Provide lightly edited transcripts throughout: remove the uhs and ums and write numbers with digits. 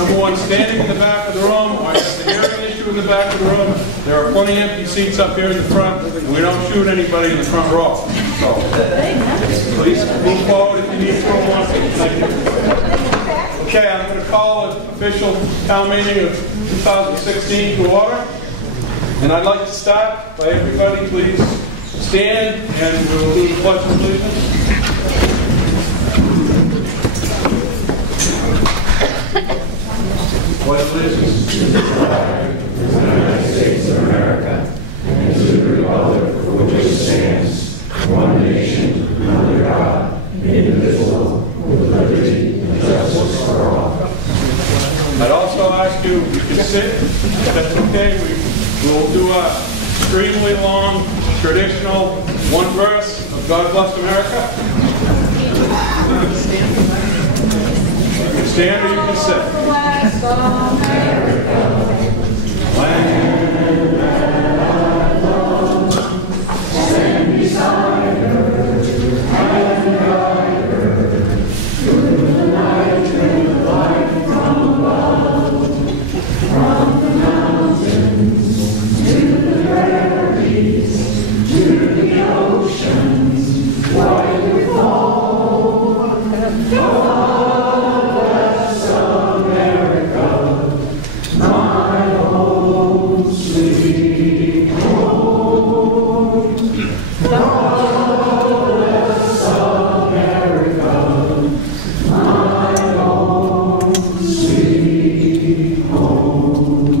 number one, standing in the back of the room, or you have the hearing issue in the back of the room, there are plenty of empty seats up here in the front, and we don't shoot anybody in the front row. So, please move forward if you need to. Thank you. Okay, I'm going to call an official town meeting of 2016 to order. And I'd like to start by everybody please stand and we'll do the pledge of allegiance. Pledge of allegiance to the flag of the United States of America and to the republic for which it stands, one nation, under God, indivisible, with liberty and justice for all. I'd also ask you, you can sit, if that's okay. We'll do a extremely long, traditional one verse of God Bless America. You can stand or you can sit. Stand beside her, and guide her, through the night with light from above, from the mountains to the prairies, to the oceans, white with foam. God bless America, my home, sweet home. God bless America, my home, sweet home.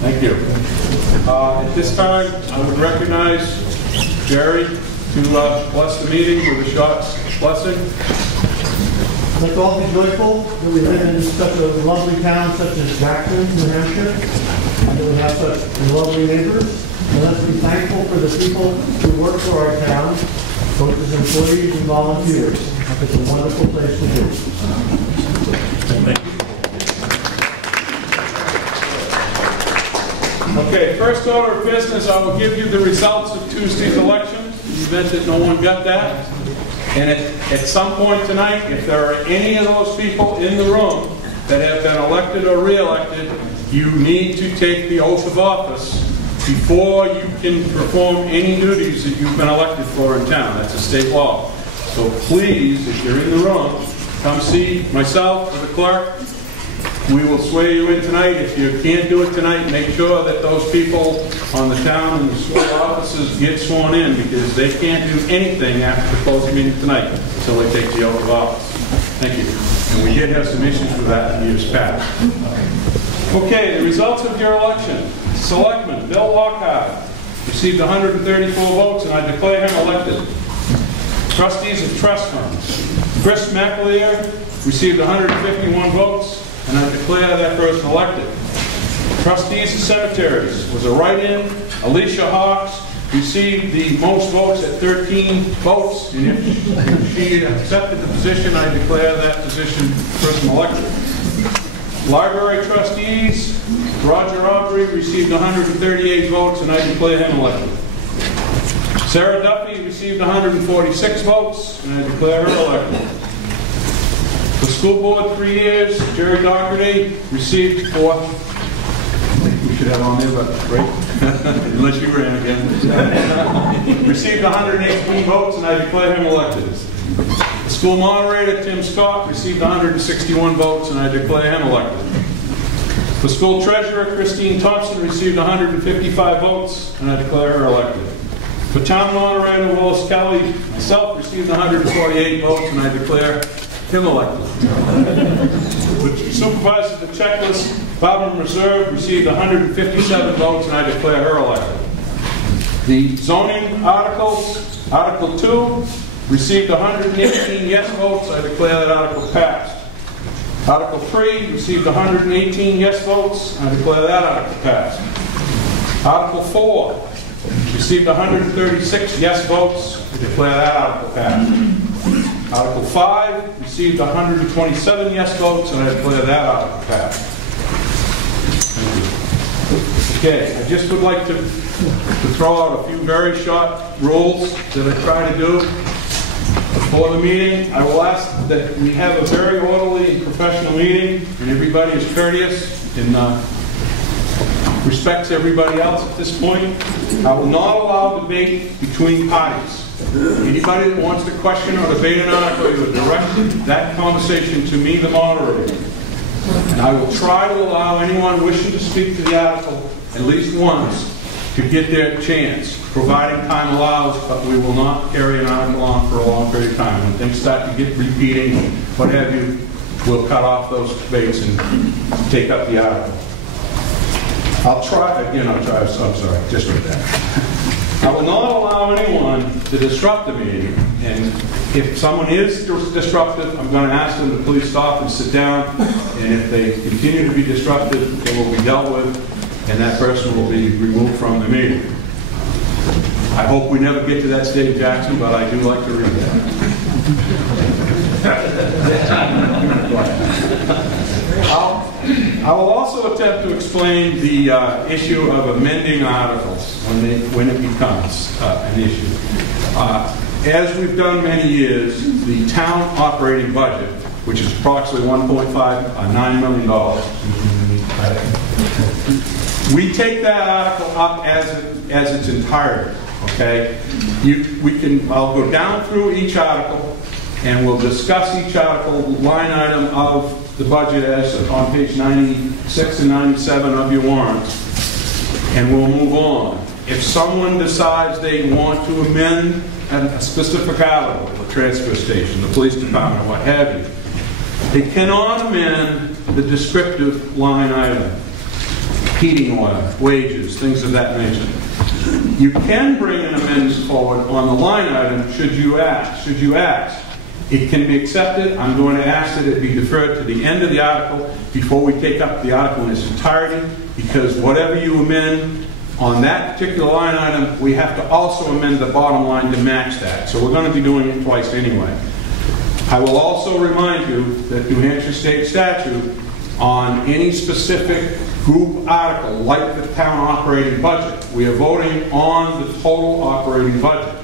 Thank you. At this time, I would recognize Jerry to bless the meeting with a short blessing. Let's all be joyful that we live in such a lovely town such as Jackson, New Hampshire, and that we have such lovely neighbors. And let's be thankful for the people who work for our town, both as employees and volunteers. It's a wonderful place to be. Thank you. Okay, first order of business, I will give you the results of Tuesday's election, in the event that no one got that. And at some point tonight, if there are any of those people in the room that have been elected or re-elected, you need to take the oath of office before you can perform any duties that you've been elected for in town. That's a state law. So please, if you're in the room, come see myself or the clerk. We will swear you in tonight. If you can't do it tonight, make sure that those people on the town and the school offices get sworn in, because they can't do anything after the closing meeting tonight until they take the oath of office. Thank you. And we did have some issues with that in years past. Okay, the results of your election. Selectman Bill Lockhart received 134 votes, and I declare him elected. Trustees of trust funds. Chris McAleer received 151 votes, and I declare that person elected. Trustees of cemeteries was a write-in. Alicia Hawks received the most votes at 13 votes, and if she accepted the position, I declare that position person elected. Library trustees, Roger Aubrey received 138 votes, and I declare him elected. Sarah Duffy received 146 votes, and I declare her elected. The school board, 3 years, Jerry Doherty received 4. I think we should have on there, but right? Unless you ran again. Received 118 votes, and I declare him elected. The school moderator, Tim Scott, received 161 votes, and I declare him elected. The school treasurer, Christine Thompson, received 155 votes, and I declare her elected. For town moderator, Willis Kelly, myself, received 148 votes, and I declare him elected. The supervisor of the checklist, Barbara Reserve, received 157 votes, and I declare her elected. The zoning articles, Article 2, received 118 yes votes. I declare that article passed. Article 3 received 118 yes votes. I declare that article passed. Article 4 received 136 yes votes. I declare that article passed. Article 5 received 127 yes votes, and I declare that article passed. Thank you. Okay, I just would like to throw out a few very short rules that I try to do. The before the meeting, I will ask that we have a very orderly and professional meeting, and everybody is courteous and respects everybody else at this point. I will not allow debate between parties. Anybody that wants to question or debate an article, you would direct that conversation to me, the moderator. And I will try to allow anyone wishing to speak to the article at least once to get their chance, providing time allows, but we will not carry an article on for a long period of time. When things start to get repeating, what have you, we'll cut off those debates and take up the article. I'm sorry, just with that. I will not allow anyone to disrupt the meeting, and if someone is disruptive, I'm going to ask them to please stop and sit down, and if they continue to be disruptive, they will be dealt with, and that person will be removed from the meeting. I hope we never get to that stage, Jackson, but I do like to read that. I will also attempt to explain the issue of amending articles when it becomes an issue. As we've done many years, the town operating budget, which is approximately $1.9 million, we take that article up as its entirety. Okay, I'll go down through each article, and we'll discuss each article line item of the budget as on page 96 and 97 of your warrant, and we'll move on. If someone decides they want to amend a specific article, the transfer station, the police department, what have you, they cannot amend the descriptive line item, heating oil, wages, things of that nature. You can bring an amendment forward on the line item should you ask. It can be accepted. I'm going to ask that it be deferred to the end of the article before we take up the article in its entirety, because whatever you amend on that particular line item, we have to also amend the bottom line to match that. So we're going to be doing it twice anyway. I will also remind you that New Hampshire state statute on any specific group article, like the town operating budget, we are voting on the total operating budget.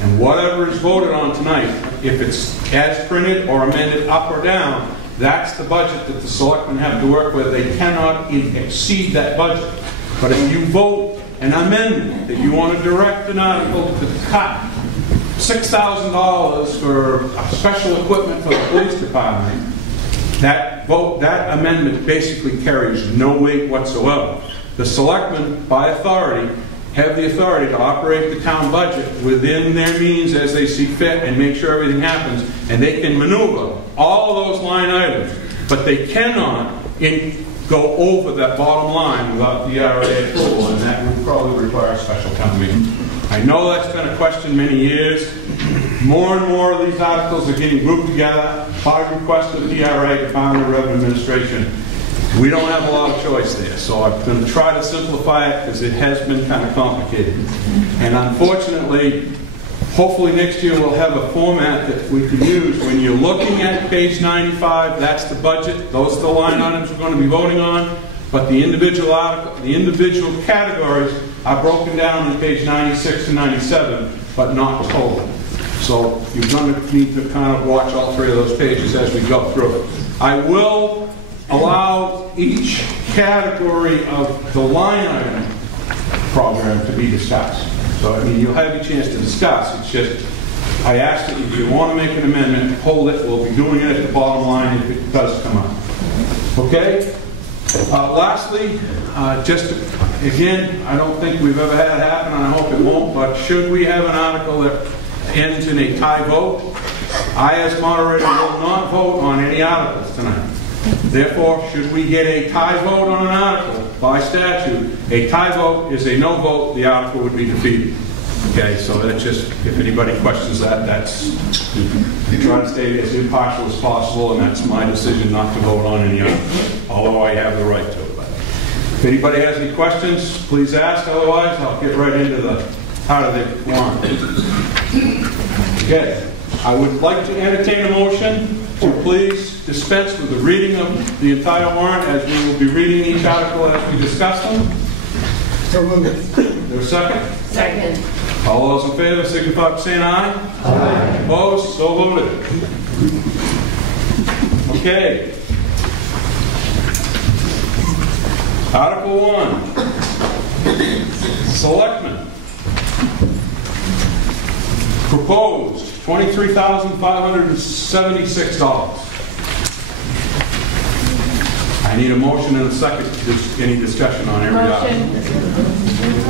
And whatever is voted on tonight, if it's as printed or amended up or down, that's the budget that the selectmen have to work with. They cannot exceed that budget. But if you vote an amendment that you want to direct an article to cut $6,000 for special equipment for the police department, that amendment basically carries no weight whatsoever. The selectmen, by authority, have the authority to operate the town budget within their means as they see fit and make sure everything happens, and they can maneuver all of those line items, but they cannot go over that bottom line without DRA approval, and that would probably require a special town meeting. I know that's been a question many years. More and more of these articles are getting grouped together by request of DRA, Department of Revenue Administration. We don't have a lot of choice there, so I'm going to try to simplify it because it has been kind of complicated. And unfortunately, hopefully next year we'll have a format that we can use. When you're looking at page 95, that's the budget. Those are the line items we're going to be voting on. But the individual categories are broken down in page 96 to 97, but not total. So you're going to need to kind of watch all three of those pages as we go through it. I will allow each category of the line item program to be discussed. So, I mean, you'll have a chance to discuss. It's just, I ask that if you want to make an amendment, hold it. We'll be doing it at the bottom line if it does come up. Okay? Lastly, just again, I don't think we've ever had it happen, and I hope it won't, but should we have an article that ends in a tie vote, I, as moderator, will not vote on any articles tonight. Therefore, should we get a tie vote on an article, by statute, a tie vote is a no vote, the article would be defeated. Okay, so that's just, if anybody questions that, that's, I try to stay as impartial as possible, and that's my decision not to vote on any article, although I have the right to. But if anybody has any questions, please ask, otherwise I'll get right into the heart of the warrant. Okay, I would like to entertain a motion to please dispense with the reading of the entire warrant, as we will be reading each article as we discuss them. So moved. Is there a second? Second. All those in favor signify by saying aye. Aye. Opposed? So voted. Okay. Article 1. Selectmen. Proposed $23,576. I need a motion and a second. Any discussion on every item?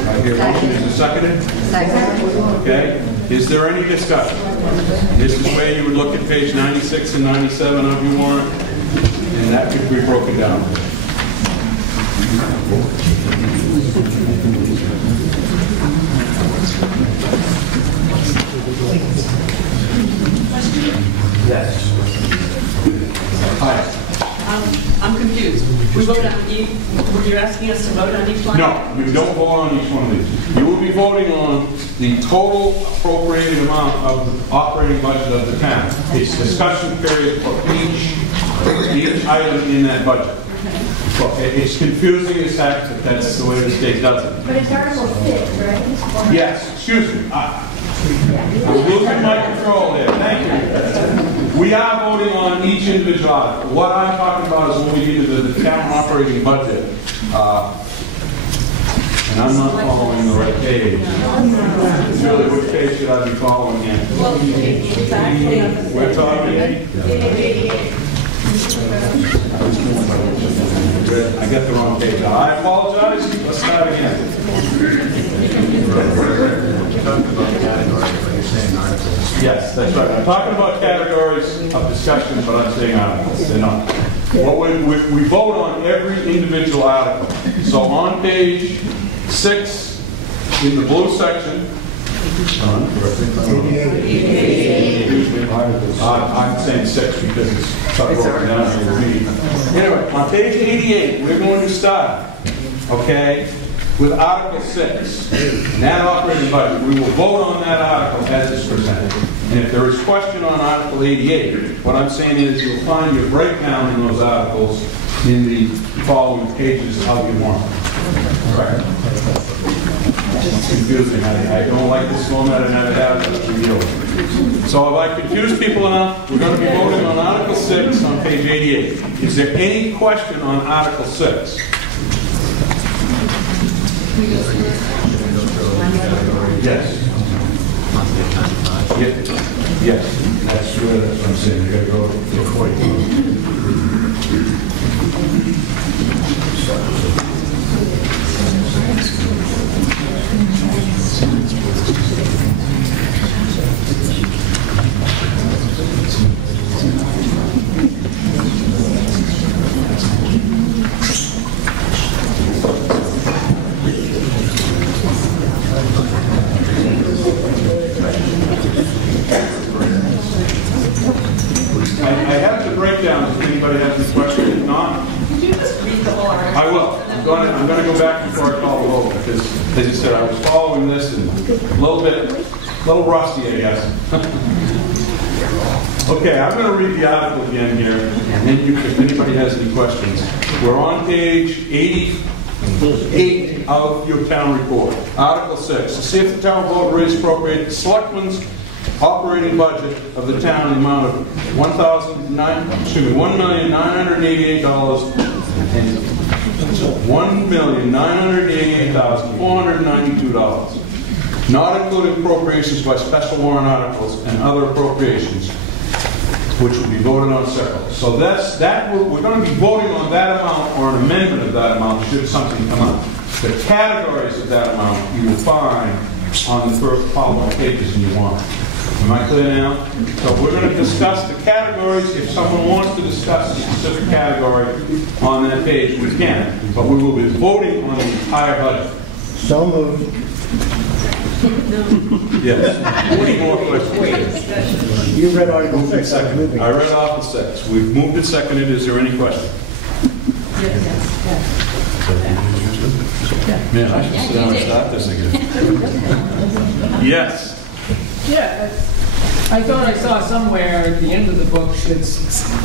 I hear motion. Is it seconded? Second. Okay. Is there any discussion? This is where you would look at page 96 and 97 of your warrant, and that could be broken down. Yes. Hi. I'm confused. We vote on each, you're asking us to vote on each line? No, we don't vote on each one of these. You will be voting on the total appropriated amount of the operating budget of the town. It's discussion period for each item in that budget. So it's confusing as heck, but that's the way the state does it. But it's Article 6, right? Yes, excuse me. I'm losing my control there. Thank you. We are voting on each individual article. What I'm talking about is when we get to the town operating budget. And I'm not following the right page. Really, which page should I be following here? We're talking. I got the wrong page. I apologize. Let's start again. Yes, that's right. I'm talking about categories of discussion, but I'm saying articles. They're not. Well, we vote on every individual article. So on page 6, in the blue section, I'm saying 6 because it's broken down here. Anyway, on page 88, we're going to start, okay, with Article 6. And that operating budget, we will vote on that article as it's presented. And if there is question on Article 88, what I'm saying is you'll find your breakdown in those articles in the following pages of your warrant. Right. It's confusing. I don't like this format. I never have it. So if I confuse people enough, we're going to be voting on Article 6 on page 88. Is there any question on Article 6? Yes. Yes. That's true. That's what I'm saying. You got to go to 42. I have the breakdown if anybody has any questions. If not, Could you just read the whole article? I will. I'm going to go back before I call the vote because, as you said, I was following this and a little rusty, I guess. Okay, I'm going to read the article again here, and then if anybody has any questions. We're on page 88 of your town report. Article 6. To see if the town vote raise appropriate the selectmen's operating budget of the town in the amount of $1,988,492, not including appropriations by special warrant articles and other appropriations, which will be voted on separately. So we're going to be voting on that amount or an amendment of that amount should something come up. The categories of that amount you will find on the first following pages in your warrant. Am I clear now? So we're going to discuss the categories. If someone wants to discuss a specific category on that page, we can. But we will be voting on the entire budget. So moved. Yes. Any more questions? You read Article 6. I read Article 6. We've moved and seconded. Is there any question? Man, I should sit down and start this again. Yes. Yeah, I thought I saw somewhere at the end of the book that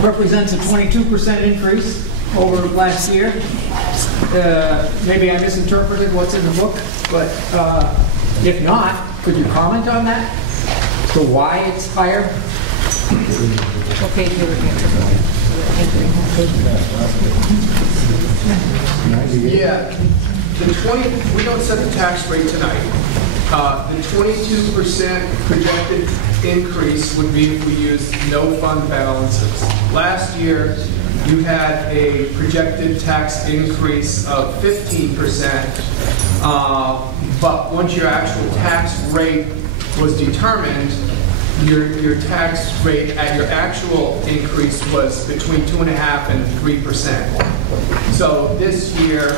represents a 22% increase over last year. Maybe I misinterpreted what's in the book, but If not, could you comment on that? So why it's higher? Okay, here Yeah, the 20, we don't set the tax rate tonight. The 22% projected increase would be if we used no fund balances. Last year, you had a projected tax increase of 15%, but once your actual tax rate was determined, your tax rate at your actual increase was between 2.5% and 3%. So this year,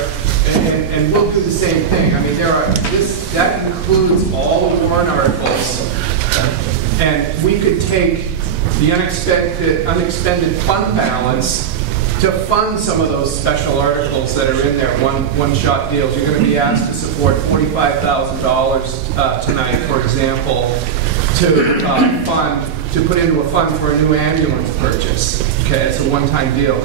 and we'll do the same thing. I mean, that includes all the warrant articles, and we could take the unexpended fund balance to fund some of those special articles that are in there, one-shot deals. You're going to be asked to support $45,000 tonight, for example, to put into a fund for a new ambulance purchase. Okay, it's a one-time deal.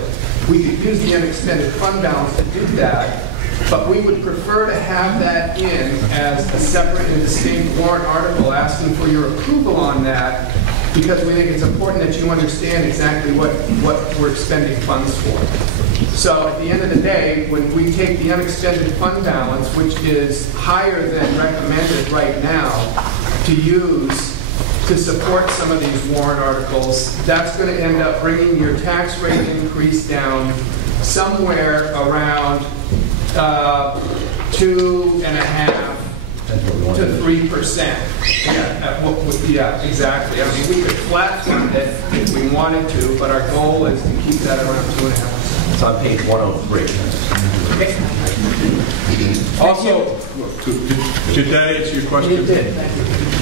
We could use the unexpended fund balance to do that, but we would prefer to have that in as a separate and distinct warrant article asking for your approval on that, because we think it's important that you understand exactly what we're expending funds for. So at the end of the day, when we take the unexpended fund balance, which is higher than recommended right now, to use to support some of these warrant articles, that's going to end up bringing your tax rate increase down somewhere around 2.5% to 3%. Yeah, exactly. I mean, we could flat fund it if we wanted to, but our goal is to keep that around 2.5%. It's on page 103. Also, did that answer your question? It did.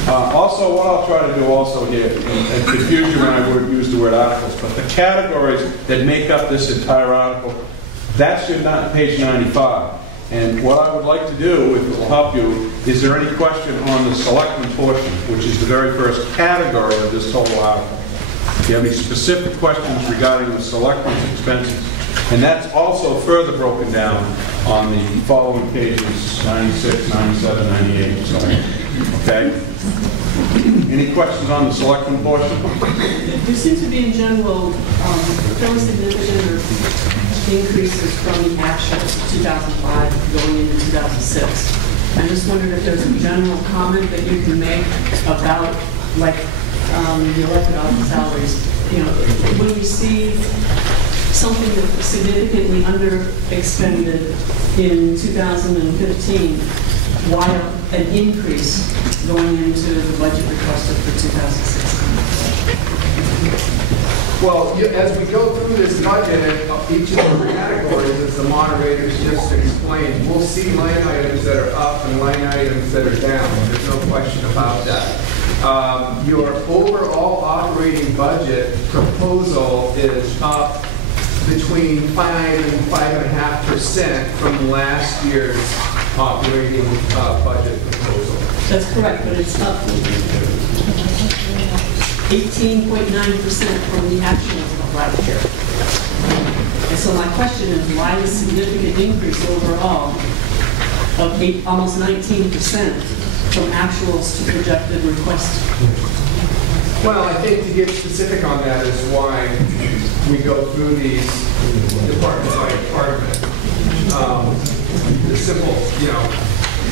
Also, what I'll try to do also here, and confusion when I would use the word articles, but the categories that make up this entire article, that's your page 95. And what I would like to do, if it will help you, is there any question on the selectmen portion, which is the very first category of this total article? Do you have any specific questions regarding the selectmen's expenses? And that's also further broken down on the following pages, 96, 97, 98, and so on. Okay? Any questions on the selectmen portion? There seems to be in general fairly significant increases from the actuals of 2005 going into 2006. I just wondered if there's a general comment that you can make about, like, the elected office salaries. You know, when we see something that was significantly under-expended in 2015, while an increase going into the budget requested for 2016. Well, as we go through this budget, and each of the categories, as the moderators just explained, we'll see line items that are up and line items that are down. There's no question about that. Your overall operating budget proposal is up between 5 and 5.5% from last year's operating budget proposal. That's correct, but it's up 18.9% from the actuals of last year. And so my question is, why the significant increase overall of almost 19% from actuals to projected requests? Well, I think to get specific on that is why we go through these department by department. The simple,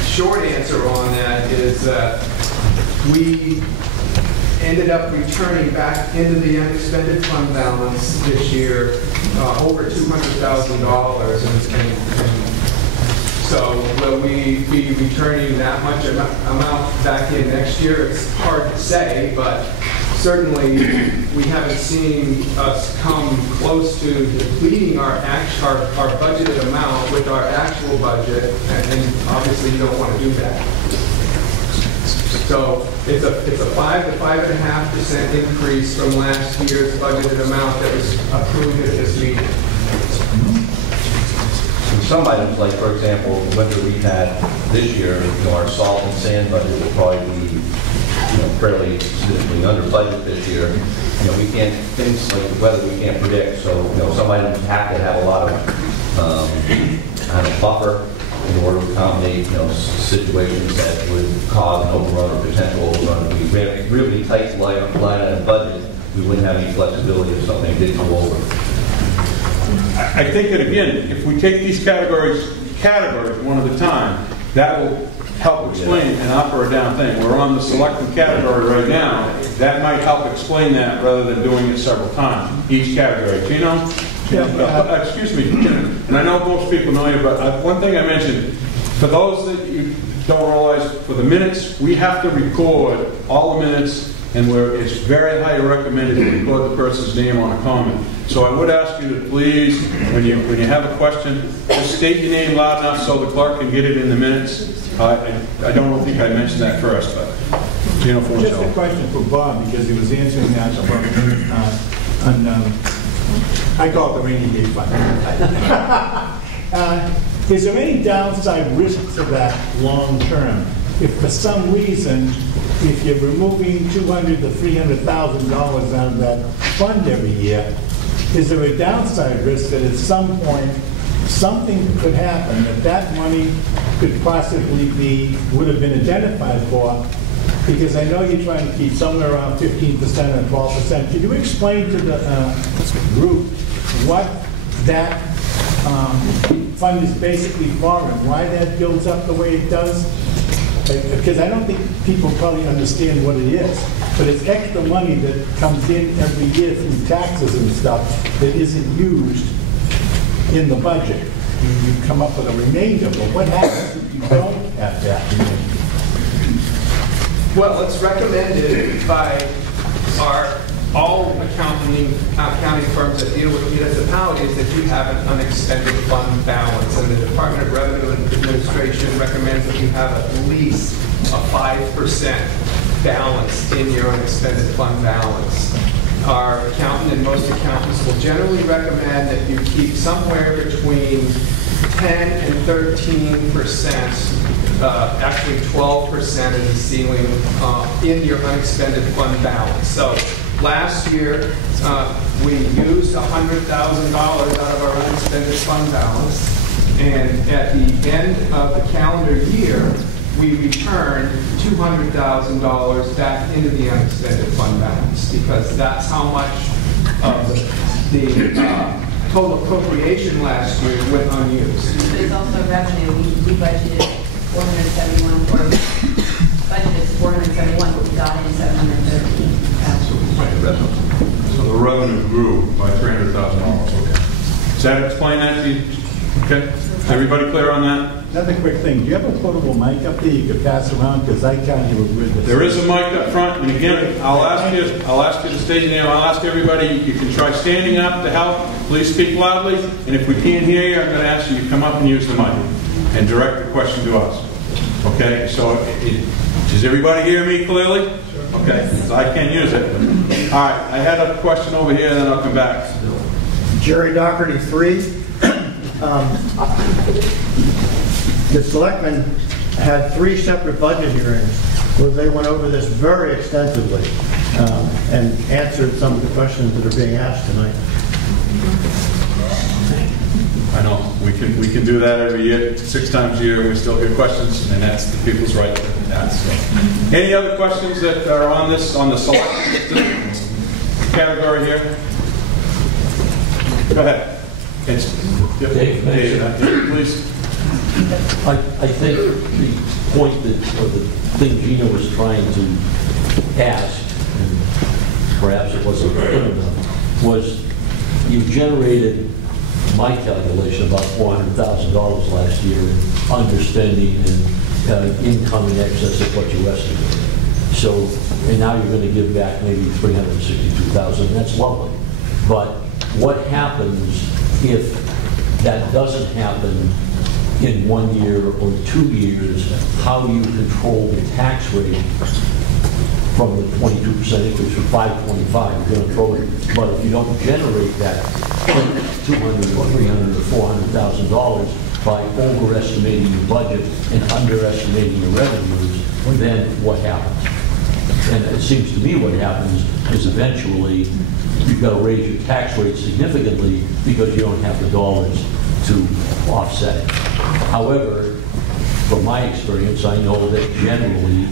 short answer on that is that we ended up returning back into the unexpended fund balance this year over $200,000, and so will we be returning that much amount back in next year? It's hard to say, but certainly we haven't seen us come close to depleting our budgeted amount with our actual budget, and obviously you don't want to do that. So it's a 5 to 5.5% increase from last year's budgeted amount that was approved at this meeting. Some items, like for example, the winter we've had this year, our salt and sand budget will probably be, fairly significantly under budget this year. We can't, things like the weather we can't predict, so some items have to have a lot of buffer in order to accommodate, situations that would cause an overrun or potential overrun. If we ran a really tight line item budget, we wouldn't have any flexibility if something did go over. I think that, again, if we take these categories one at a time, that will help explain an up or a down thing. We're on the selected category right now. That might help explain that rather than doing it several times, each category. Gino? Excuse me, and I know most people know you, but one thing I mentioned, for those that you don't realize, for the minutes, we have to record all the minutes, and it's very highly recommended to record the person's name on a comment. So I would ask you to please, when you have a question, just state your name loud enough so the clerk can get it in the minutes. I don't think I mentioned that first, but Gino Forncello. Just a question for Bob, because he was answering that on I call it the rainy day fund. Is there any downside risk to that long term? If for some reason, if you're removing $200,000 to $300,000 out of that fund every year, is there a downside risk that at some point something could happen that money could possibly would have been identified for? Because I know you're trying to keep somewhere around 15% or 12%. Can you explain to the group what that fund is basically for and why that builds up the way it does? Because I don't think people probably understand what it is. But it's extra money that comes in every year through taxes and stuff that isn't used in the budget. You come up with a remainder, but what happens if you don't have that remainder? Well, it's recommended by all accounting firms that deal with municipalities that you have an unexpended fund balance, and the Department of Revenue and Administration recommends that you have at least a 5% balance in your unexpended fund balance. Our accountant and most accountants will generally recommend that you keep somewhere between 10 and 13%, actually 12% is the ceiling in your unexpended fund balance. So last year, we used $100,000 out of our unexpended fund balance, and at the end of the calendar year, we returned $200,000 back into the unexpended fund balance, because that's how much of the total appropriation last year went unused. There's also revenue. We budgeted 471 for budgeted 471, but we got in 713. So the revenue grew by $300,000. Okay. Does that explain that to you? Okay. Everybody clear on that? Another quick thing. Do you have a portable mic up there you could pass around? Because I can't hear a word. There is a mic up front, and again, I'll ask you to state your name. I'll ask everybody. You can try standing up to help. Please speak loudly. And if we can't hear you, I'm going to ask you to come up and use the mic and direct the question to us. Okay. So, does everybody hear me clearly? Okay. So I can't use it. All right. I had a question over here, and then I'll come back. Jerry Doherty, 3. The selectmen had 3 separate budget hearings where they went over this very extensively and answered some of the questions that are being asked tonight. I know we can do that every year, 6 times a year. We still get questions, and that's the people's right to ask. Any other questions that are on the selection category here? Go ahead. Dave, please. I think the point or the thing Gino was trying to ask, and perhaps it wasn't clear enough, was you generated, my calculation, about $400,000 last year in underspending and income in excess of what you estimated. So, and now you're going to give back maybe $362,000. That's lovely. But what happens if that doesn't happen in 1 year or 2 years? How do you control the tax rate from the 22% increase from 525? You're going to throw it. But if you don't generate that $200,000 or $300,000 or $400,000 by overestimating your budget and underestimating your revenues, then what happens? And it seems to me what happens is eventually you've got to raise your tax rate significantly because you don't have the dollars to offset it. However, from my experience, I know that generally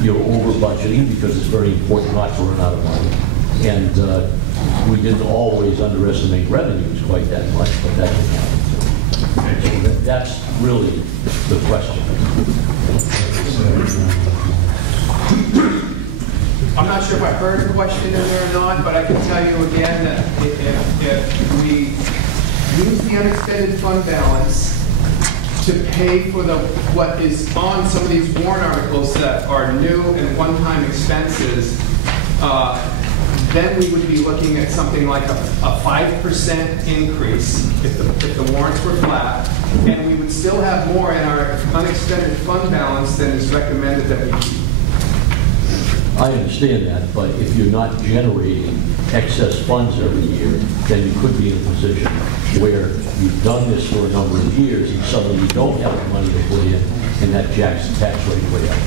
you're over budgeting because it's very important not to run out of money. And we didn't always underestimate revenues quite that much, but that can happen too. So that's really the question. I'm not sure if I heard a question in there or not, but I can tell you again that if we use the unexpended fund balance to pay for what is on some of these warrant articles that are new and one-time expenses, then we would be looking at something like a 5% increase if the warrants were flat, and we would still have more in our unexpended fund balance than is recommended that we keep. I understand that, but if you're not generating excess funds every year, then you could be in a position where you've done this for a number of years and suddenly you don't have the money to put in, and that jacks the tax rate way up.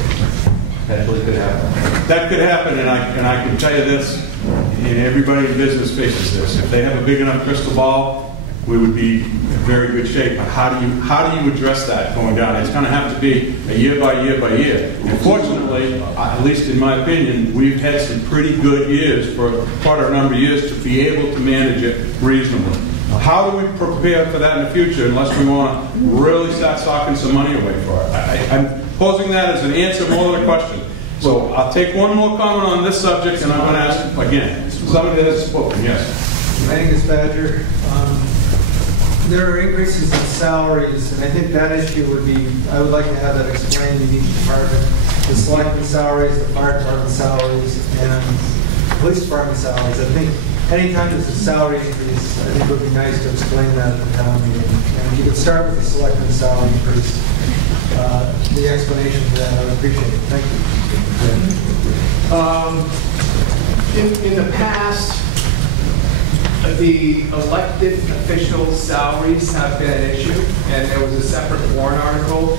That really could happen. That could happen, and I can tell you this, and everybody in business faces this. If they have a big enough crystal ball, we would be in very good shape. But how do you address that going down? It's going to have to be a year by year by year. And fortunately, at least in my opinion, we've had some pretty good years for quite a number of years to be able to manage it reasonably. How do we prepare for that in the future unless we want to really start socking some money away for it? I'm posing that as an answer more than a question. So I'll take one more comment on this subject, and I'm going to ask again. Somebody that has spoken, yes. My name is Badger. There are increases in salaries, and I think that issue would be, I would like to have that explained in each department. The selectmen salaries, the fire department salaries, and police department salaries. I think anytime there's a salary increase, I think it would be nice to explain that at the town meeting. And if you could start with the selectmen salary increase, the explanation for that, I would appreciate it. Thank you. In the past, the elected officials' salaries have been an issue, and there was a separate warrant article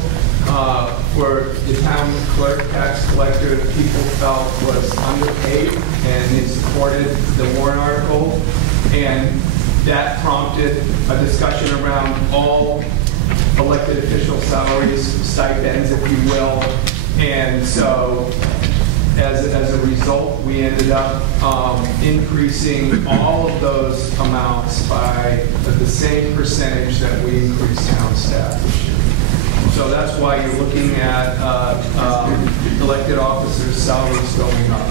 where the town clerk, tax collector, people felt was underpaid, and they supported the warrant article, and that prompted a discussion around all elected official salaries, stipends, if you will, and so as a result, we ended up increasing all of those amounts by the same percentage that we increased town staff this year. So that's why you're looking at elected officers' salaries going up.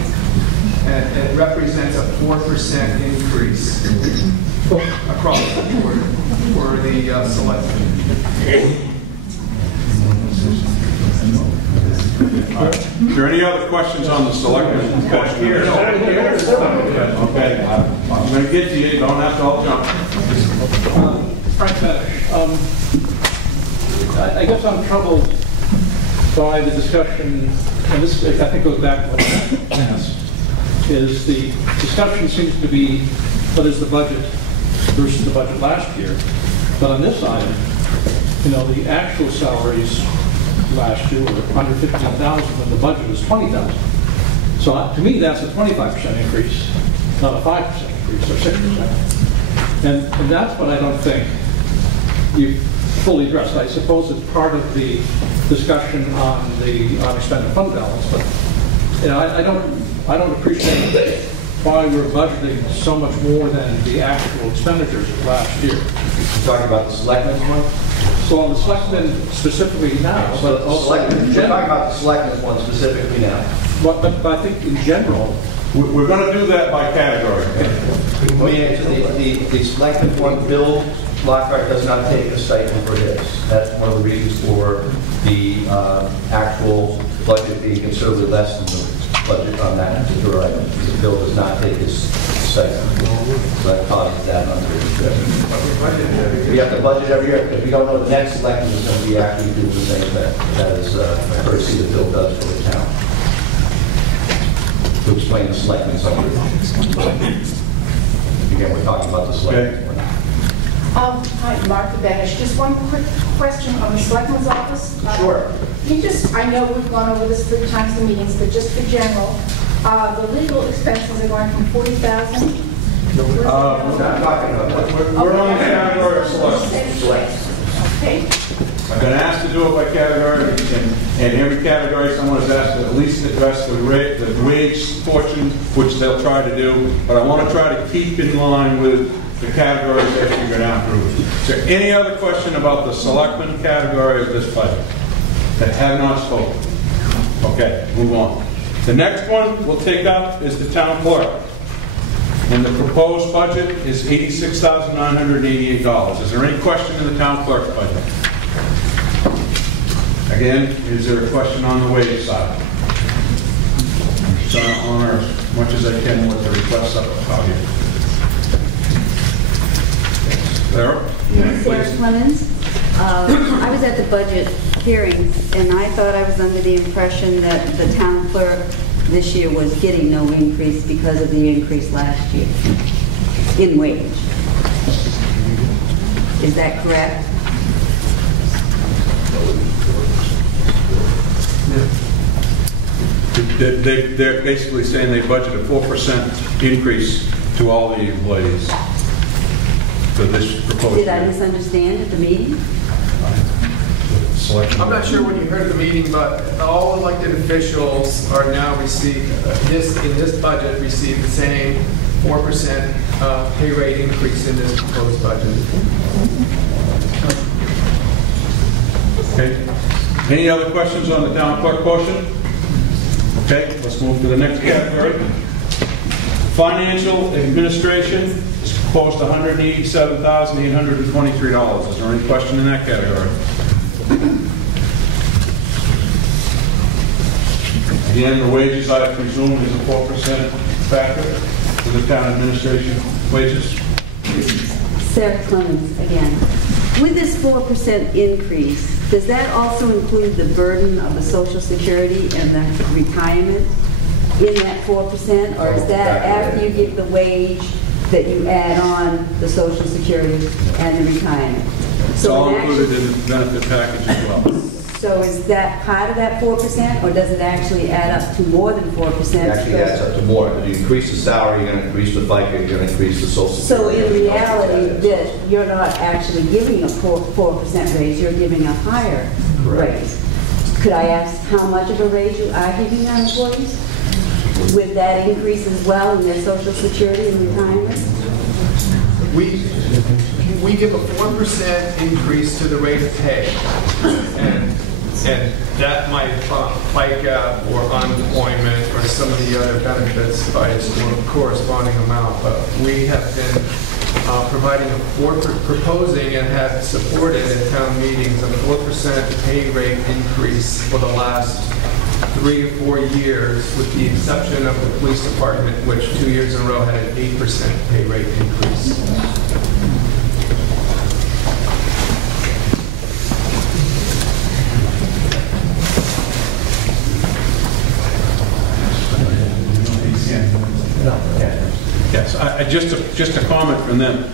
And it represents a 4% increase across the board for the selectmen. Are there any other questions on the selectmen? Okay, I'm going to get to you. You don't have to all jump. Frank Medish. I guess I'm troubled by the discussion, and this I think goes back to what I asked, is the discussion seems to be what is the budget versus the budget last year. But on this item, you know, the actual salaries last year were under 15,000 when the budget was 20,000. So to me, that's a 25% increase, not a 5% increase or 6%. And that's what I don't think you fully addressed. I suppose it's part of the discussion on the unexpended fund balance, but you know, I don't appreciate why we're budgeting so much more than the actual expenditures of last year. You're talking about the selectmen's one? So on the selectmen specifically now, but also we're talking about the selectmen's one specifically now. But I think in general, we're going to do that by category. The selectmen's one, Bill Lockhart does not take a stipend for his. That's one of the reasons for the actual budget being considerably less than the budget on that particular item. The bill does not take his stipend. So that causes that under. We have to budget every year because we don't know the next election is going to be actually doing the same thing. That is a courtesy the bill does for the town. To explain the selectmen's summary. Again, we're talking about the selectmen's one. Hi, Martha Banish. Just one quick question on the Selectman's office. Sure. I know we've gone over this 3 times in meetings, but just for general, the legal expenses are going from 40,000. We're not talking about that. We're on the category of selectmen. Okay. I've been asked to do it by category, and every category someone is asked to at least address the wage portion, which they'll try to do, but I want to try to keep in line with the categories that you're going to approve. Is there any other question about the selectmen category of this budget that have not spoken? Okay, move on. The next one we'll take up is the town clerk. And the proposed budget is $86,988. Is there any question in the town clerk's budget? Again, is there a question on the wage side? So I'll honor as much as I can with the requests up out here. Sarah? Sarah Clemens. I was at the budget hearings, and I thought I was under the impression that the town clerk this year was getting no increase because of the increase last year in wage. Is that correct? They're basically saying they budget a 4% increase to all the employees for this proposal. Did I misunderstand at the meeting? I'm not sure when you heard the meeting, but all elected officials are now in this budget receive the same 4% pay rate increase in this proposed budget. Okay. Any other questions on the town clerk portion? Okay, let's move to the next category. Financial administration is proposed $187,823. Is there any question in that category? Again, the wages, I presume, is a 4% factor for the town administration wages? Sarah Clemens again. With this 4% increase, does that also include the burden of the Social Security and the retirement in that 4%? Or is that after you give the wage that you add on the Social Security and the retirement? It's all included in the benefit package as well. So is that part of that 4%, or does it actually add up to more than 4%? It actually adds up to more. If you increase the salary, you're going to increase the FICA, you're going to increase the Social Security. So in reality, that you're not actually giving a 4% raise, you're giving a higher raise. Could I ask how much of a raise you are giving our employees? With that increase as well in their Social Security and retirement? We give a 4% increase to the rate of pay, and that might bump FICA or unemployment or some of the other benefits by a corresponding amount. But we have been proposing and have supported in town meetings a 4% pay rate increase for the last 3 or 4 years, with the exception of the police department, which 2 years in a row had an 8% pay rate increase. Yes, just a comment from them.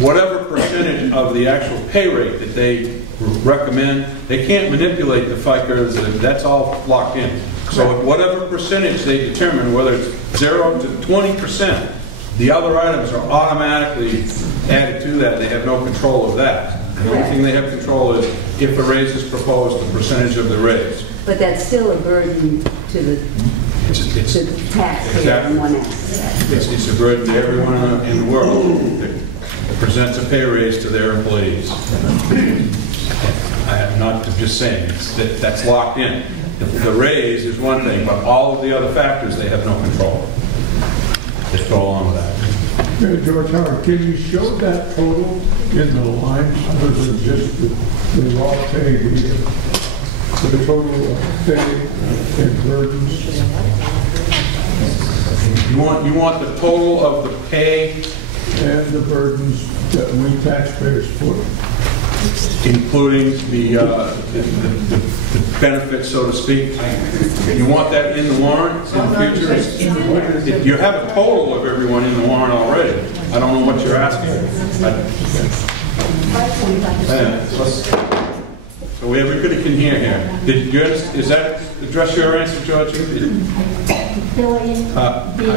Whatever percentage of the actual pay rate that they recommend, they can't manipulate the FICA. That's all locked in. So at whatever percentage they determine, whether it's 0 to 20%, the other items are automatically added to that. They have no control of that. The only thing they have control is if a raise is proposed, the percentage of the raise. But that's still a burden to the taxpayer in one aspect. It's a burden to everyone in the world that presents a pay raise to their employees. I am not just saying, that's locked in. The raise is one thing, but all of the other factors they have no control. Just go along with that. George Howard, can you show that total in the lines other than just the raw pay, the total pay and burdens? You want the total of the pay and the burdens that we taxpayers put, including the benefits, so to speak. You want that in the warrant in the future? You have a total of everyone in the warrant already. I don't know what you're asking. So everybody can hear here. Does that address your answer, George? I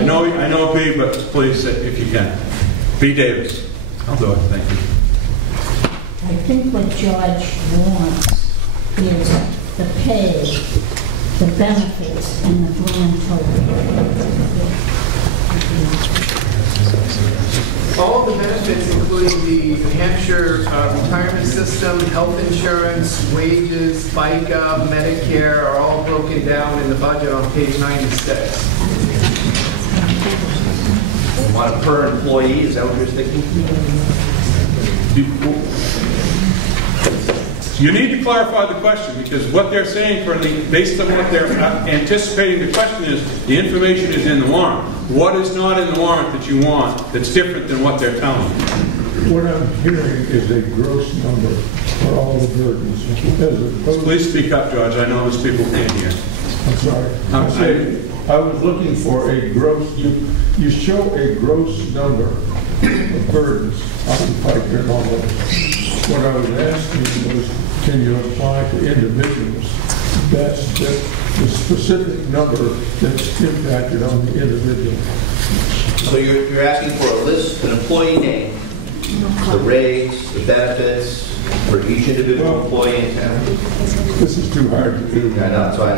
know B, but please, if you can. B. Davis. I'll do it. Thank you. I think what George wants is the pay, the benefits, and the grand total. All the benefits, including the New Hampshire retirement system, health insurance, wages, FICA, Medicare, are all broken down in the budget on page 96. On a per employee, is that what you're thinking? You need to clarify the question, because what they're saying, based on what they're anticipating the question is, the information is in the warrant. What is not in the warrant that you want that's different than what they're telling you? What I'm hearing is a gross number for all the burdens. Please speak up, George. I know there's people can't hear. I'm sorry. I was looking for a gross, you show a gross number of burdens occupied here normally. What I was asking was, can you apply to individuals? That's the specific number that's impacted on the individual. So you're asking for a list, an employee name, the rates, the benefits for each individual employee in town? This is too hard to do. I know, that's why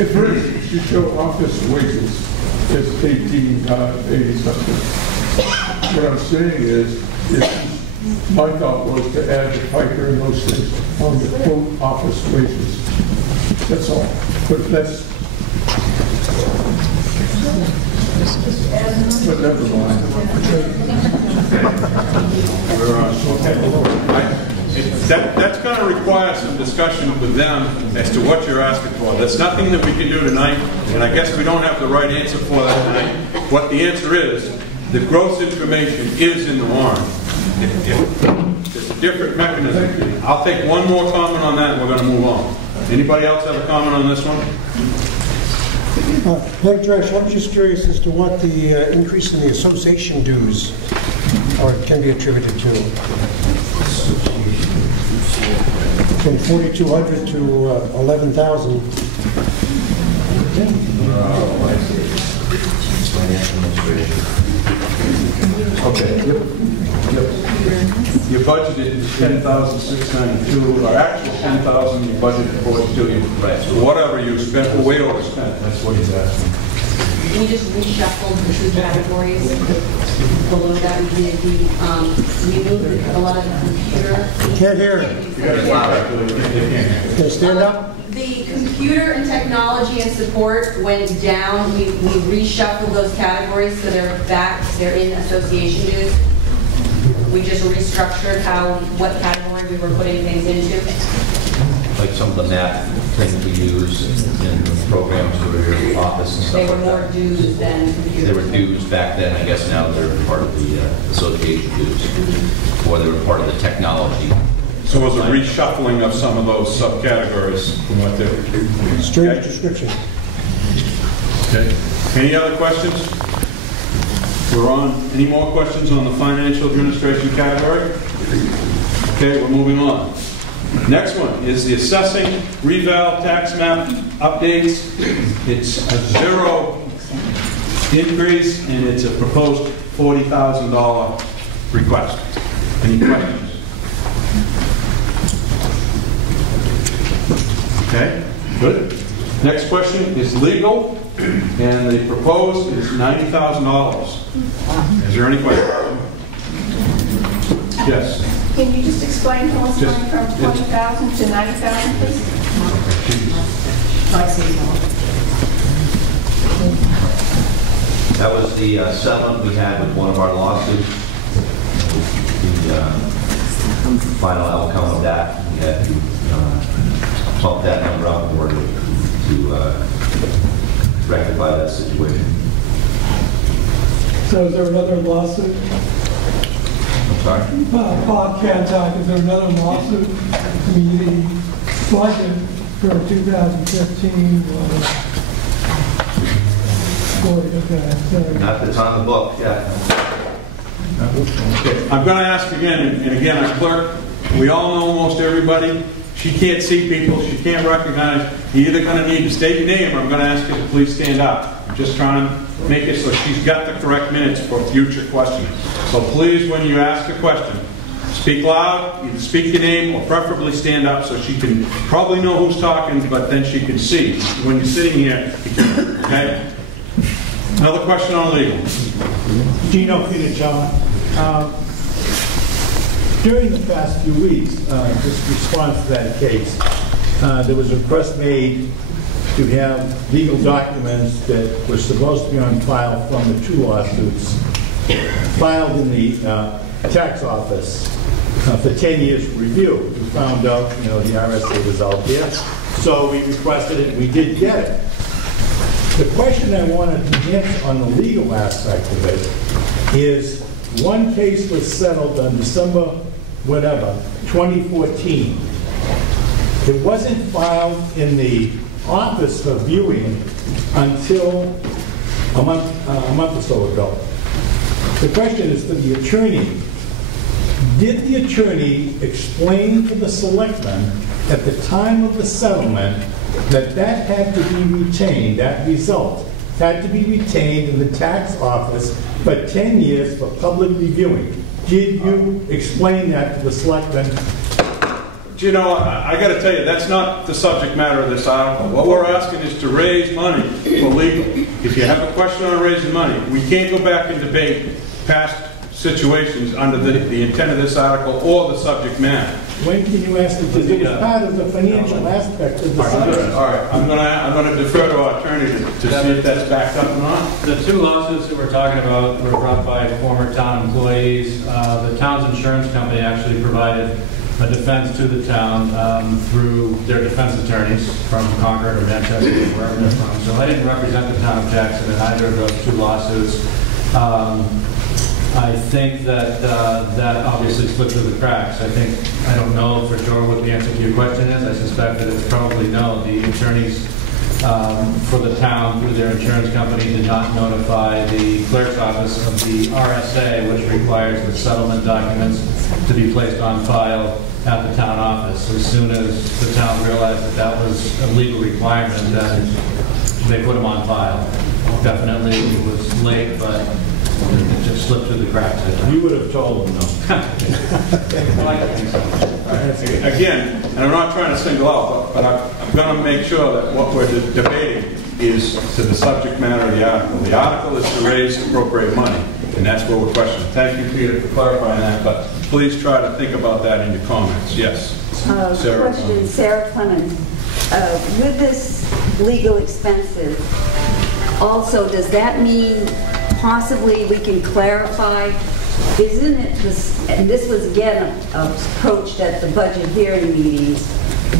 If for instance, you show office wages, it's 1880 something. What I'm saying is my thought was to add the FICA and those things on the quote office wages. That's all. But never mind. That's going to require some discussion with them as to what you're asking for. That's nothing that we can do tonight, and I guess we don't have the right answer for that tonight. What the answer is, the gross information is in the warrant. It's a different mechanism. I'll take one more comment on that and we're going to move on. Anybody else have a comment on this one? Madam Director, I'm just curious as to what the increase in the association dues can be attributed to. From 4,200 to 11,000. Okay. Your budget is 10,692, or actual 10,000. Your budget reports to you. Right. So whatever you spent, way overspent. That's what he's asking. We just reshuffled the two categories. Below that, we moved a lot of the computer. Can't hear. You got to louder. Can you stand up? The computer and technology and support went down. We reshuffled those categories so they're back. They're in association dues. We just restructured what category we were putting things into. Like some of the math things we use in the programs for your office and stuff They were like more that. dues than computers. They were dues back then. I guess now they're part of the association dues, or they were part of the technology. So it was a reshuffling of some of those subcategories from what they're... Strange description. Okay. Any other questions? We're on. Any more questions on the financial administration category? Okay, we're moving on. Next one is the assessing reval tax map updates. It's a zero increase and it's a proposed $40,000 request. Any questions? Okay, good. Next question is legal, and the proposed is $90,000. Is there any question? Yes. Can you just explain how it's going from 20,000 to 90,000, please? That was the settlement we had with one of our lawsuits. The final outcome of that, we had to bump that number up in order to rectify that situation. So is there another lawsuit? I'm sorry? Bob Cantock, is there another lawsuit? I mean, the budget for 2015 was 40, okay. Not that's on the book, yeah. Okay. I'm going to ask again, and again, I'm clerk. We all know almost everybody. She can't see people. She can't recognize. You're either going to need to state your name, or I'm going to ask you to please stand up. I'm just trying to make it so she's got the correct minutes for future questions. So please, when you ask a question, speak loud, either speak your name or preferably stand up so she can probably know who's talking, but then she can see. When you're sitting here, okay? Another question on legal. Gino Peter John. During the past few weeks, just response to that case, there was a request made to have legal documents that were supposed to be on file from the 2 lawsuits filed in the tax office for 10 years review. We found out, the RSA was out there, so we requested it, we did get it. The question I wanted to answer on the legal aspect of it is, one case was settled on December, 2014. It wasn't filed in the office for viewing until a month or so ago. The question is to the attorney. Did the attorney explain to the selectmen at the time of the settlement that that had to be retained, that result had to be retained in the tax office for 10 years for public reviewing? Did you explain that to the selectmen? I got to tell you, that's not the subject matter of this article. What we're asking is to raise money for legal. If you have a question on raising money, we can't go back and debate past situations under the intent of this article or the subject matter. When can you ask it? Because it was part of the financial aspect of the subject. All right, I'm going to defer to our attorney to see if that's backed up or not. The 2 lawsuits that we're talking about were brought by former town employees. The town's insurance company actually provided a defense to the town through their defense attorneys from Concord or Manchester, or wherever they're from. So I didn't represent the town of Jackson in either of those 2 lawsuits. I think that that obviously slipped through the cracks. I don't know for sure what the answer to your question is. I suspect that it's probably no. The attorneys for the town, through their insurance company, did not notify the clerk's office of the RSA, which requires the settlement documents to be placed on file at the town office. As soon as the town realized that that was a legal requirement, then they put them on file. Definitely it was late, but it just slipped through the cracks. You would have told them, no. Again, and I'm not trying to single out, but I'm going to make sure that what we're debating is to the subject matter of the article. The article is to raise appropriate money, and that's what we're questioning. Thank you, Peter, for clarifying that, but please try to think about that in your comments. Yes. Sarah. Question, Sarah Clemens. With this legal expenses, also, does that mean possibly we can clarify, isn't it this, and this was again approached at the budget hearing meetings,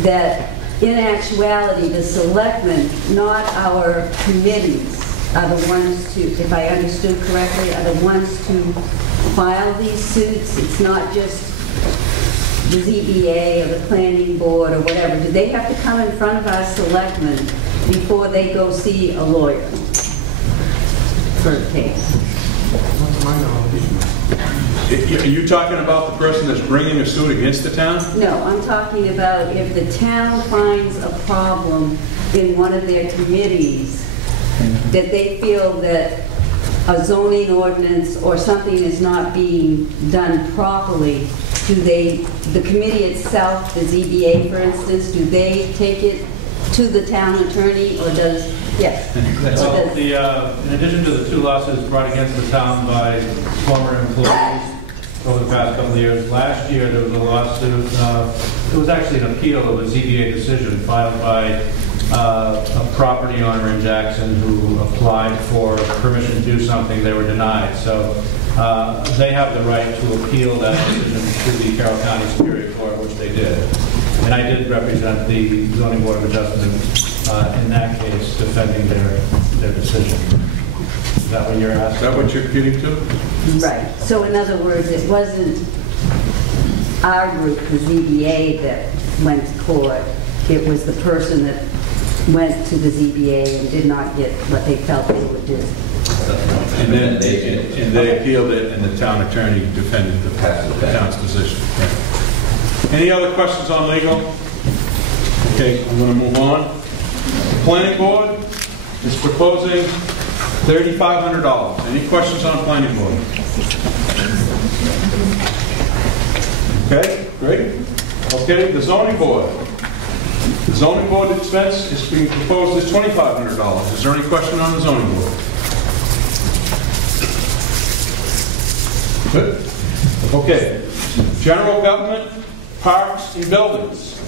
that in actuality the selectmen, not our committees, are the ones to, if I understood correctly, are the ones to file these suits? It's not just the ZBA or the planning board or whatever. Do they have to come in front of our selectmen before they go see a lawyer for the case? Are you talking about the person that's bringing a suit against the town? No, I'm talking about if the town finds a problem in one of their committees, that they feel that a zoning ordinance or something is not being done properly, do they, the committee itself, the ZBA for instance, do they take it to the town attorney, or does, yes? Well, in addition to the 2 lawsuits brought against the town by former employees over the past couple of years, last year there was a lawsuit, it was actually an appeal of a ZBA decision filed by a property owner in Jackson who applied for permission to do something. They were denied. So they have the right to appeal that decision to the Carroll County Superior Court, which they did. And I did represent the Zoning Board of Adjustment in that case, defending their decision. Is that what you're asking? Is that what you're getting to? Right. So in other words, it wasn't our group, the ZBA, that went to court. It was the person that went to the ZBA and did not get what they felt they would do. And then they appealed it, and the town attorney defended the town's decision. Right. Any other questions on legal? Okay, I'm going to move on. The planning board is proposing $3,500. Any questions on planning board? Okay, great. Okay, the zoning board. The zoning board expense is being proposed as $2,500. Is there any question on the zoning board? Good. Okay, general government, parks and buildings.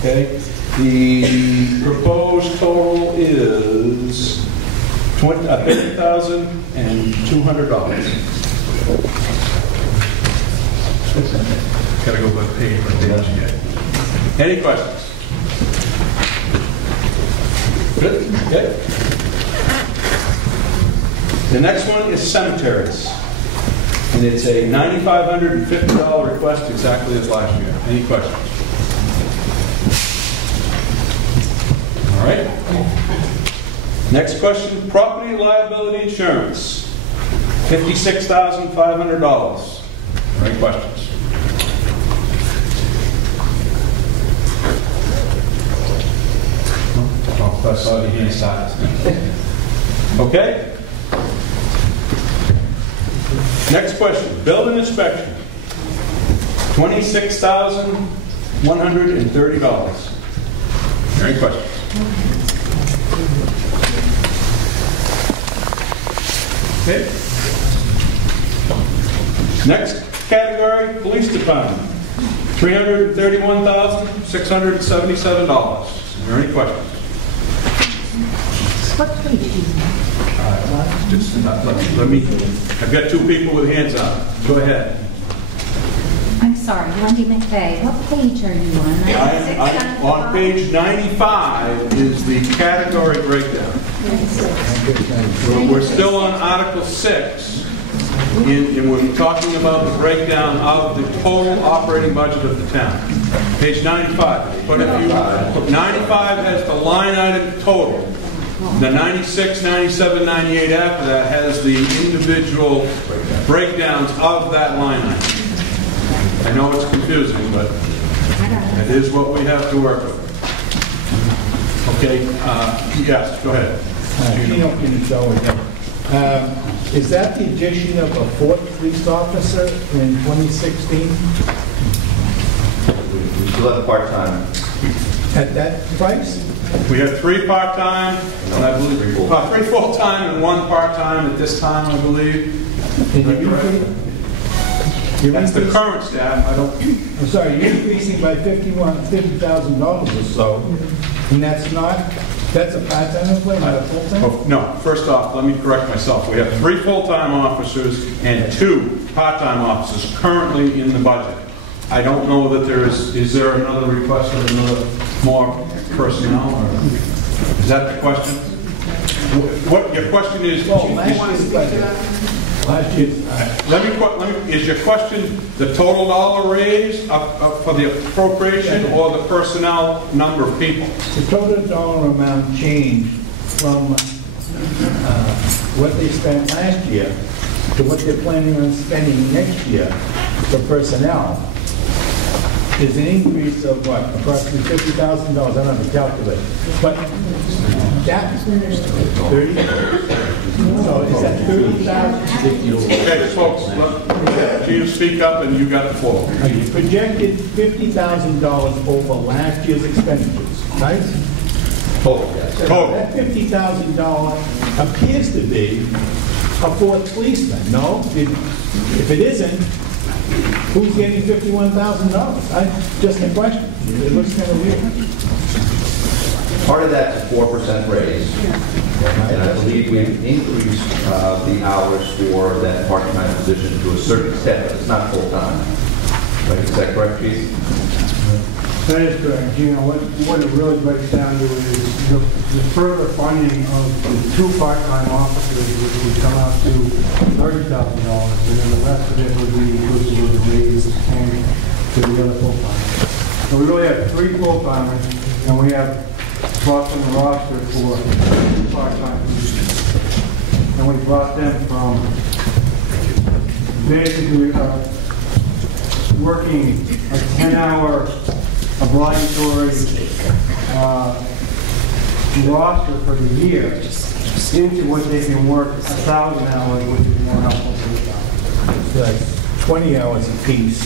Okay, the proposed total is $50,200. Gotta go by page. Any questions? Good. Okay. The next one is cemeteries. And it's a $9,550 request, exactly as last year. Any questions? All right. Next question, property liability insurance, $56,500. Any questions? I saw the hand size. Okay. Next question, building inspection, $26,130. Any questions? Okay. Next category, police department, $331,677. Are there any questions? What page is Let me, I've got two people with hands up. Go ahead. I'm sorry, Wendy McVeigh. What page are you on? I'm on page 95 is the category breakdown. We're still on Article 6, and we're talking about the breakdown of the total operating budget of the town. Page 95. But if you, 95 has the line item total. The 96, 97, 98 after that has the individual breakdowns of that line item. I know it's confusing, but it is what we have to work with. Okay, yes, go ahead. Gino Pinto again. Is that the addition of a fourth police officer in 2016? We still have part-time. At that price? We have 3 part-time, and I believe 3 full-time and 1 part-time at this time, I believe. That's the current staff. I'm sorry, you're increasing by $50,000 or so, and that's a part-time employee, not a full-time? Oh, no, first off, let me correct myself. We have 3 full-time officers and 2 part-time officers currently in the budget. I don't know that is there another request for another more personnel? Or is that the question? What your question is? Is your question the total dollar raise for the appropriation or the personnel number of people? The total dollar amount changed from what they spent last year to what they're planning on spending next year for personnel. Is an increase of what? Approximately $50,000. I don't have to calculate. But that 30. So is that 30,000? Okay, folks, you speak up and you got the floor. You projected $50,000 over last year's expenditures, right? Total. That $50,000 appears to be a fourth policeman. No? If it isn't, who's getting $51,000? Just a question. It looks kind of weird. Part of that's a 4% raise. And I believe we've increased the hours for that part-time position to a certain extent, but it's not full-time. Right? Is that correct, Chief? That is correct, Gino. What it really breaks down to is the further funding of the 2 part-time officers, which would come out to $30,000, and then the rest of it would be inclusive of the raise and to the other full-timers. So we really have 3 full-timers, and we have brought in the roster for 2 part-time positions. And we brought them from basically working a 10-hour obligatory roster for the year into what they can work 1,000 hours, which is more helpful for the job. It's like 20 hours apiece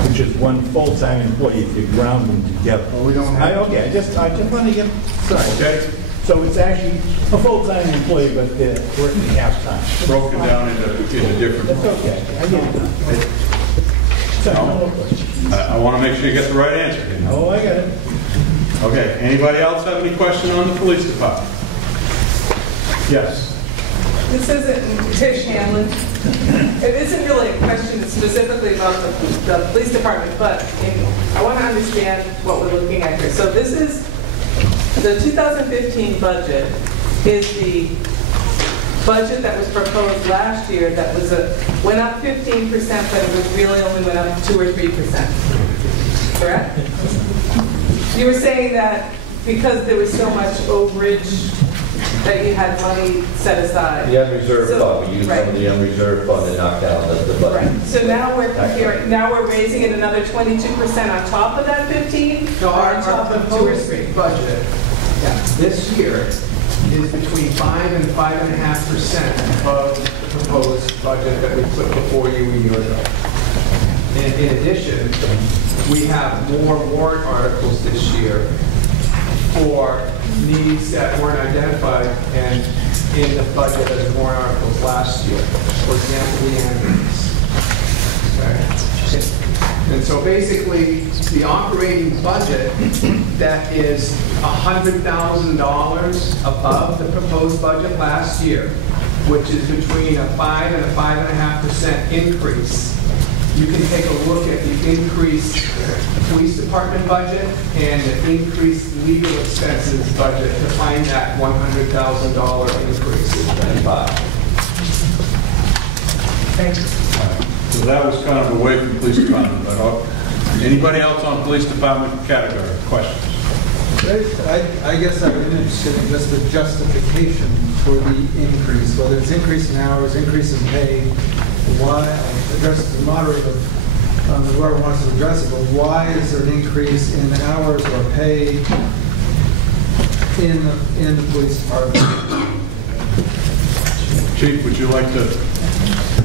which is one full-time employee if you ground them together. Well, we don't have. Okay, I just want to get, sorry. Okay. So it's actually a full-time employee, but they're working half-time. Broken down into different. That's okay, I get it. I want to make sure you get the right answer. You know? Oh, I got it. Okay, anybody else have any question on the police department? Yes. This isn't Tish Hamlin. It isn't really a question specifically about the police department, but I want to understand what we're looking at here. So this is the 2015 budget is the budget that was proposed last year that was went up 15%, but it was really only went up 2 or 3%. Correct? You were saying that because there was so much overage that you had money set aside. The unreserved fund, we used some of the unreserved fund to knock down the budget. Right. So now we're comparing, now we're raising it another 22% on top of that 15? No, or on top of 2 or 3? Budget this year is between 5 and 5.5% of the proposed budget that we put before you a year ago. In addition, we have more warrant articles this year for needs that weren't identified and in the budget as warrant articles last year. For example, the ambulance. Okay. And so basically, the operating budget that is $100,000 above the proposed budget last year, which is between a 5 and a 5.5% increase. You can take a look at the increased police department budget and the increased legal expenses budget to find that $100,000 increase. Thank you. So that was kind of away from police department, but anybody else on police department category? Questions? I guess I'm interested in just the justification for the increase, whether it's increase in hours, increase in pay, why, address the moderator, whoever wants to address it, but why is there an increase in hours or pay in the police department? Chief, would you like to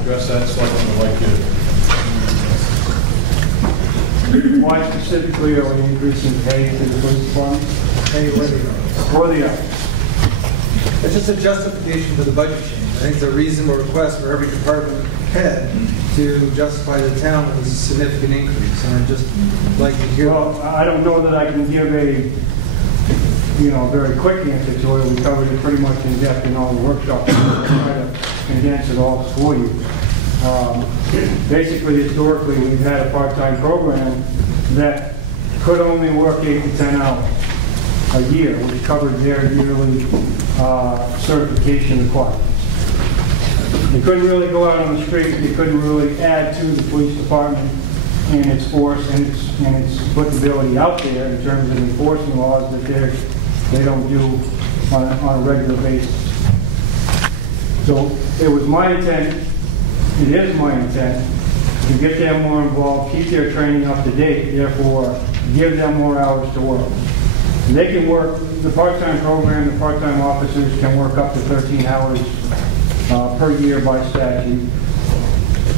address that? Someone would like you to. Why specifically are we increasing pay to the police department? Pay where they go. For the hours. It's just a justification for the budget change. I think it's a reasonable request for every department head to justify the town with a significant increase, and I'd just like to hear. Well, I don't know that I can give a very quick answer to it. We covered it pretty much in depth in all the workshops. I'll try to condense it all for you. Basically, historically, we've had a part-time program that could only work 8 to 10 hours a year, which covered their yearly certification requirements. They couldn't really go out on the street. They couldn't really add to the police department and its force and its applicability out there in terms of enforcing laws that they don't do on a regular basis. So it was my intent, it is my intent, to get them more involved, keep their training up to date, therefore give them more hours to work. They can work, the part-time program, the part-time officers can work up to 13 hours per year by statute.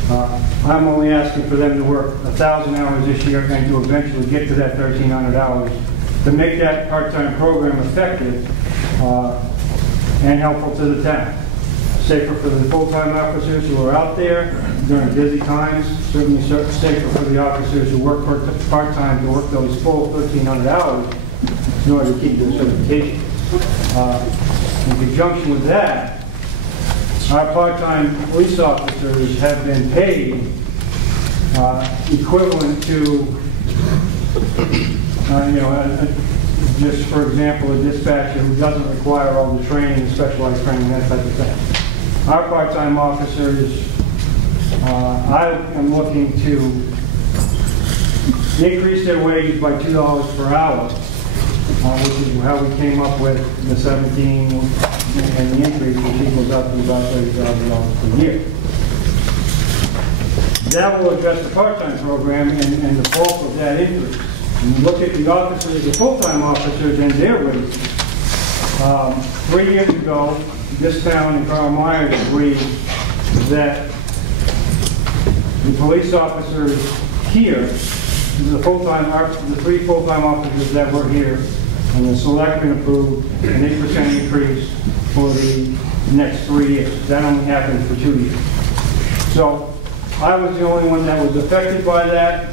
I'm only asking for them to work 1,000 hours this year and to eventually get to that 1,300 hours to make that part-time program effective and helpful to the town. Safer for the full-time officers who are out there during busy times, certainly safer for the officers who work part-time to work those full 1,300 hours in order to keep their certification. In conjunction with that, our part-time police officers have been paid equivalent to, just for example, a dispatcher who doesn't require all the training, specialized training, that type of thing. Our part-time officers, I am looking to increase their wages by $2 per hour, which is how we came up with the 17 and the increase, which equals up to about $30,000 per year. That will address the part-time program and the bulk of that increase. When you look at the officers, the full-time officers and their wages, 3 years ago, this town and Carl Myers agreed that the police officers here, the three full-time officers that were here, and the selectmen approved an 8% increase for the next 3 years. That only happened for 2 years. So I was the only one that was affected by that,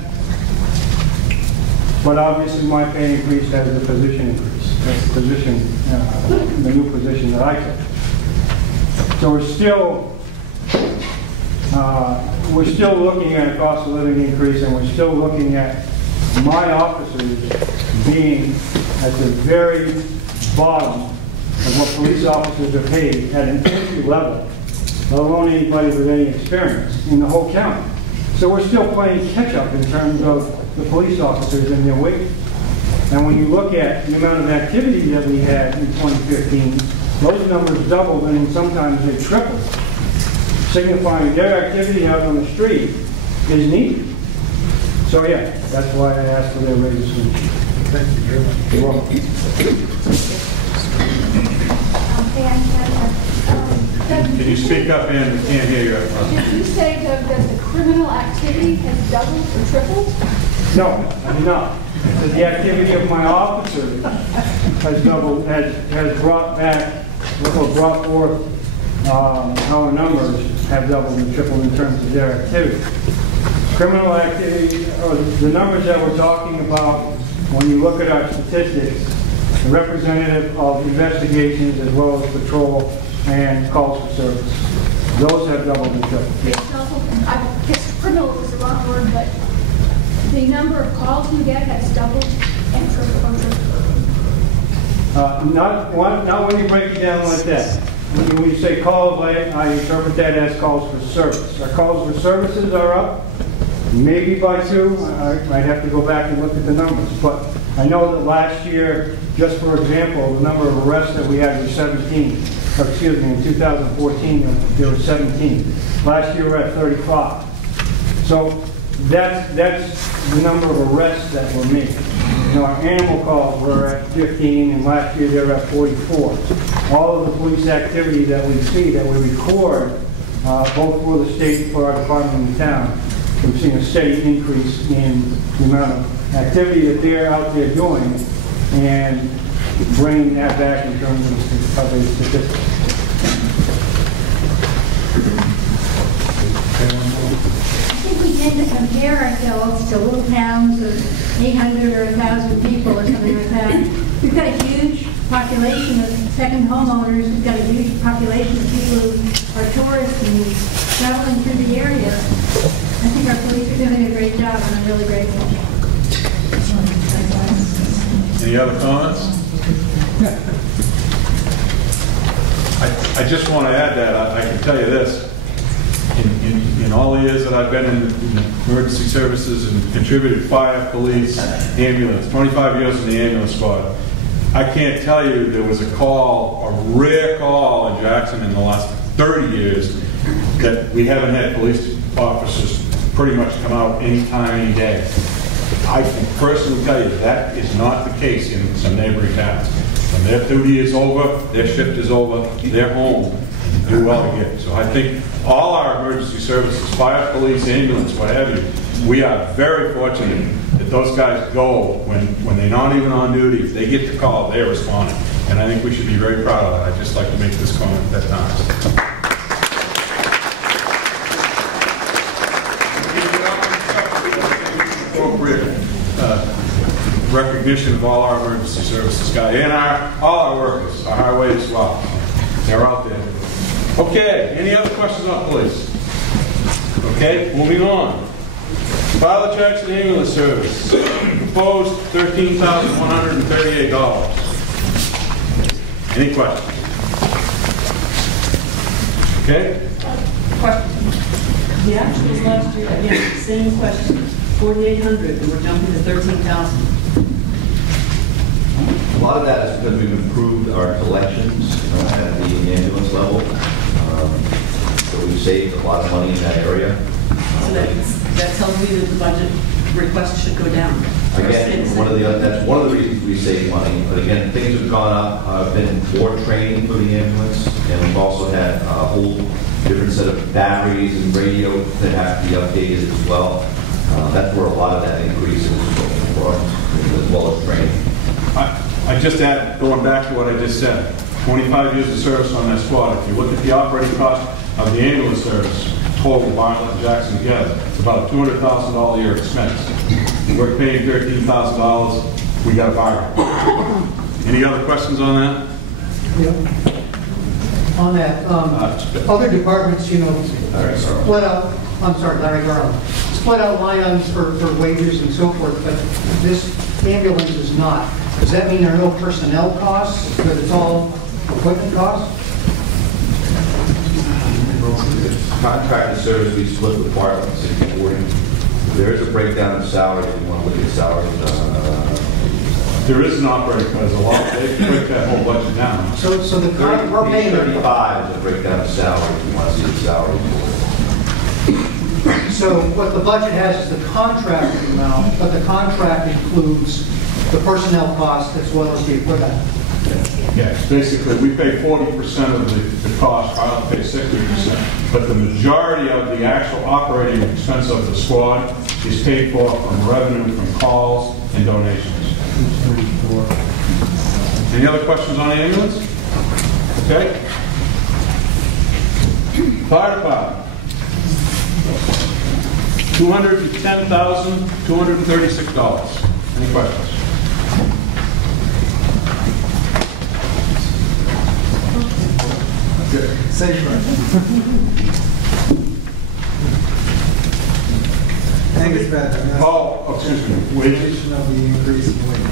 but obviously my pay increase has a position increase. That's the position, the new position that I took. So we're still looking at a cost of living increase, and we're still looking at my officers being at the very bottom of what police officers are paid at an entry level, let alone anybody with any experience in the whole county. So we're still playing catch-up in terms of the police officers and their wages. And when you look at the amount of activity that we had in 2015, those numbers doubled and sometimes they tripled, signifying their activity out on the street is needed. So yeah, that's why I asked for their raises. Thank you very much. You're welcome. Can you speak up, and we can't hear you? Did you say, Doug, that the criminal activity has doubled or tripled? No, I did not. But the activity of my officers has doubled, has brought back, or brought forth our numbers have doubled and tripled in terms of their activity. Criminal activity, or the numbers that we're talking about, when you look at our statistics, the representative of investigations as well as patrol and calls for service, those have doubled and tripled. I guess criminal is the wrong word, but the number of calls we get has doubled and tripled. Not when you break it down like that. When you say calls, I interpret that as calls for service. Our calls for services are up, maybe by 2. I'd have to go back and look at the numbers. But I know that last year, just for example, the number of arrests that we had was 17. Or excuse me, in 2014, there were 17. Last year, we're at 35. So that's the number of arrests that were made. You know, our animal calls were at 15, and last year they were at 44. All of the police activity that we see, that we record, both for the state and for our department in town, we've seen a steady increase in the amount of activity that they're out there doing, and bringing that back in terms of the statistics. I think we tend to compare ourselves to little towns of 800 or 1,000 people or something like that. We've got a huge population of second homeowners. We've got a huge population of people who are tourists and traveling through the area. I think our police are doing a great job, and I'm really grateful. Any other comments? I just want to add that I can tell you this. In all the years that I've been in emergency services and contributed fire, police, ambulance, 25 years in the ambulance squad, I can't tell you there was a rare call in Jackson in the last 30 years that we haven't had police officers pretty much come out anytime, any day. I can personally tell you that is not the case in some neighboring towns. When their duty is over, their shift is over, they're home, and do well again. So I think all our emergency services, fire, police, ambulance, what have you, we are very fortunate that those guys go when they're not even on duty. If they get the call, they're responding. And I think we should be very proud of that. I'd just like to make this comment at that time. Recognition of all our emergency services guys and all our workers, our highway as well. They're out there. Okay, any other questions on police? Okay, moving on. File the Jackson Ambulance Service. Proposed $13,138. Any questions? Okay. Question. The actuals last year, again, same question. 4,800, and we're jumping to 13,000. A lot of that is because we've improved our collections at the ambulance level. So we've saved a lot of money in that area. So that tells me that the budget request should go down. Again, that's one of the reasons we save money. But again, things have gone up. Been more training for the ambulance, and we've also had a whole different set of batteries and radio that have to be updated as well. That's where a lot of that increase is for us, as well as training. I just add, going back to what I just said, 25 years of service on that squad. If you look at the operating cost of the ambulance service, total Bartlett and Jackson together, it's about a $200,000 a year expense. We're paying $13,000. We got to borrow. Any other questions on that? Yeah. On that, other departments, you know, split out, I'm sorry, Larry Garland, split out line items for wages and so forth, but this ambulance is not. Does that mean there are no personnel costs, that it's all equipment costs? Contracted service, we split the Bartlett 60-40. There is a breakdown of salaries. If you want to look at salaries. There is an operating cost. A lot. They break that whole budget down. So the we're paying 35 is a breakdown of salaries. If you want to see the salaries. So what the budget has is the contracted amount, but the contract includes the personnel cost as well as the equipment. Yes, basically, we pay 40% of the cost, I'll pay 60%. But the majority of the actual operating expense of the squad is paid for from revenue from calls and donations. Any other questions on the ambulance? Okay. Fire department. $210,236. Any questions? Good. Same I think it's bad. Oh, excuse me. Wages? Of the increase in wages.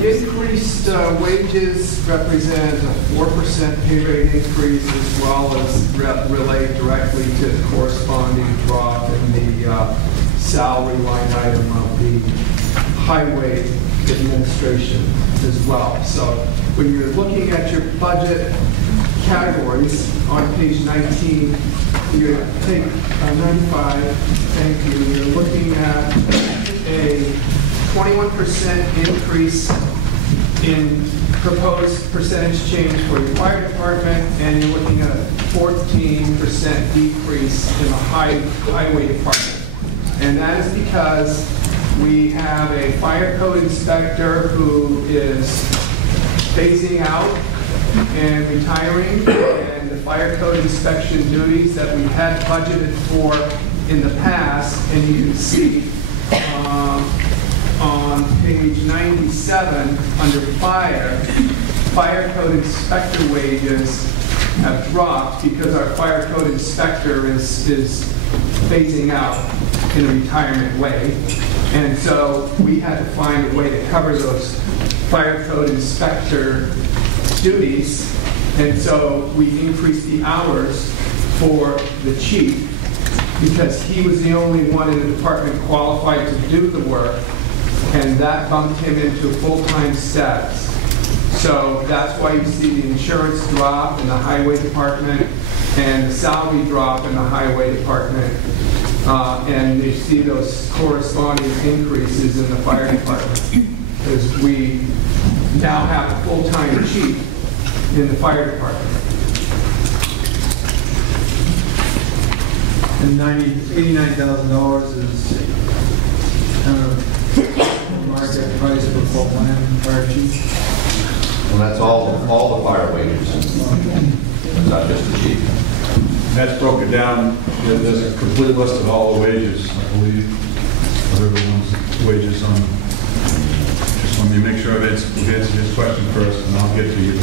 The increased wages represent a 4% pay rate increase, as well as relate directly to the corresponding drop in the salary line item of the highway administration as well. So when you're looking at your budget categories on page 19, you take 95, thank you, you're looking at a 21% increase in proposed percentage change for the fire department, and you're looking at a 14% decrease in the highway department. And that is because we have a fire code inspector who is phasing out and retiring, and the fire code inspection duties that we had budgeted for in the past, and you can see on page 97 under fire code inspector wages have dropped because our fire code inspector is phasing out in a retirement way. And so we had to find a way to cover those fire code inspector duties. And so we increased the hours for the chief because he was the only one in the department qualified to do the work. And that bumped him into full-time status. So that's why you see the insurance drop in the highway department and the salary drop in the highway department. And you see those corresponding increases in the fire department. Because we now have a full-time chief in the fire department. And $89,000 is kind of market price for full-time fire chief. Well, that's all the fire wages, not just the chief. That's broken down. There's a complete list of all the wages, I believe, of everyone's wages on. Just let me make sure I've answered his question first, and I'll get to you.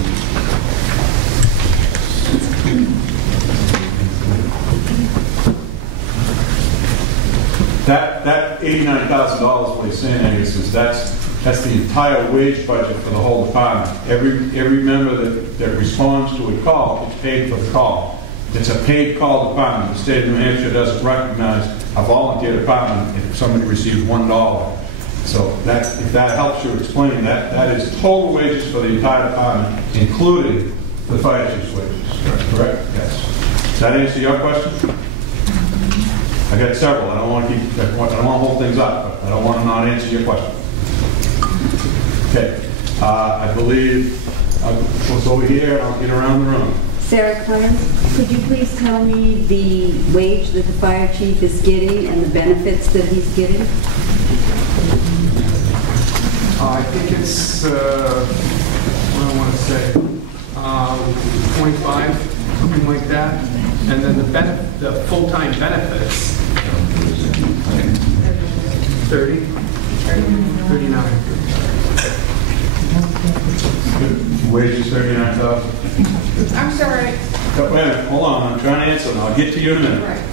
That $89,000, what he's saying, I guess, is that's the entire wage budget for the whole department. Every member that responds to a call gets paid for the call. It's a paid call department. The state of New Hampshire doesn't recognize a volunteer department if somebody receives $1. So if that helps you explain that is total wages for the entire department, including the fire chief's wages. Correct? Yes. Does that answer your question? I got several. I don't want to hold things up, but I don't want to not answer your question. Okay. I believe what's over here, and I'll get around the room. Sarah Clemens, could you please tell me the wage that the fire chief is getting and the benefits that he's getting? I think it's, what do I want to say, 25, something like that. And then the full-time benefits, 30, 39. Wage is 39,000. I'm sorry. Wait a minute, hold on, I'm trying to answer, and I'll get to you in a minute.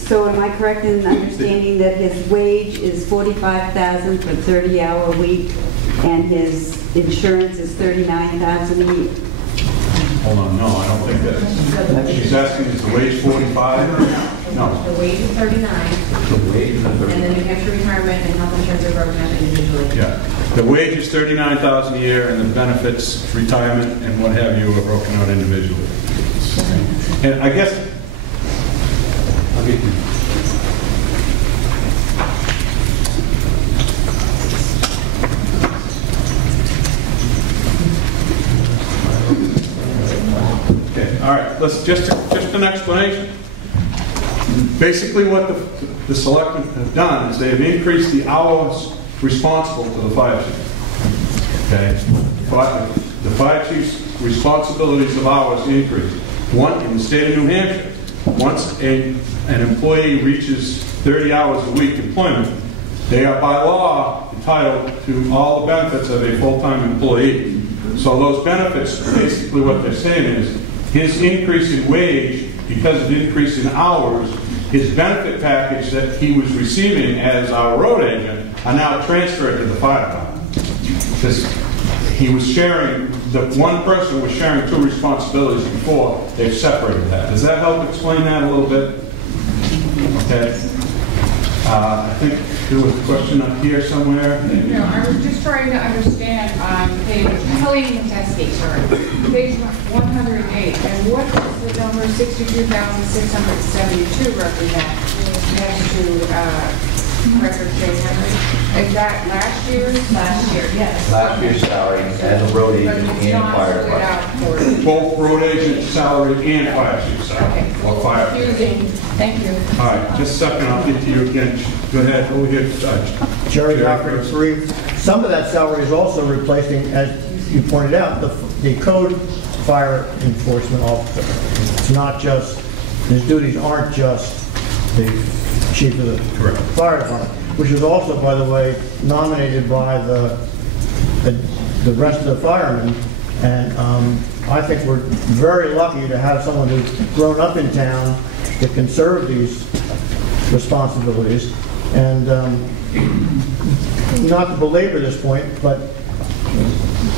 So am I correct in understanding that his wage is $45,000 for a 30-hour week and his insurance is $39,000 a year? Hold on, no, I don't think that. She's asking, is the wage 45? No. The wage is 39, The wage is and the 39. New Hampshire retirement and health insurance are broken up individually. Yeah. The wage is 39,000 a year, and the benefits, retirement, and what have you are broken out individually. And I guess, I'll get you. Okay, all right, let's just an explanation. Basically what the selectmen have done is they have increased the hours responsible to the fire chief. Okay? But the fire chief's responsibilities of hours increased. One, in the state of New Hampshire, once an employee reaches 30 hours a week employment, they are by law entitled to all the benefits of a full-time employee. So those benefits, basically what they're saying is, his increase in wage, because of the increase in hours, his benefit package that he was receiving as our road agent are now transferred to the fire department. Because he was sharing, the one person was sharing two responsibilities before, they've separated that. Does that help explain that a little bit? Okay. I think there was a question up here somewhere. No, I was just trying to understand on page, page 108, and what does the number 62,672 represent next to Record J. Henry? Is that last year's? Last year, yes. Last year's salary and the road agent and fire department. Both road agent salary and fire chief salary. Or fire. Confusing. Thank you. All right, just a second, I'll get to you again. Go ahead, over here, Jerry Cochran, 3. Some of that salary is also replacing, as you pointed out, the code fire enforcement officer. It's not just, his duties aren't just the chief of the fire department, which is also, by the way, nominated by the rest of the firemen. And I think we're very lucky to have someone who's grown up in town that can serve these responsibilities. And not to belabor this point, but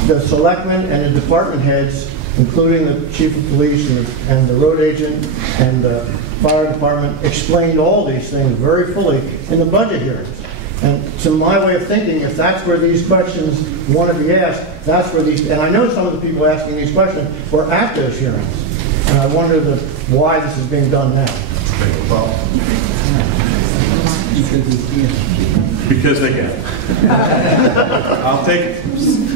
the selectmen and the department heads, including the chief of police and the road agent and the fire department, explained all these things very fully in the budget hearings. And to my way of thinking, if that's where these questions want to be asked, that's where these, and I know some of the people asking these questions were at those hearings. And I wonder why this is being done now. Because they can. I'll take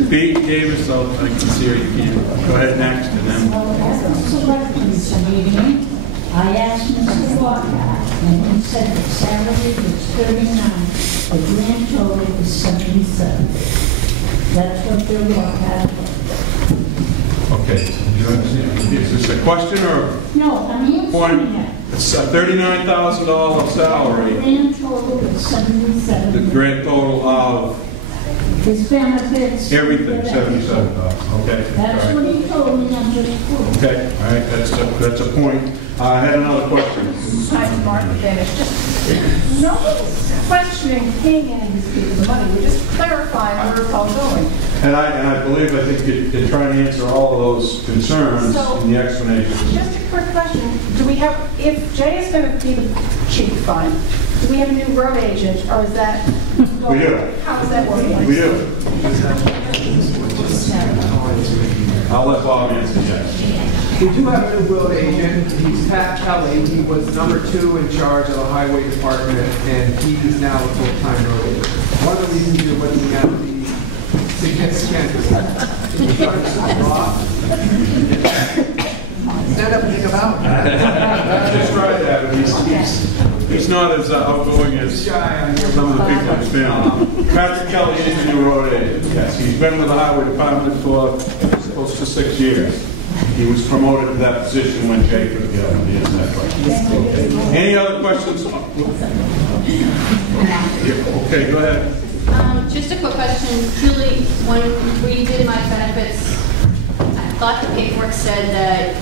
Pete Davis, I can see her, you can. Go ahead next, and then. I asked Mr. Walker, and he said the salary was 39, the grand total was 77. That's what they're working at. Okay, do you understand? Is this a question or? No, I'm answering it. It's a $39,000 salary. The grand total is 77. The grand total of? His benefits. Everything, 77,000, okay. That's what he told me, I'm just quoting. Okay, all right, that's a point. I had another question. Hi, Martha Bennett. Nobody's questioning paying any of these people the money. We're just clarifying where it's all going. And I think you're trying to answer all of those concerns in the explanation. Just a quick question. Do we have, if Jay is going to be the chief, fine, do we have a new road agent, or is that? We do. How is that working? We do. I'll let Bob answer yes. We do have a new road agent. He's Pat Kelly. He was number 2 in charge of the highway department, and he is now a full-time road agent. One of the reasons you're looking at the significant Stand up and take him out. Just tried that, and he's not as outgoing as some of the people in his family. Patrick Kelly is the new road agent. Yes, he's been with the highway department for close to 6 years. He was promoted to that position when Jay took the other. Yes, that's right. Any other questions? Okay, go ahead. Just a quick question. Julie, when we did my benefits, I thought the paperwork said that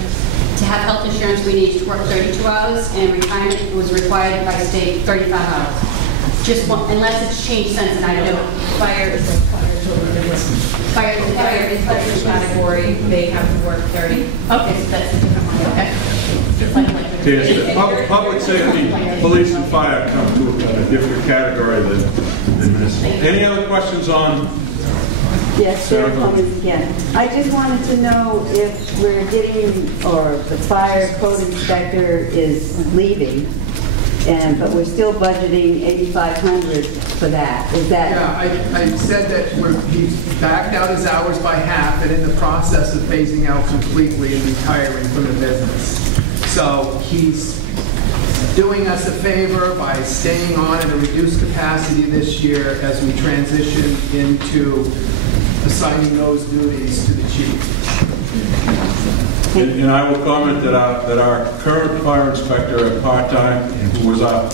to have health insurance we need to work 32 hours and retirement was required by state 35 hours. Just one, unless it's changed since, and I know fire inspection category, they have to work 30. Okay, so that's a different one. Okay. Yes, public safety, police and fire come to a different category than municipal. Any other questions on? Yes, Sarah Clemens again. I just wanted to know if we're getting, or the fire code inspector is leaving, but we're still budgeting $8,500 for that. Is that? Yeah, I said that he's backed out his hours by half and in the process of phasing out completely and retiring from the business. So he's doing us a favor by staying on at a reduced capacity this year as we transition into assigning those duties to the chief. And I will comment that our current fire inspector at part-time, who was our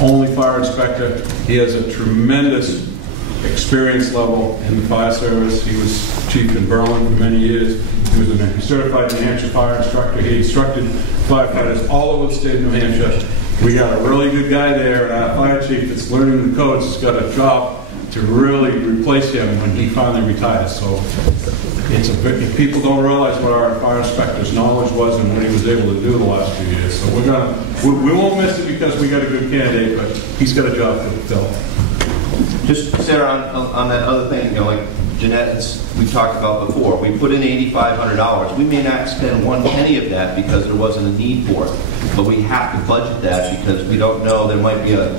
only fire inspector, he has a tremendous experience level in the fire service. He was chief in Berlin for many years. He was a certified New Hampshire fire instructor. He instructed firefighters all over the state of New Hampshire. We got a really good guy there, and our fire chief that's learning the codes has got a job to really replace him when he finally retires. So people don't realize what our fire inspector's knowledge was and what he was able to do the last few years. So we won't miss it because we got a good candidate, but he's got a job to fill. Just, Sarah, on that other thing, like Jeanette, we talked about before, we put in $8,500. We may not spend one penny of that because there wasn't a need for it, but we have to budget that because we don't know. There might be a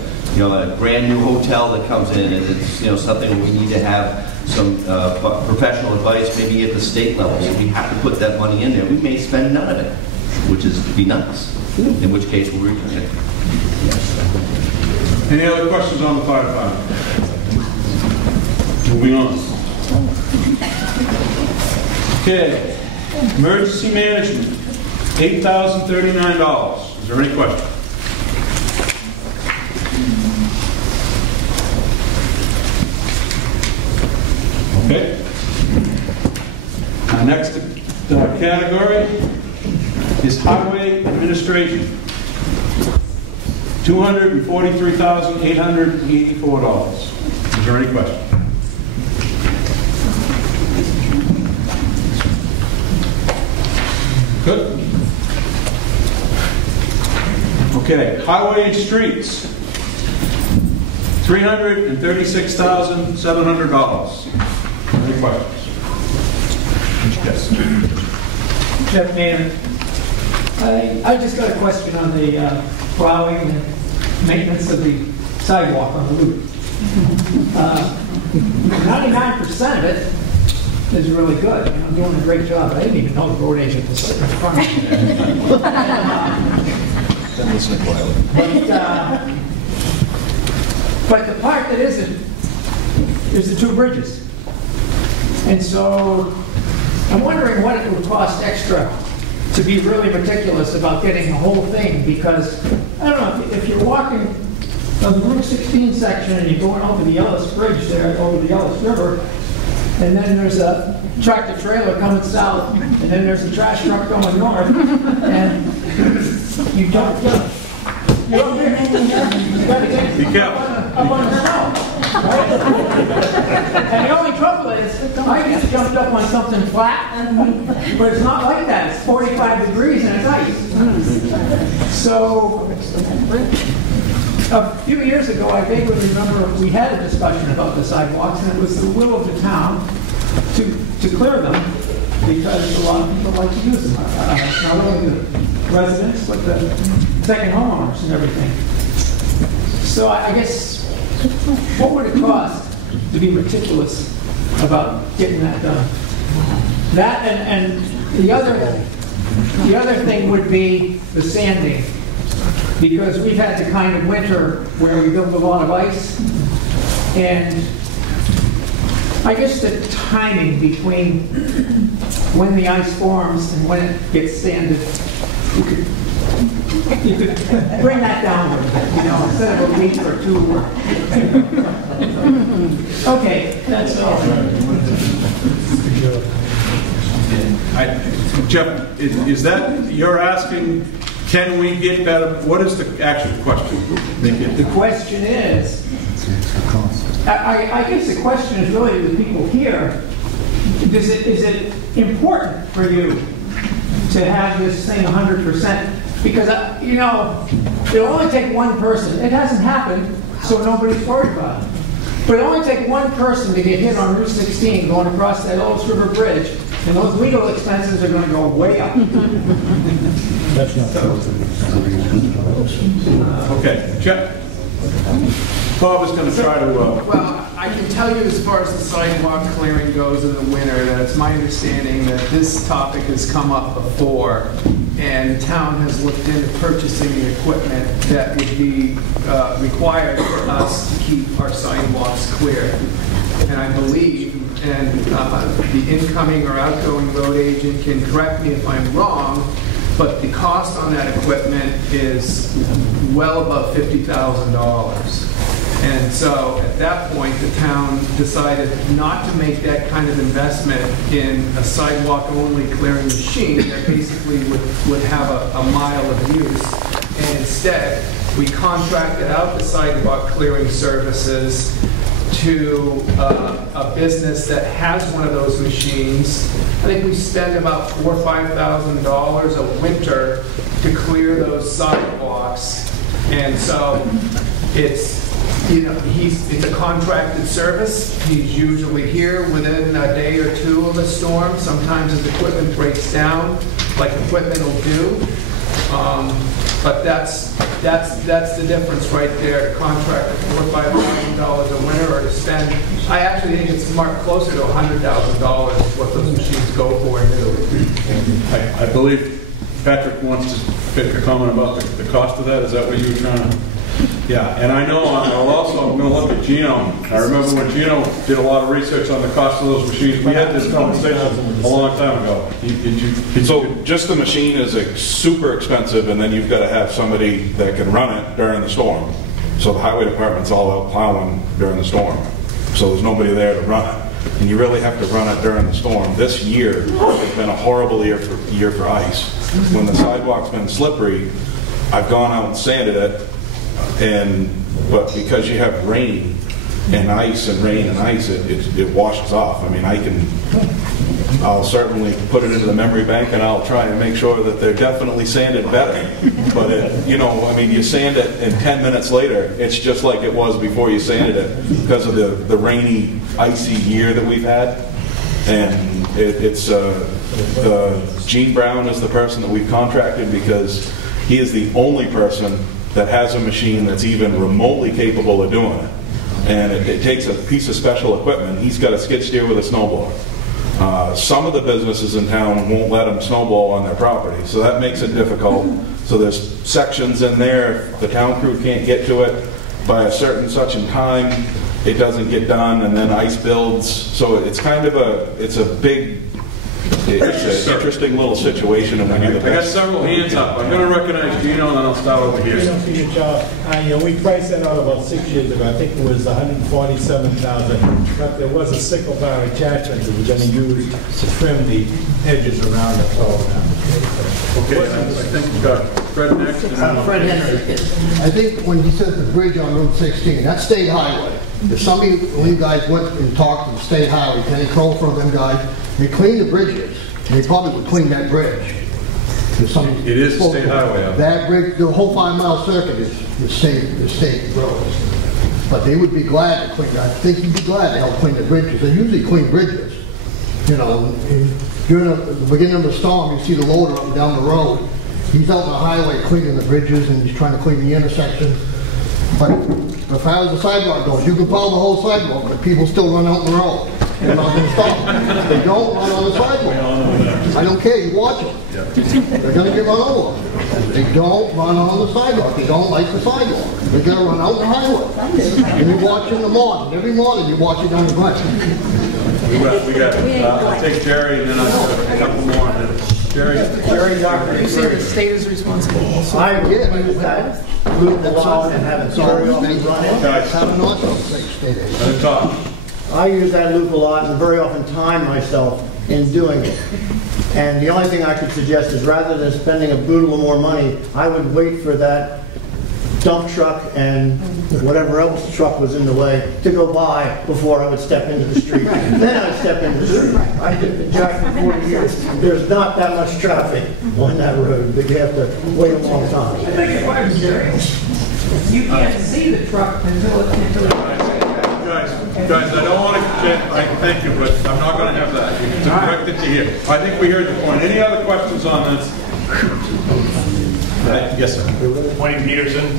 brand new hotel that comes in, and it's something we need to have some professional advice, maybe at the state level. So we have to put that money in there. We may spend none of it, which is be nice. In which case we'll return it. Any other questions on the fire department? Moving on. Okay, emergency management, $8,039. Is there any question? Okay. Our next category is highway administration, $243,884. Is there any question? Good. Okay, highway and streets, $336,700. Any questions? Yes. Jeff Mann. I just got a question on the plowing and maintenance of the sidewalk on the loop. 99% of it is really good. I'm doing a great job. I didn't even know the road agent was sitting in front of me. But the part that isn't is the two bridges. And so I'm wondering what it would cost extra to be really meticulous about getting the whole thing, because I don't know, if you're walking on the Route 16 section and you're going over the Ellis Bridge there, over the Ellis River, and then there's a tractor trailer coming south, and then there's a trash truck going north, and you don't get you got to get up on the snow. Right? And the only trouble is, I just jumped up on something flat, but it's not like that. It's 45 degrees and it's ice. So, a few years ago, I vaguely remember we had a discussion about the sidewalks, and it was the will of the town to clear them, because a lot of people like to use them. Not only the residents, but the second homeowners and everything. So I guess, what would it cost to be meticulous about getting that done? That and the other The other thing would be the sanding, because we've had the kind of winter where we build a lot of ice, and I guess the timing between when the ice forms and when it gets sanded, you could bring that down a little bit, instead of a week or two. Okay, that's all. Jeff, is that, you're asking, can we get better? What is the actual question? The question is, I guess the question is really to the people here, is it important for you to have this thing 100%? Because, it'll only take one person. It hasn't happened, so nobody's worried about it. But it'll only take one person to get hit on Route 16 going across that Ellis River Bridge, and those legal expenses are going to go way up. That's not true. Okay, Jeff. Bob is going to try to... Well, I can tell you as far as the sidewalk clearing goes in the winter, that it's my understanding that this topic has come up before, and the town has looked into purchasing the equipment that would be required for us to keep our sidewalks clear. And I believe, and the incoming or outgoing road agent can correct me if I'm wrong, but the cost on that equipment is well above $50,000. And so at that point, the town decided not to make that kind of investment in a sidewalk-only clearing machine that basically would have a mile of use. And instead, we contracted out the sidewalk clearing services to a business that has one of those machines. I think we spend about $4,000 or $5,000 a winter to clear those sidewalks. And so it's a contracted service. He's usually here within a day or two of a storm. Sometimes his equipment breaks down, like equipment will do. But that's the difference right there. To contract $4,000 or $5,000 a winter, or to spend. I actually think it's marked closer to $100,000 what those machines go for new. I believe Patrick wants to make a comment about the cost of that. Is that what you were trying to? Yeah, and I know I'm going to look at Gino. I remember when Gino did a lot of research on the cost of those machines. We had this conversation a long time ago. So just the machine is super expensive, and then you've got to have somebody that can run it during the storm. So the highway department's all out plowing during the storm. So there's nobody there to run it. And you really have to run it during the storm. This year has been a horrible year for ice. When the sidewalk's been slippery, I've gone out and sanded it. But because you have rain and ice, it washes off. I mean, I'll certainly put it into the memory bank, and I'll try and make sure that they're definitely sanded better. But you sand it, and 10 minutes later, it's just like it was before you sanded it because of the rainy, icy year that we've had. And Gene Brown is the person that we've contracted because he is the only person that has a machine that's even remotely capable of doing it. And it takes a piece of special equipment. He's got a skid steer with a snowblower. Some of the businesses in town won't let them snowball on their property, so that makes it difficult. So there's sections in there, if the town crew can't get to it by a certain such and time, it doesn't get done, and then ice builds. So it's kind of it's an interesting little situation. And I got several hands up. I'm going to recognize Gino, and then I'll start over here. Gino, for your job. We priced that out about 6 years ago. I think it was $147,000. But there was a sickle bar attachment that we're going to use to trim the edges around the pole. Okay, I think we've got Fred next. Fred Henry. I think when he says the bridge on Route 16, that's state highway. If somebody, when you guys went and talked to the state highway, Kenny Crowford, them guys, they clean the bridges. They probably would clean that bridge. It is a state highway. That bridge, the whole 5-mile circuit is state roads. But they would be glad to clean that. I think you'd be glad to help clean the bridges. They usually clean bridges. During the beginning of the storm, you see the loader up and down the road. He's out on the highway cleaning the bridges, and he's trying to clean the intersections. But as far as the sidewalk goes, you can plow the whole sidewalk, but people still run out in the road. They're not going to stop. They don't run on the sidewalk. I don't care, you watch it. They're gonna get run over. They don't run on the sidewalk, they don't like the sidewalk. They're gonna run out the highway. And you watch in the morning, every morning you watch it on the ground. I'll take Jerry and then I'll have a couple more. Jerry, Doctor. You say the state is responsible also. I use that loop a lot and have it very often run it. Guys, let him talk. I use that loop a lot and very often time myself in doing it. And the only thing I could suggest is rather than spending a boodle of more money, I would wait for that dump truck and whatever else truck was in the way to go by before I would step into the street. Then I'd step into the street. I did the job for 40 years. There's not that much traffic on that road, but you have to wait a long time. I think if I was Jerry, you can't see the truck until Guys, I don't want to, thank you, but I'm not going to have that. It's directed to you. I think we heard the point. Any other questions on this? Yes, sir. Wayne Peterson.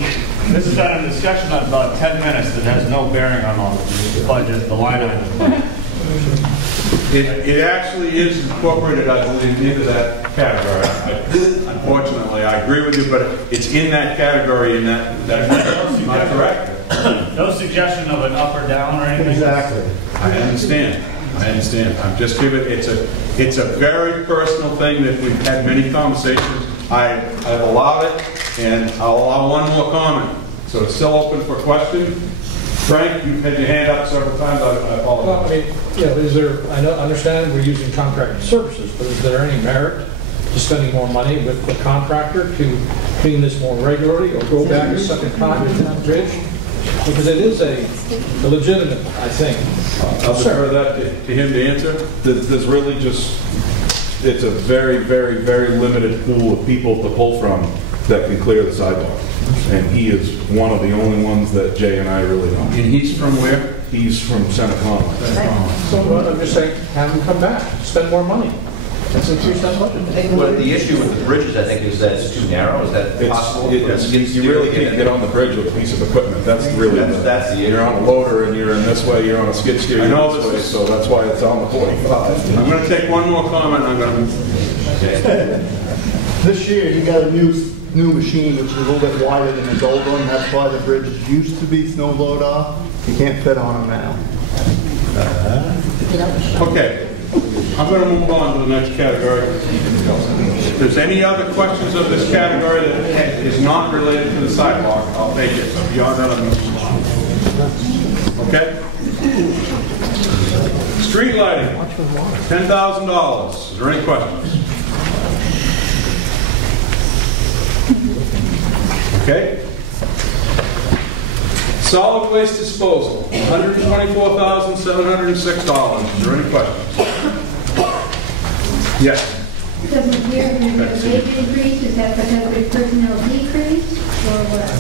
This has been a discussion of about 10 minutes that has no bearing on the budget, the line item. It actually is incorporated, I believe, into that category. Unfortunately, I agree with you, but it's in that category in that am I correct? No suggestion of an up or down or anything? Exactly. I understand. I'm just giving, it's a very personal thing that we've had many conversations. I've allowed it, and I'll allow one more comment. So it's still open for question. Frank, you've had your hand up several times. I apologize. Well, I mean, is there, I understand we're using contracted services, but is there any merit to spending more money with the contractor to clean this more regularly or go back a second time to that bridge? Because it is a legitimate, I think. I'll defer that to him to answer. There's really just, it's a very, very, very limited pool of people to pull from that can clear the sidewalk. And he is one of the only ones that Jay and I really know. And he's from where? He's from Seneca. So I'm just saying, have him come back, spend more money. That's increase that budget. Well, the issue with the bridges, I think, is that it's too narrow. Is that possible? You really can't get on the bridge with a piece of equipment. That's really that's the issue. You're on a loader and you're in this way. You're on a skid steer. I know this way, so that's why it's on the 45. I'm going to take one more comment. I'm going to. This year, you got a new machine which is a little bit wider than its old one. That's why the bridges used to be snow blowed off. You can't fit on them now. Okay. I'm going to move on to the next category. If there's any other questions of this category that is not related to the sidewalk, I'll take it. But beyond that, I'm going to move on. Okay? Street lighting, $10,000. Is there any questions? Okay. Solid waste disposal, $124,706. Is there any questions? Yes. It doesn't appear there's a wage increase. Is that because of the personnel decrease or what?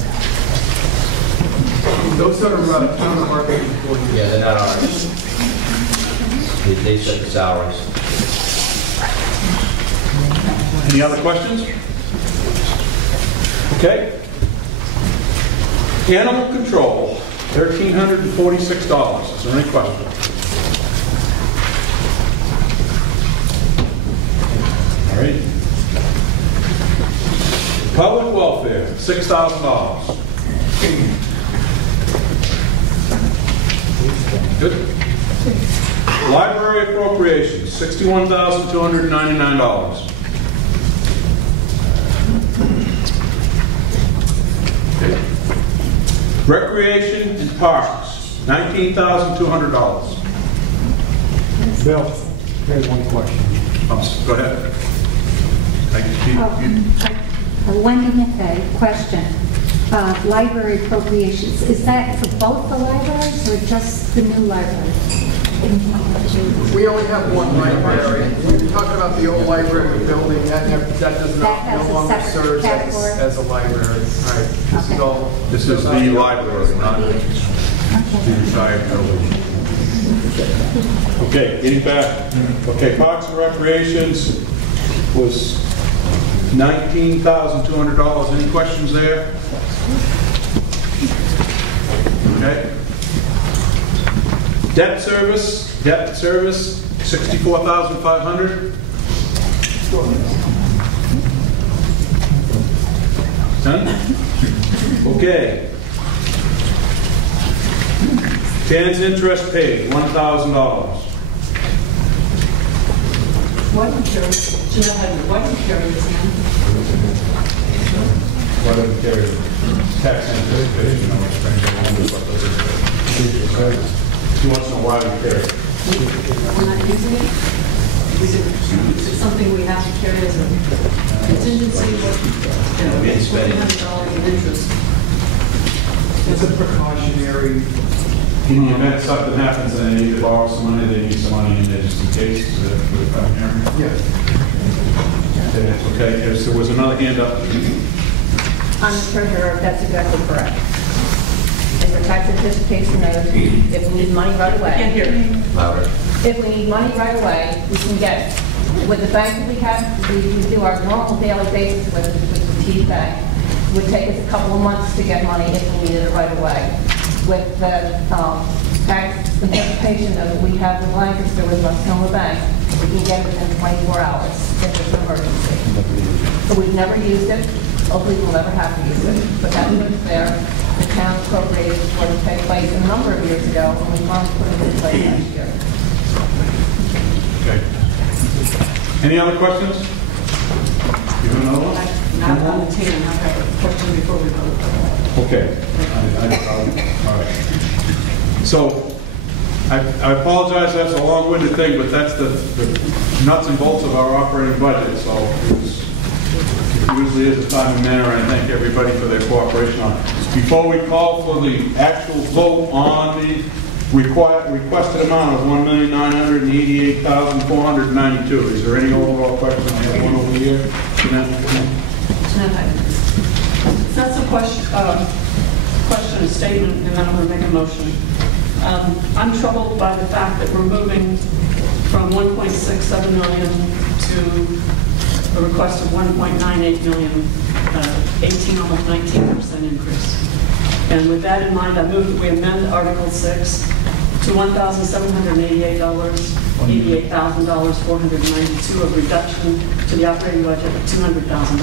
Those are town market employees. Yeah, they're not ours. They set the salaries. Any other questions? Okay. Animal control, $1,346. Is there any questions? All right. Public welfare, $6,000. Good. Library appropriations, $61,299. Okay. Recreation and parks, $19,200. Bill, here's one question. Go ahead. Wendy McKay, question. Library appropriations, is that for both the libraries or just the new library? We only have one library. We're talking about the old library building. That does not no longer serve as a library. Right. This is all. This is the library, not the entire building. Okay, getting back. Okay, Parks and Recreations was $19,200. Any questions there? Okay. Debt service, $64,500. Done? Okay. Tan's interest paid, $1,000. Why don't you carry, Jeanette Henry, why don't you carry this now? Why don't we carry tax anticipation, He wants to know why we carry it. We're not using it? Is it something we have to carry as a contingency? We didn't spend it. $1,200 in interest. It's a precautionary. In the event something happens and they need to borrow some money, they need some money in there just in case. Is that what I'm hearing? Yeah. Okay, if there was another hand up. I'm the treasurer, that's exactly correct. It's a tax anticipation note. If we need money right away. Can't hear you. Louder. If we need money right away, we can get it. With the bank that we have, we do our normal daily basis with the T bank. It would take us a couple of months to get money if we needed it right away. With the tax anticipation note we have with Lancaster with Roscommon Bank, we can get it within 24 hours if it's an emergency. So we've never used it. Hopefully we'll never have to use it. But that was there. The town appropriated for it to take place a number of years ago, and we finally put it in place last year. Okay. Any other questions? You have another one? Not on the table, I have a question before we vote. Okay. All right. So, I apologize, that's a long-winded thing, but that's the nuts and bolts of our operating budget, so it usually is a time and manner, and I thank everybody for their cooperation on it. Before we call for the actual vote on the requested amount of $1,988,492, is there any overall question? I have one over here. That's a question, a statement, and then I'm going to make a motion. I'm troubled by the fact that we're moving from 1.67 million to a request of 1.98 million, 18, almost 19% increase. And with that in mind, I move that we amend Article 6 to $1,788, $88,492 of reduction to the operating budget of $200,000.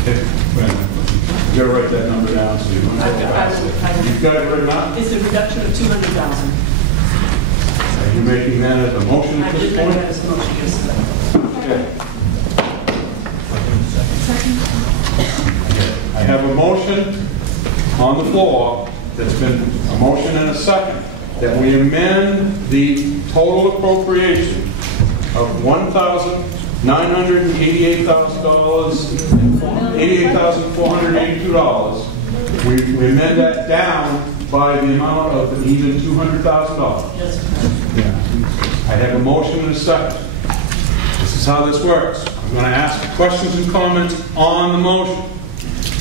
Okay, wait a minute. You gotta write that number down so you don't have to. You've got it written out? It's a reduction of 200,000. Are you making that as a motion I at this did make point? that as a motion, yes. Okay. I have a motion on the floor that's been a motion and a second that we amend the total appropriation of $88,482. We amend that down by the amount of even $200,000. I have a motion and a second. This is how this works. I'm going to ask questions and comments on the motion.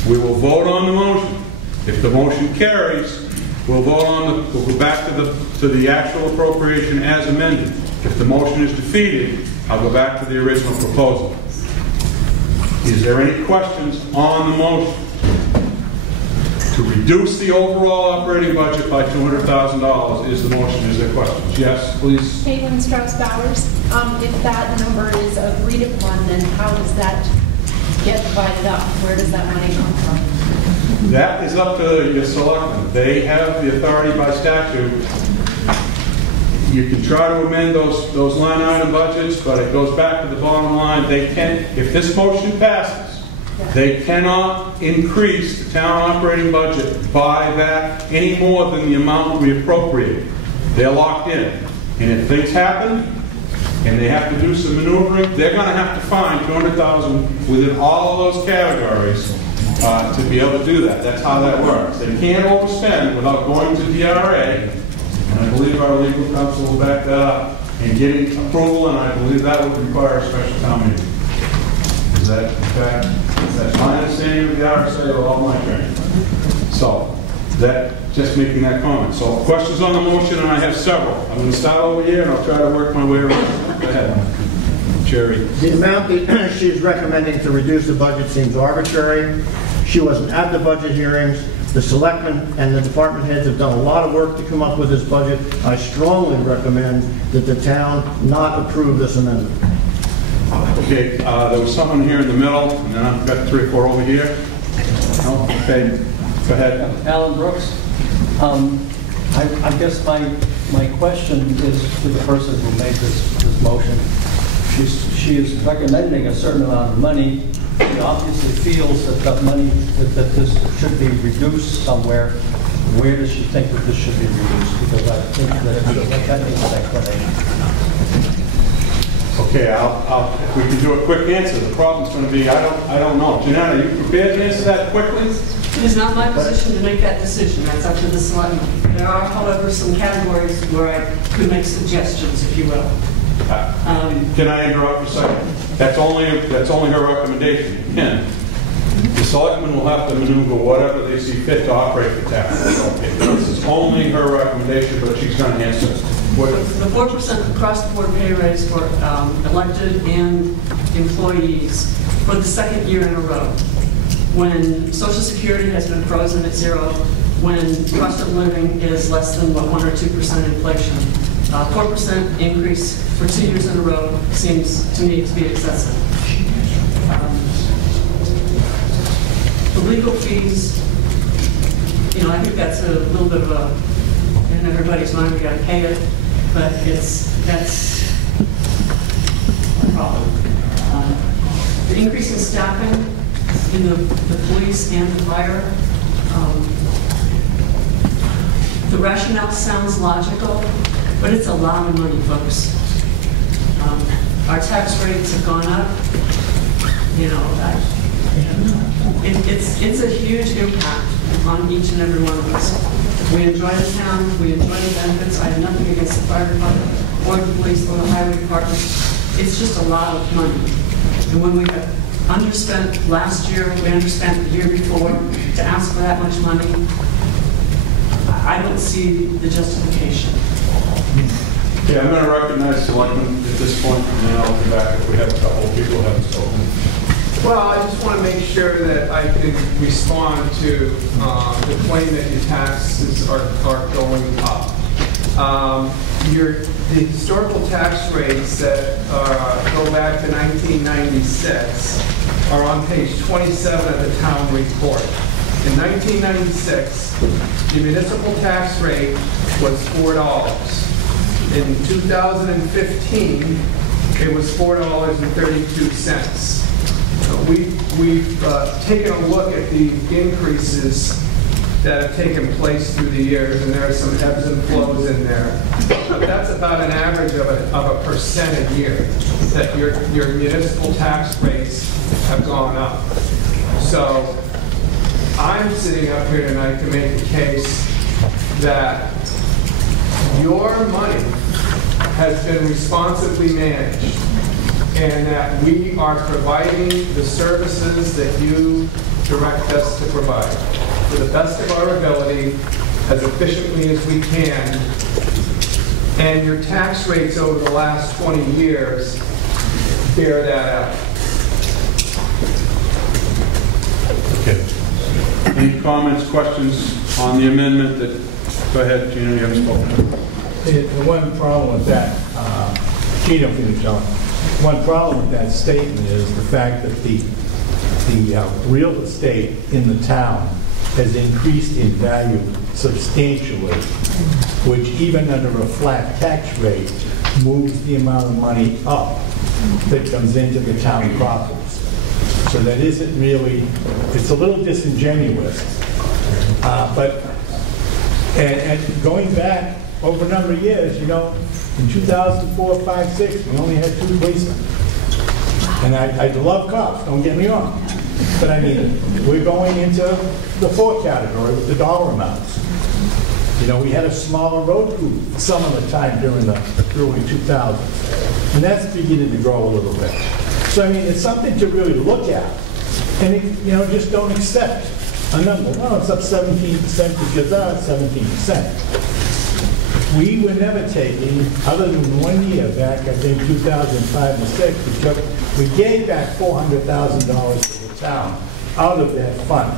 We will vote on the motion. If the motion carries, we'll vote on we'll go back to the actual appropriation as amended. If the motion is defeated, I'll go back to the original proposal. Is there any questions on the motion? To reduce the overall operating budget by $200,000 is the motion. Is there questions? Yes, please. Caitlin Strauss Bowers. If that number is agreed upon, then how does that get divided up? Where does that money come from? That is up to your selectmen. They have the authority by statute. You can try to amend those line item budgets, but it goes back to the bottom line. They can, if this motion passes, they cannot increase the town operating budget by that any more than the amount we appropriate. They're locked in. And if things happen and they have to do some maneuvering, they're going to have to find $200,000 within all of those categories to be able to do that. That's how that works. They can't overspend without going to DRA, and I believe our legal counsel will back that up, and getting approval, and I believe that would require a special town meeting. Is that, in fact, that's my understanding of the RSA with all my training. So, just making that comment. So, questions on the motion, and I have several. I'm going to start over here, and I'll try to work my way around. Go ahead. Jerry. The amount that she's recommending to reduce the budget seems arbitrary. She wasn't at the budget hearings. The selectmen and the department heads have done a lot of work to come up with this budget. I strongly recommend that the town not approve this amendment. Okay, there was someone here in the middle, and then I've got 3 or 4 over here. No? Okay, go ahead. Alan Brooks. I guess my question is to the person who made this motion. She is recommending a certain amount of money. She obviously feels that that money, that this should be reduced somewhere. Where does she think that this should be reduced? Because I think that needs an explanation. Okay, if we can do a quick answer. The problem's going to be, I don't know. Jeanette, are you prepared to answer that quickly? It is not my position to make that decision. That's up to the selectmen. There are, however, some categories where I could make suggestions, if you will. Can I interrupt for a second? That's only her recommendation. Again, the selectmen will have to maneuver whatever they see fit to operate the tax. This is only her recommendation, but she's going to answer. The 4% across-the-board pay raise for elected and employees for the second year in a row, when Social Security has been frozen at 0, when cost of living is less than 1 or 2% inflation. 4% increase for 2 years in a row seems to me to be excessive. The legal fees, I think that's a little bit of in everybody's mind, we got to pay it, but that's a problem. The increase in staffing in the police and the fire, the rationale sounds logical, but it's a lot of money, folks. Our tax rates have gone up. It's a huge impact on each and every one of us. We enjoy the town, we enjoy the benefits. I have nothing against the fire department or the police or the highway department. It's just a lot of money. And when we have underspent last year, we underspent the year before, to ask for that much money, I don't see the justification. Yeah, I'm going to recognize selectmen at this point, and then I'll come back if we have a couple of people who haven't spoken. Well, I just want to make sure that I can respond to the claim that your taxes are going up. The historical tax rates that go back to 1996 are on page 27 of the town report. In 1996, the municipal tax rate was $4. In 2015, it was $4.32. We've taken a look at the increases that have taken place through the years, and there are some ebbs and flows in there. But that's about an average of a percent a year that your municipal tax rates have gone up. So I'm sitting up here tonight to make the case that your money has been responsibly managed, and that we are providing the services that you direct us to provide to the best of our ability, as efficiently as we can. And your tax rates over the last 20 years bear that out. Okay. Any comments, questions on the amendment? Go ahead, Gina, you haven't spoken. The one problem with that, Gina, one problem with that statement is the fact that the real estate in the town has increased in value substantially, which even under a flat tax rate moves the amount of money up that comes into the town properties. So that isn't really, it's a little disingenuous. And going back over a number of years, in 2004, 5, 6, we only had 2 policemen. And I love cops, don't get me wrong. But I mean, we're going into the 4th category with the dollar amounts. We had a smaller road crew some of the time during the early 2000s. And that's beginning to grow a little bit. So I mean, it's something to really look at. And, just don't accept a number. Well, it's up 17% because that's 17%. We were never taking, other than 1 year back, I think 2005 and 6, we gave back $400,000 to the town out of that fund.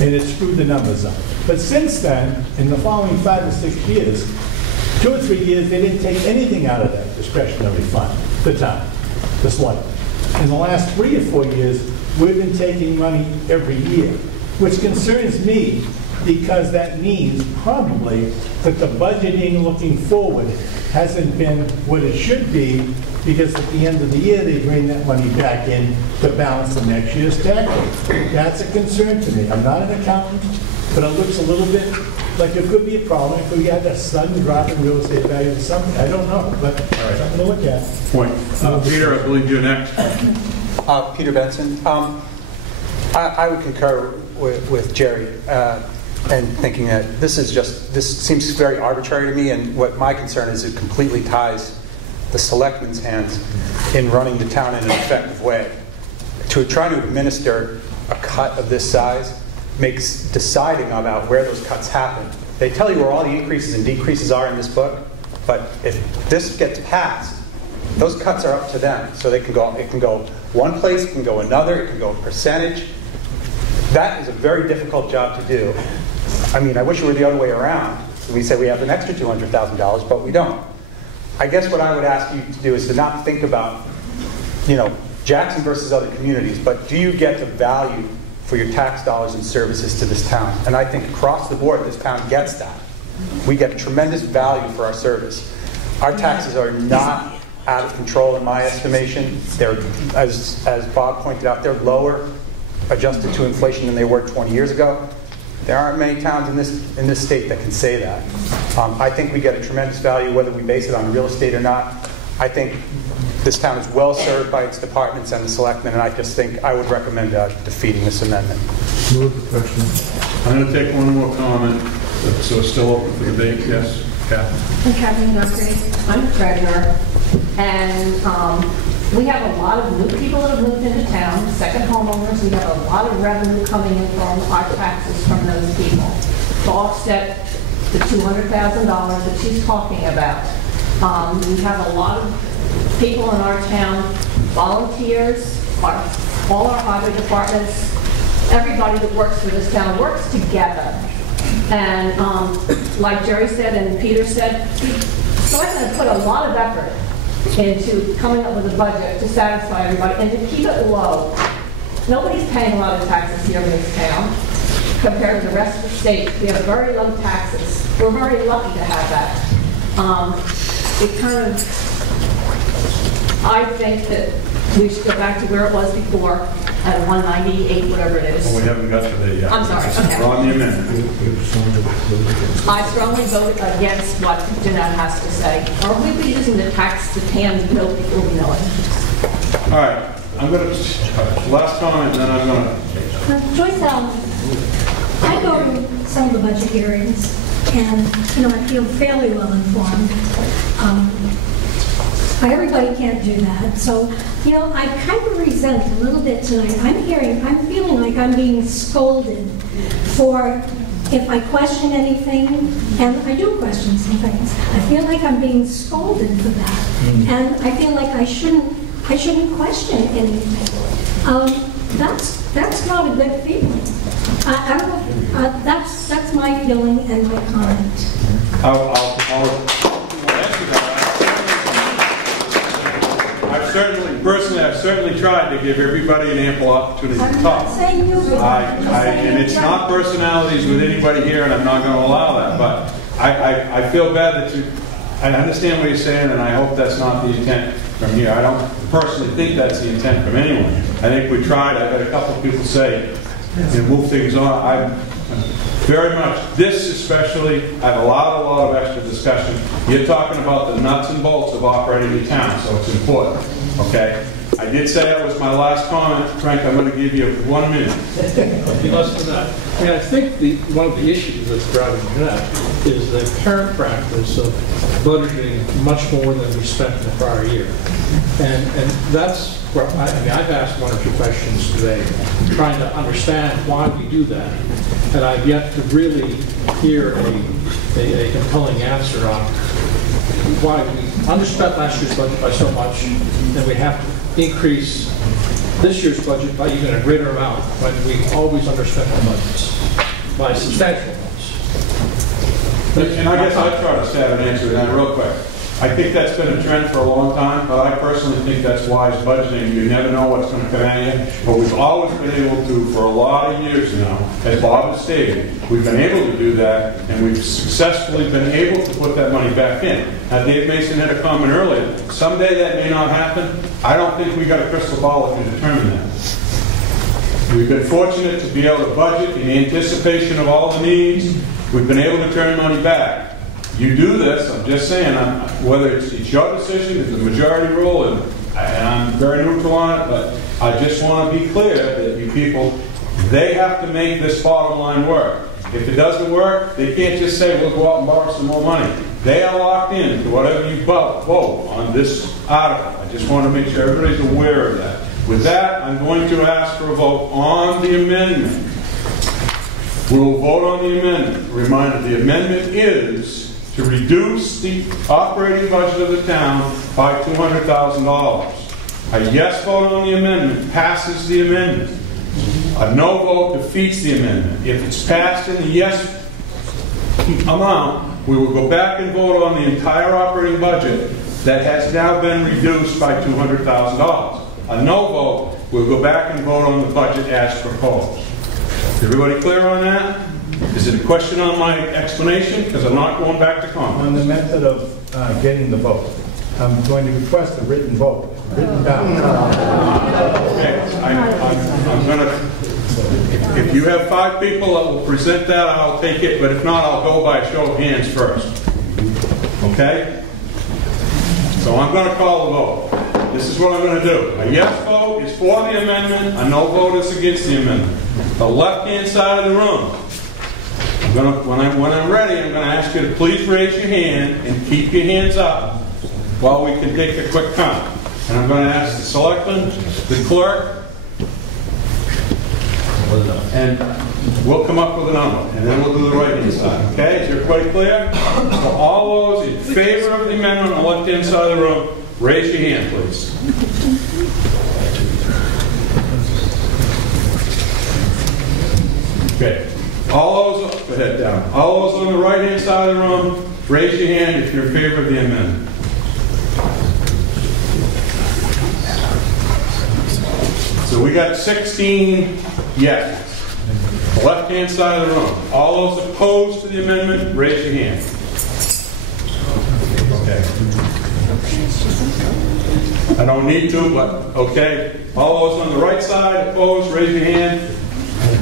And it screwed the numbers up. But since then, in the following 5 or 6 years, 2 or 3 years, they didn't take anything out of that discretionary fund, the town. the select. In the last 3 or 4 years, we've been taking money every year, which concerns me because that means probably that the budgeting looking forward hasn't been what it should be, because at the end of the year, they bring that money back in to balance the next year's tax rate. That's a concern to me. I'm not an accountant, but it looks a little bit like it could be a problem if we had a sudden drop in real estate value or something. I don't know, but something to look at. Point. Peter, I believe you're next. Peter Benson. I would concur with Jerry and thinking that this seems very arbitrary to me, and what my concern is it completely ties the selectmen's hands in running the town in an effective way. To try to administer a cut of this size makes deciding about where those cuts happen. They tell you where all the increases and decreases are in this book, but if this gets passed, those cuts are up to them. So it can go one place, it can go another, it can go a percentage. That is a very difficult job to do. I mean, I wish it were the other way around. We say we have an extra $200,000, but we don't. I guess what I would ask you to do is to not think about, Jackson versus other communities, but do you get the value for your tax dollars and services to this town? And I think across the board, this town gets that. We get tremendous value for our service. Our taxes are not out of control in my estimation. They're, as Bob pointed out, they're lower adjusted to inflation than they were 20 years ago. There aren't many towns in this state that can say that. I think we get a tremendous value whether we base it on real estate or not. I think this town is well served by its departments and the selectmen, and I just think I would recommend defeating this amendment. Move the question. I'm going to take one more comment. So it's still open for debate. Yes, Kathy. I'm Kathleen Guthrie. I'm a treasurer, and we have a lot of new people that have moved into town, second homeowners. We have a lot of revenue coming in from our taxes from those people to offset the $200,000 that she's talking about. We have a lot of people in our town, volunteers, all our highway departments, everybody that works for this town works together. And like Jerry said and Peter said, so I'm going to put a lot of effort into coming up with a budget to satisfy everybody and to keep it low. Nobody's paying a lot of taxes here in this town compared to the rest of the state. We have very low taxes. We're very lucky to have that. I think that we should go back to where it was before at 198, whatever it is. Well, we haven't got to there yet. I'm sorry. Okay. We're on the amendment. I strongly vote against what Jeanette has to say. Or we'll be using the TAN's bill before we know it. All right. I'm going to, last comment, and then I'm going to. Joyce Allen, I go to some of the budget hearings, and I feel fairly well informed. Everybody can't do that. So, I kind of resent a little bit tonight. I'm feeling like I'm being scolded for if I question anything, and I do question some things. I feel like I'm being scolded for that. And I feel like I shouldn't question anything. That's not a good feeling. I don't know, that's my feeling and my comment. I'll I've certainly tried to give everybody an ample opportunity to talk. And it's not personalities with anybody here, and I'm not going to allow that. But I feel bad that I understand what you're saying, and I hope that's not the intent from here. I don't personally think that's the intent from anyone. I think we tried. I've had a couple of people say, move things on. I'm very much, this especially, I've allowed a lot of extra discussion. You're talking about the nuts and bolts of operating the town, so it's important, okay? I did say that was my last comment. Frank, I'm going to give you 1 minute. It'll be less than that. I think one of the issues that's driving that is the current practice of budgeting much more than we spent in the prior year. And that's where, I've asked 1 or 2 questions today, trying to understand why we do that. And I've yet to really hear a compelling answer on why we underspent last year's budget by so much, and we have to increase this year's budget by even a greater amount when we always underspent our budgets by substantial amounts. And I guess I'll try to stab an answer to that real quick. I think that's been a trend for a long time, but I personally think that's wise budgeting. You never know what's going to come at you. But we've always been able to, for a lot of years now, as Bob has stated, we've been able to do that, and we've successfully been able to put that money back in. Now, Dave Mason had a comment earlier. Someday that may not happen. I don't think we got a crystal ball that can determine that. We've been fortunate to be able to budget in anticipation of all the needs. We've been able to turn money back. You do this, I'm just saying, whether it's your decision, it's a majority rule, and I'm very neutral on it, but I just want to be clear that you people, they have to make this bottom line work. If it doesn't work, they can't just say, we'll go out and borrow some more money. They are locked in to whatever you vote on this article. I just want to make sure everybody's aware of that. With that, I'm going to ask for a vote on the amendment. We will vote on the amendment. A reminder, the amendment is to reduce the operating budget of the town by $200,000. A yes vote on the amendment passes the amendment. A no vote defeats the amendment. If it's passed in the yes amount, we will go back and vote on the entire operating budget that has now been reduced by $200,000. A no vote, we'll go back and vote on the budget as proposed. Is everybody clear on that? Is it a question on my explanation? Because I'm not going back to comment. On the method of getting the vote, I'm going to request a written vote, written down. Okay, I'm going to, if you have 5 people that will present that, I'll take it, but if not, I'll go by a show of hands first. Okay? So I'm going to call the vote. This is what I'm going to do. A yes vote is for the amendment, a no vote is against the amendment. The left-hand side of the room, when I'm ready, I'm going to ask you to please raise your hand and keep your hands up while we can take a quick count. And I'm going to ask the selectman, the clerk, and we'll come up with a number, and then we'll do the right-hand side. Okay? Is everybody clear? So all those in favor of the amendment on the left-hand side of the room, raise your hand, please. Okay. All those, go ahead, down. All those on the right-hand side of the room, raise your hand if you're in favor of the amendment. So we got 16 yeses. The left-hand side of the room. All those opposed to the amendment, raise your hand. Okay. I don't need to, but okay. All those on the right side opposed, raise your hand.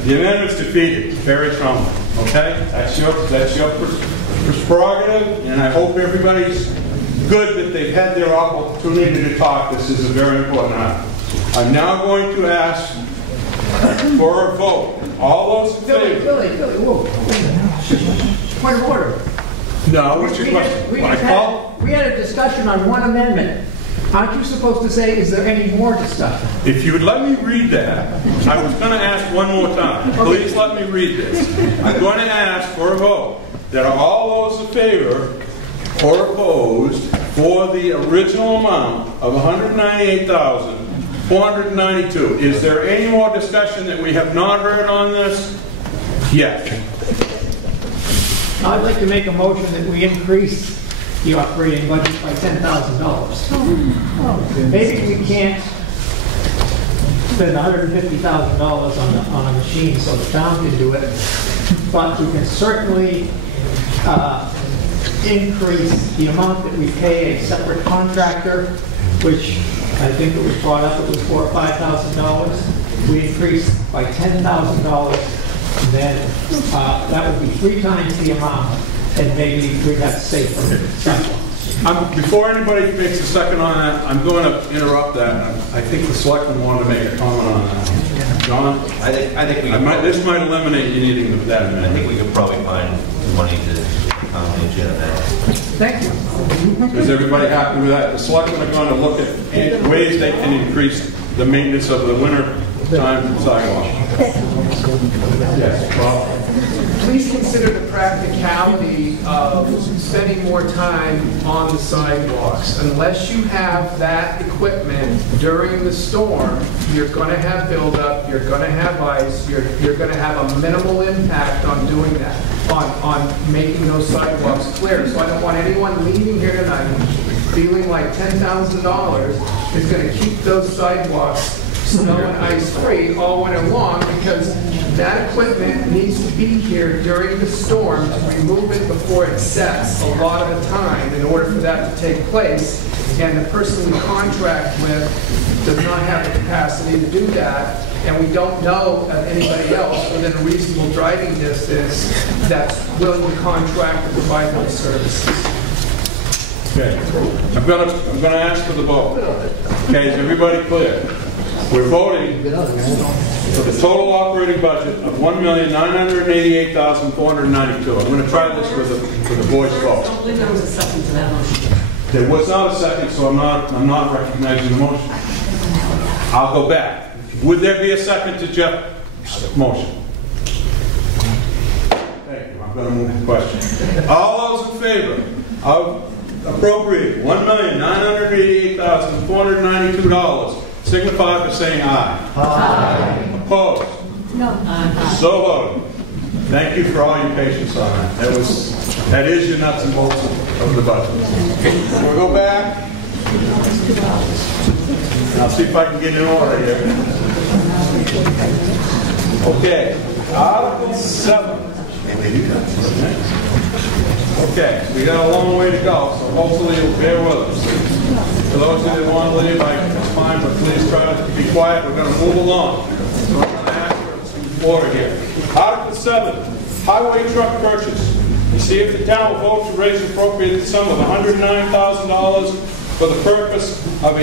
The amendment's defeated very strongly. Okay? That's your prerogative, and I hope everybody's good that they've had their opportunity to talk. This is a very important item. I'm now going to ask for a vote. All those in favor? Billy, whoa. Point of order. No, what's your question? We had a discussion on one amendment. Aren't you supposed to say, is there any more discussion? If you would let me read that, I was going to ask one more time. Please let me read this. I'm going to ask for a vote that are all those in favor or opposed for the original amount of $198,492. Is there any more discussion that we have not heard on this? Yes. I'd like to make a motion that we increase the operating budget by $10,000. Maybe we can't spend $150,000 on a machine so the town can do it, but we can certainly increase the amount that we pay a separate contractor, which I think it was brought up, it was $4,000 or $5,000. We increase by $10,000, then that would be 3 times the amount. And maybe we'd have to save from before anybody makes a second on that, I'm going to interrupt that. I think the selectman wanted to make a comment on that. John? I think we this might eliminate you needing that amendment. I think we could probably find money to accommodate you on that. Thank you. Is everybody happy with that? The selectmen are going to look at ways they can increase the maintenance of the winter time sidewalk. Yes, Bob? Please consider the practicality of spending more time on the sidewalks. Unless you have that equipment during the storm, you're going to have buildup, you're going to have ice, you're going to have a minimal impact on doing that, on making those sidewalks clear. So I don't want anyone leaving here tonight feeling like $10,000 is going to keep those sidewalks snow and ice free all winter long, because that equipment needs to be here during the storm to remove it before it sets a lot of the time in order for that to take place. And the person we contract with does not have the capacity to do that, and we don't know of anybody else within a reasonable driving distance that's willing to contract to provide those services. Okay, I'm gonna ask for the vote. Okay, is everybody clear? We're voting for the total operating budget of $1,988,492. I'm gonna try this with a voice vote. I don't believe there was a second to that motion. There was not a second, so I'm not recognizing the motion. I'll go back. Would there be a second to Jeff's motion? Thank you. I'm going to move the question. All those in favor of appropriating $1,988,492 signify by saying aye. Aye. Opposed? No. So voted. Thank you for all your patience on that. That is your nuts and bolts of the budget. We'll go back. I'll see if I can get in order here. Okay, Article 7. Okay, we got a long way to go, so hopefully you'll bear with us. For those of you that want to leave, that's fine, but please try to be quiet. We're going to move along. So I'm going to ask for order here. Article 7, highway truck purchase. See if the town will vote to raise and appropriate the sum of $109,000 for the purpose of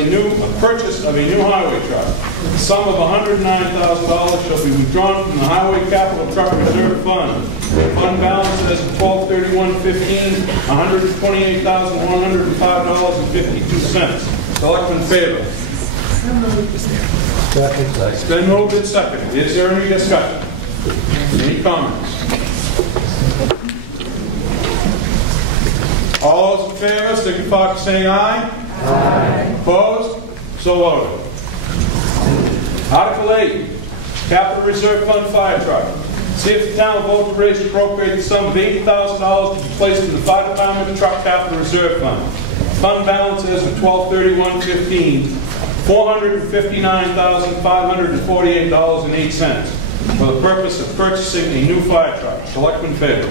purchase of a new highway truck. The sum of $109,000 shall be withdrawn from the Highway Capital Truck Reserve Fund. Fund balance as of 12/31/15, $128,105.52. Selectmen in favor? It's been moved and seconded. Is there any discussion? Any comments? All those in favor signify by saying aye. Aye. Opposed? So voted. Article 8, Capital Reserve Fund fire truck. See if the town will vote to raise and appropriate the sum of $80,000 to be placed in the fire department truck capital reserve fund. Fund balance as of 12/31/15, $459,548.08 for the purpose of purchasing a new fire truck. Selectmen in favor?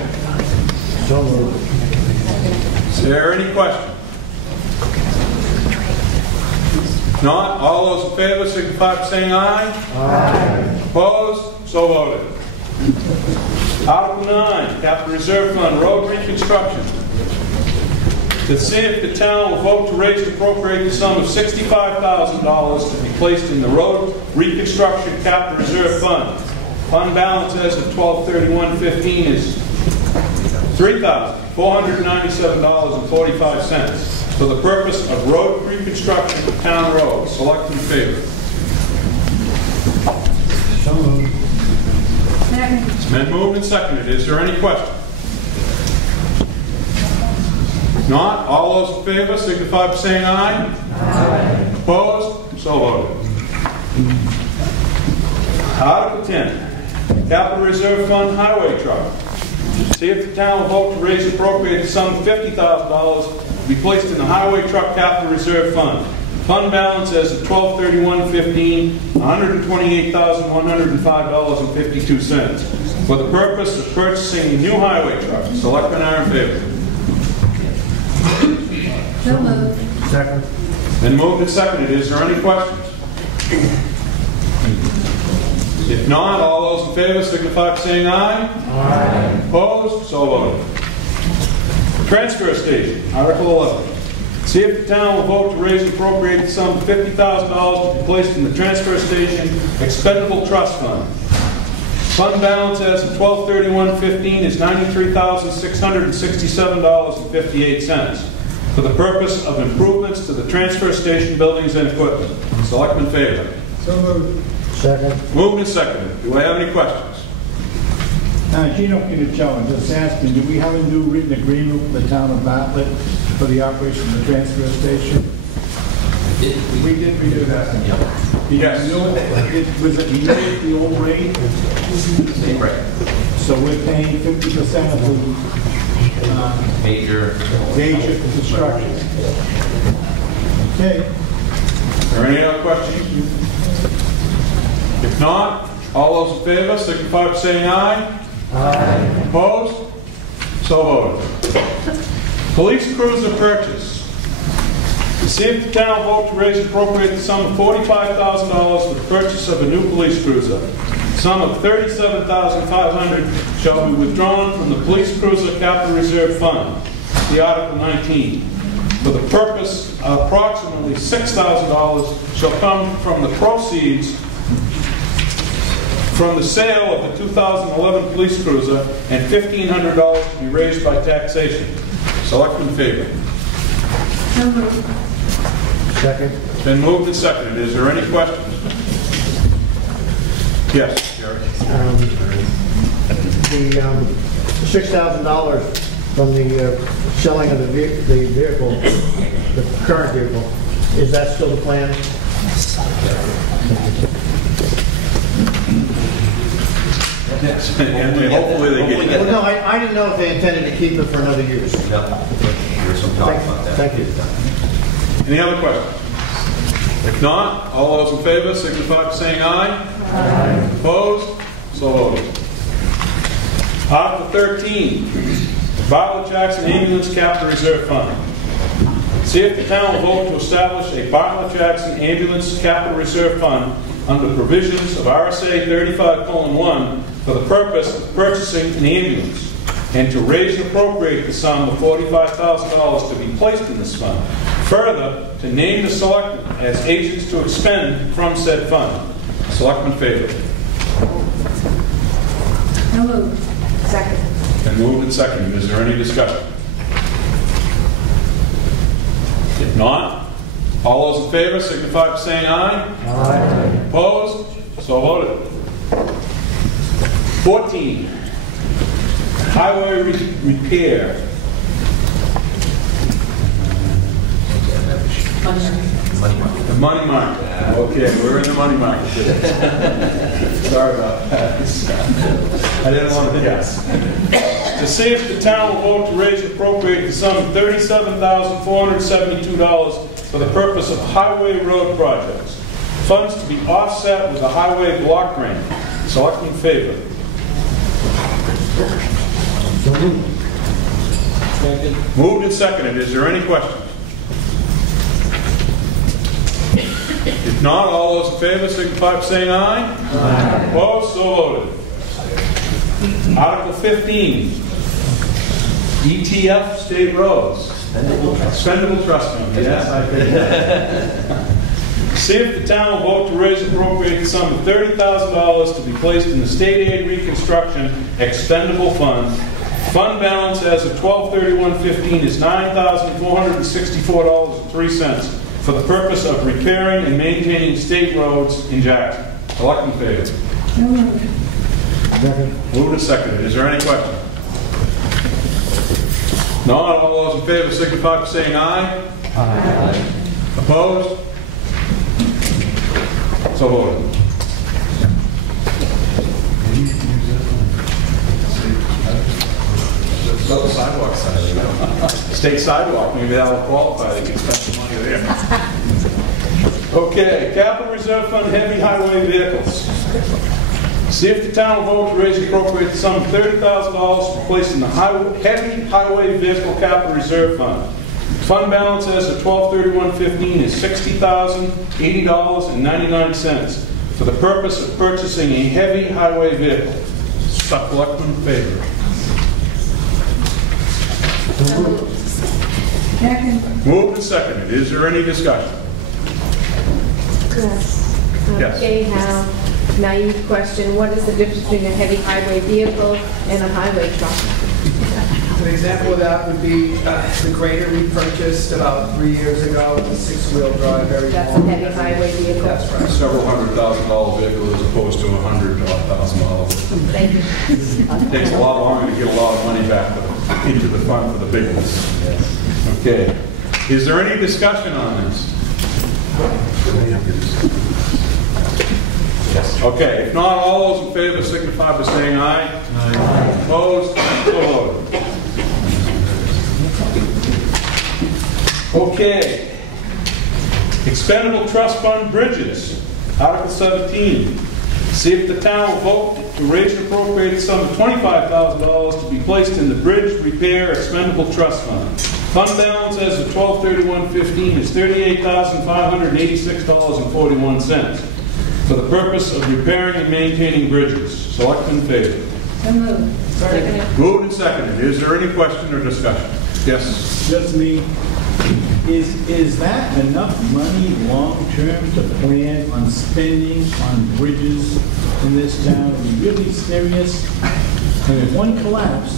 So moved. Is there any question? Not? All those in favor signify by saying aye. Aye. Opposed? So voted. Article 9, Capital Reserve Fund, Road Reconstruction. To see if the town will vote to raise and appropriate the sum of $65,000 to be placed in the Road Reconstruction Capital Reserve Fund. Fund balance as of 12/31/15 is $3,497.45 for the purpose of road reconstruction of town roads. Select in favor. So moved. It's been moved and seconded. Is there any question? If not, all those in favor signify by saying aye. Aye. Opposed? So voted. Article 10, Capital Reserve Fund highway truck. See if the town will vote to raise and appropriate the sum of $50,000 to be placed in the Highway Truck Capital Reserve Fund. Fund balance as of 12/31/15, $128,105.52 for the purpose of purchasing a new highway truck. Selectmen are in favor. So moved. Second. Been moved and seconded. Is there any questions? If not, all those in favor signify by saying aye. Aye. Opposed? So voted. Transfer station, Article 11. See if the town will vote to raise and appropriate the sum of $50,000 to be placed in the transfer station expendable trust fund. Fund balance as of 12/31/15 is $93,667.58 for the purpose of improvements to the transfer station buildings and equipment. Selectmen in favor? So moved. Second. Moved and seconded. Do I have any questions? Gino Pinicello, just asking, do we have a new written agreement with the town of Bartlett for the operation of the transfer station? We did redo that. Yes. Was it the old rate? Same rate. So we're paying 50% of the Major. major construction. Okay. Are there any other questions? If not, all those in favor, signify by saying aye. Aye. Opposed? So voted. Police cruiser purchase. To see if the town will vote to raise and appropriate the sum of $45,000 for the purchase of a new police cruiser. The sum of $37,500 shall be withdrawn from the police cruiser capital reserve fund, the Article 19. For the purpose, approximately $6,000 shall come from the proceeds from the sale of the 2011 police cruiser, and $1,500 to be raised by taxation. Selectmen in favor? Second. It's been moved and seconded. Is there any questions? Yes, Jerry. The $6,000 from the selling of the vehicle, the current vehicle, is that still the plan? Yes. And hopefully they get Well, no, I didn't know if they intended to keep it for another use. No, there's some talk about that. Thank you. Any other questions? If not, all those in favor signify by saying aye. Aye. Opposed? So voted. Article 13, Bartlett Jackson Ambulance Capital Reserve Fund. See if the town will vote to establish a Bartlett Jackson Ambulance Capital Reserve Fund under provisions of RSA 35:1 for the purpose of purchasing an ambulance, and to raise and appropriate the sum of $45,000 to be placed in this fund. Further, to name the selectmen as agents to expend from said fund. Selectmen favor. So moved. Second. Been moved and seconded. Is there any discussion? If not, all those in favor signify by saying aye. Aye. Opposed? So voted. 14, highway repair. The money market. Okay, we're in the money market today. Sorry about that. I didn't want to guess. To see if the town will vote to raise and appropriate the sum of $37,472 for the purpose of highway road projects. Funds to be offset with a highway block grant. Selectmen in favor. Moved and seconded. Is there any questions? If not, all those in favor signify by saying aye. Aye. Opposed? So voted. Article 15, ETF state roads. Expendable trust fund. Yes, I did. See if the town will vote to raise and appropriate the sum of $30,000 to be placed in the state aid reconstruction expendable fund. Fund balance as of 12/31/15 is $9,464.03 for the purpose of repairing and maintaining state roads in Jackson. Selectmen in favor. Moved and seconded. Is there any question? Not all those in favor signify by saying aye. Aye. Opposed? So voted. About the sidewalk side, you know. State sidewalk, maybe that will qualify. They can spend some money there. Okay, Capital Reserve Fund heavy highway vehicles. See if the town will vote to raise and appropriate the sum of $30,000 to be placed in the heavy highway vehicle capital reserve fund. Fund balance as of 12/31/15 is $60,080.99 for the purpose of purchasing a heavy highway vehicle. Selectmen in favor. Second. Moved and seconded. Is there any discussion? Yes. Yes. Anyhow, naive question, what is the difference between a heavy highway vehicle and a highway truck? An example of that would be the grader we purchased about 3 years ago, the 6-wheel drive, very That's long. a heavy highway vehicle. That's right. Several $100,000 vehicle as opposed to $100,000. Thank you. It takes a lot longer to get a lot of money back into the fund for the big ones. Okay. Is there any discussion on this? Yes. Okay, if not, all those in favor signify by saying aye. Aye. Opposed? So voted. Okay. Expendable Trust Fund Bridges. Article 17. See if the town will vote to raise and appropriate a sum of $25,000 to be placed in the Bridge Repair Expendable Trust Fund. Fund balance as of 12/31/15 is $38,586.41 for the purpose of repairing and maintaining bridges. Select in favor. So moved. Seconded. Moved and seconded. Is there any question or discussion? Yes. Just me. Is that enough money long-term to plan on spending on bridges in this town? Are we really serious? And if one collapsed,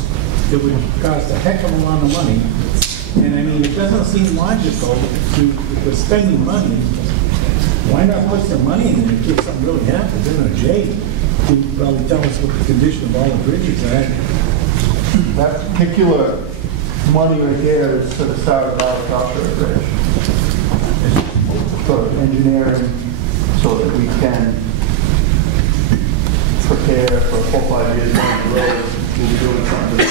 it would cost a heck of a lot of money. And I mean, it doesn't seem logical to, if we're spending money, why not put some money in it in case something really happens? I don't know, Jay could probably tell us what the condition of all the bridges are. That particular money right there is for the South Valley Crossroad Bridge. It's for engineering so that we can prepare for 4 or 5 years down the road. We'll be doing something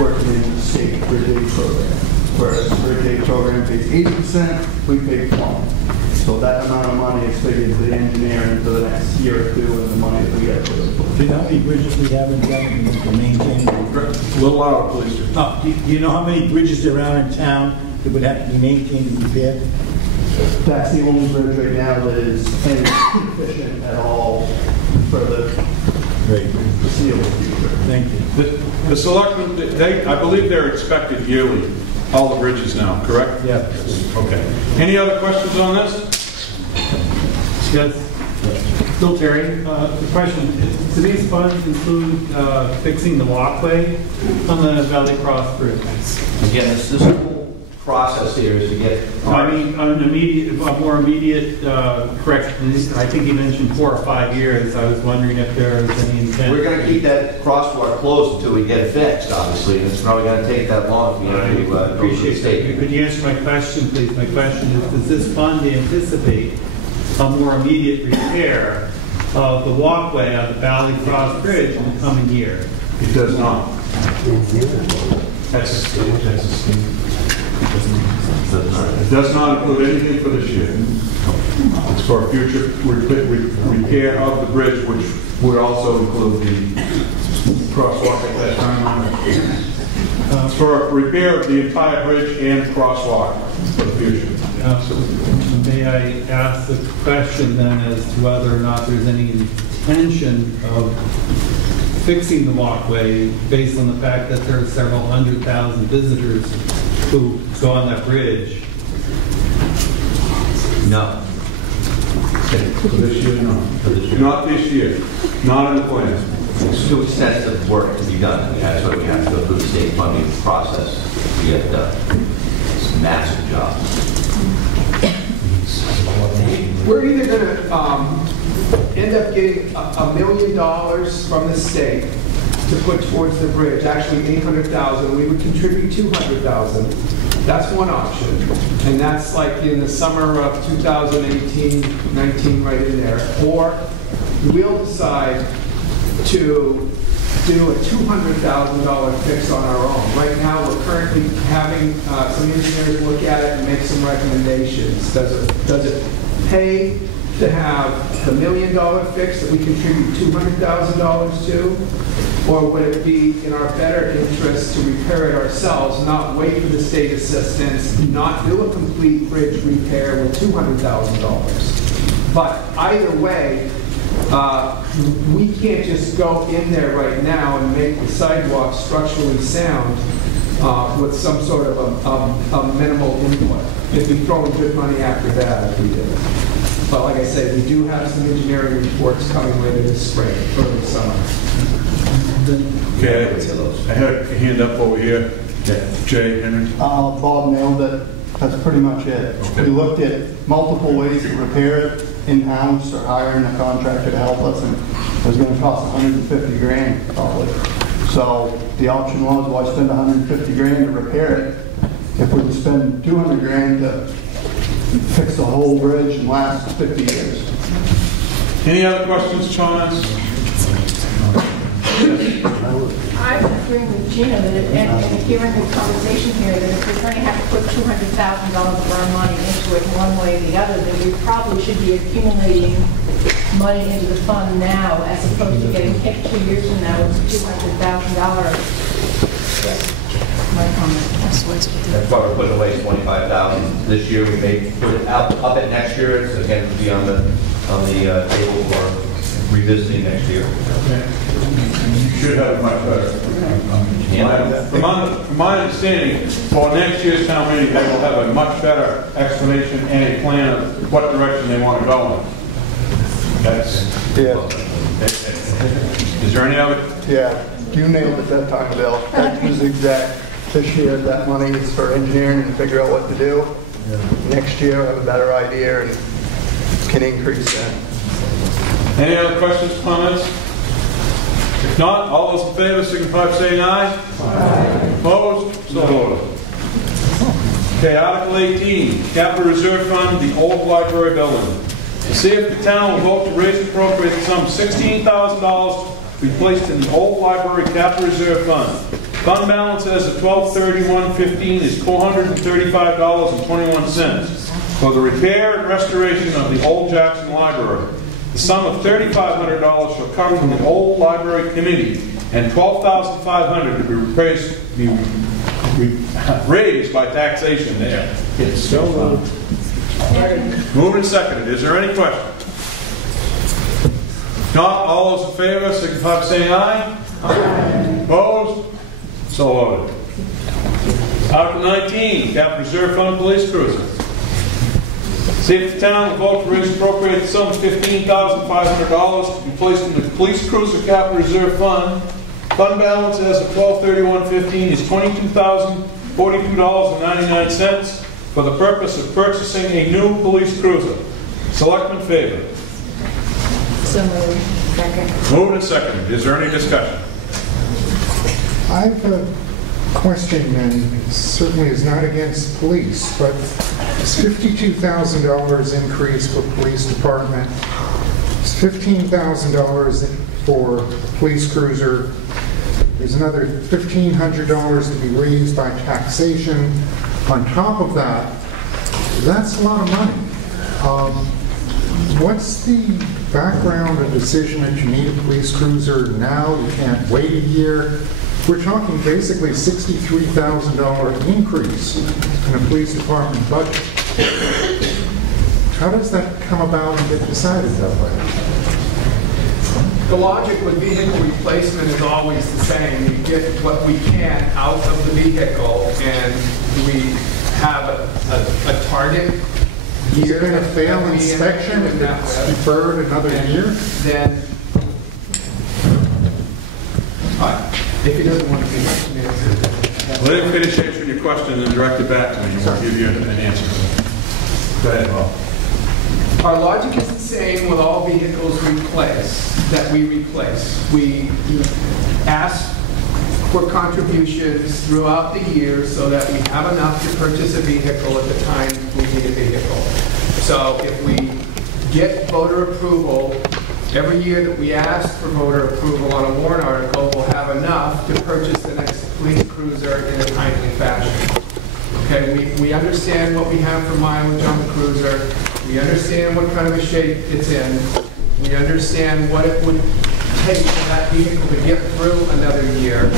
working in the state bridge aid program. Whereas the bridge aid program pays 80%, we pay 20%. So that amount of money is figured to the engineering for the next year or two and the money that we get for those. Do you know how many bridges we have in town to maintain? A little louder, please. Oh, do you know how many bridges there are in town that would have to be maintained and repaired? That's the only bridge right now that is inefficient at all for the foreseeable future. Thank you. The selectmen, I believe they're expected yearly, all the bridges now, correct? Yeah. Okay. Any other questions on this? Yes. Bill Terry, the question, do these funds include fixing the walkway on the Valley Cross Bridge? Again, this whole process here is to get... I mean, a more immediate correction. I think you mentioned 4 or 5 years. I was wondering if there is any intent. We're going to keep that crosswalk closed until we get it fixed, obviously, and it's probably going to take that long for you to appreciate that. Could you answer my question, please? My question is, does this fund anticipate a more immediate repair of the walkway on the Valley Cross Bridge in the coming year? It does not. It does not include anything for this year. It's for future repair of the bridge, which would also include the crosswalk at that time. It's for repair of the entire bridge and crosswalk for the future. May I ask the question then as to whether or not there's any intention of fixing the walkway based on the fact that there are several 100,000 visitors who go on that bridge? No. For this year, no. Not this year. Not in the plan. It's too extensive work to be done. I mean, that's why we have to go through the state funding process to get it done. It's a massive job. We're either going to end up getting $1 million from the state to put towards the bridge, actually $800,000. We would contribute $200,000. That's one option, and that's like in the summer of 2018, 19, right in there. Or we'll decide to do a $200,000 fix on our own. Right now, we're currently having some engineers look at it and make some recommendations. Does it pay to have the $1 million fix that we contribute $200,000 to? Or would it be in our better interest to repair it ourselves, not wait for the state assistance, not do a complete bridge repair with $200,000? But either way, we can't just go in there right now and make the sidewalk structurally sound with some sort of a minimal input. If we throw in good money after that, if we did it. But like I said, we do have some engineering reports coming later this spring, early summer. Okay, I had a hand up over here. Jay, Henry? Bob nailed it. That's pretty much it. Okay. We looked at multiple ways to repair it in-house or hiring a contractor to help us, and it was going to cost 150 grand probably. So the option was, why spend 150 grand to repair it if we could spend 200 grand to fix the whole bridge and last 50 years. Any other questions, comments? I'm agreeing with Gina that, and hearing the conversation here, that if we're going to have to put $200,000 of our money into it one way or the other, then we probably should be accumulating money into the fund now, as opposed to getting hit 2 years from now with $200,000. My comment. That's why we're putting away $25,000 this year. We may put it up at next year. It's again to be on the table for revisiting next year. You should have it much better. From my understanding, for next year's town meeting, they will have a much better explanation and a plan of what direction they want to go in. That's Is there any other? Yeah, you nailed it that time, Bill. That was exact. This year, that money is for engineering and figure out what to do. Next year, have a better idea and can increase that. Any other questions, comments? If not, all those in favor signify by saying aye. Aye. Opposed? So voted. Okay, Article 18, Capital Reserve Fund, the old library building. To see if the town will vote to raise and appropriate the sum of $16,000 to be placed in the old library capital reserve fund. Fund balance as of 12/31/15 is $435.21 for the repair and restoration of the old Jackson Library. The sum of $3,500 shall come from the old library committee, and $12,500 to be raised by taxation there. It's so moved. Moved and seconded. Is there any question? Not all those in favor signify by saying aye. Aye. Opposed? So voted. Article 19, Capital Reserve Fund Police Cruiser. See if the town will vote to raise and appropriate the sum of $15,500 to be placed in the Police Cruiser Capital Reserve Fund. Fund balance as of 12/31/15 is $22,042.99 for the purpose of purchasing a new police cruiser. Selectmen favor. So moved. Second. Moved and seconded. Is there any discussion? I have a question, and certainly is not against police, but it's $52,000 increase for police department. It's $15,000 for police cruiser. There's another $1,500 to be raised by taxation. On top of that, that's a lot of money. What's the background and decision that you need a police cruiser now? You can't wait a year. We're talking basically $63,000 increase in a police department budget. How does that come about and get decided that way? The logic with vehicle replacement is always the same. We get what we can out of the vehicle, and we have a target year. Is it going to fail inspection if it's deferred another year? Then, if he doesn't want to be Let him finish answering your question and direct it back to me, and we'll give you an answer. Go ahead, Bob. Our logic is the same with all vehicles that we replace. We ask for contributions throughout the year so that we have enough to purchase a vehicle at the time we need a vehicle. So if we get voter approval, every year that we ask for voter approval on a warrant article, we'll have enough to purchase the next police cruiser in a timely fashion. Okay, we understand what we have for mileage on the cruiser. We understand what kind of a shape it's in. We understand what it would take for that vehicle to get through another year.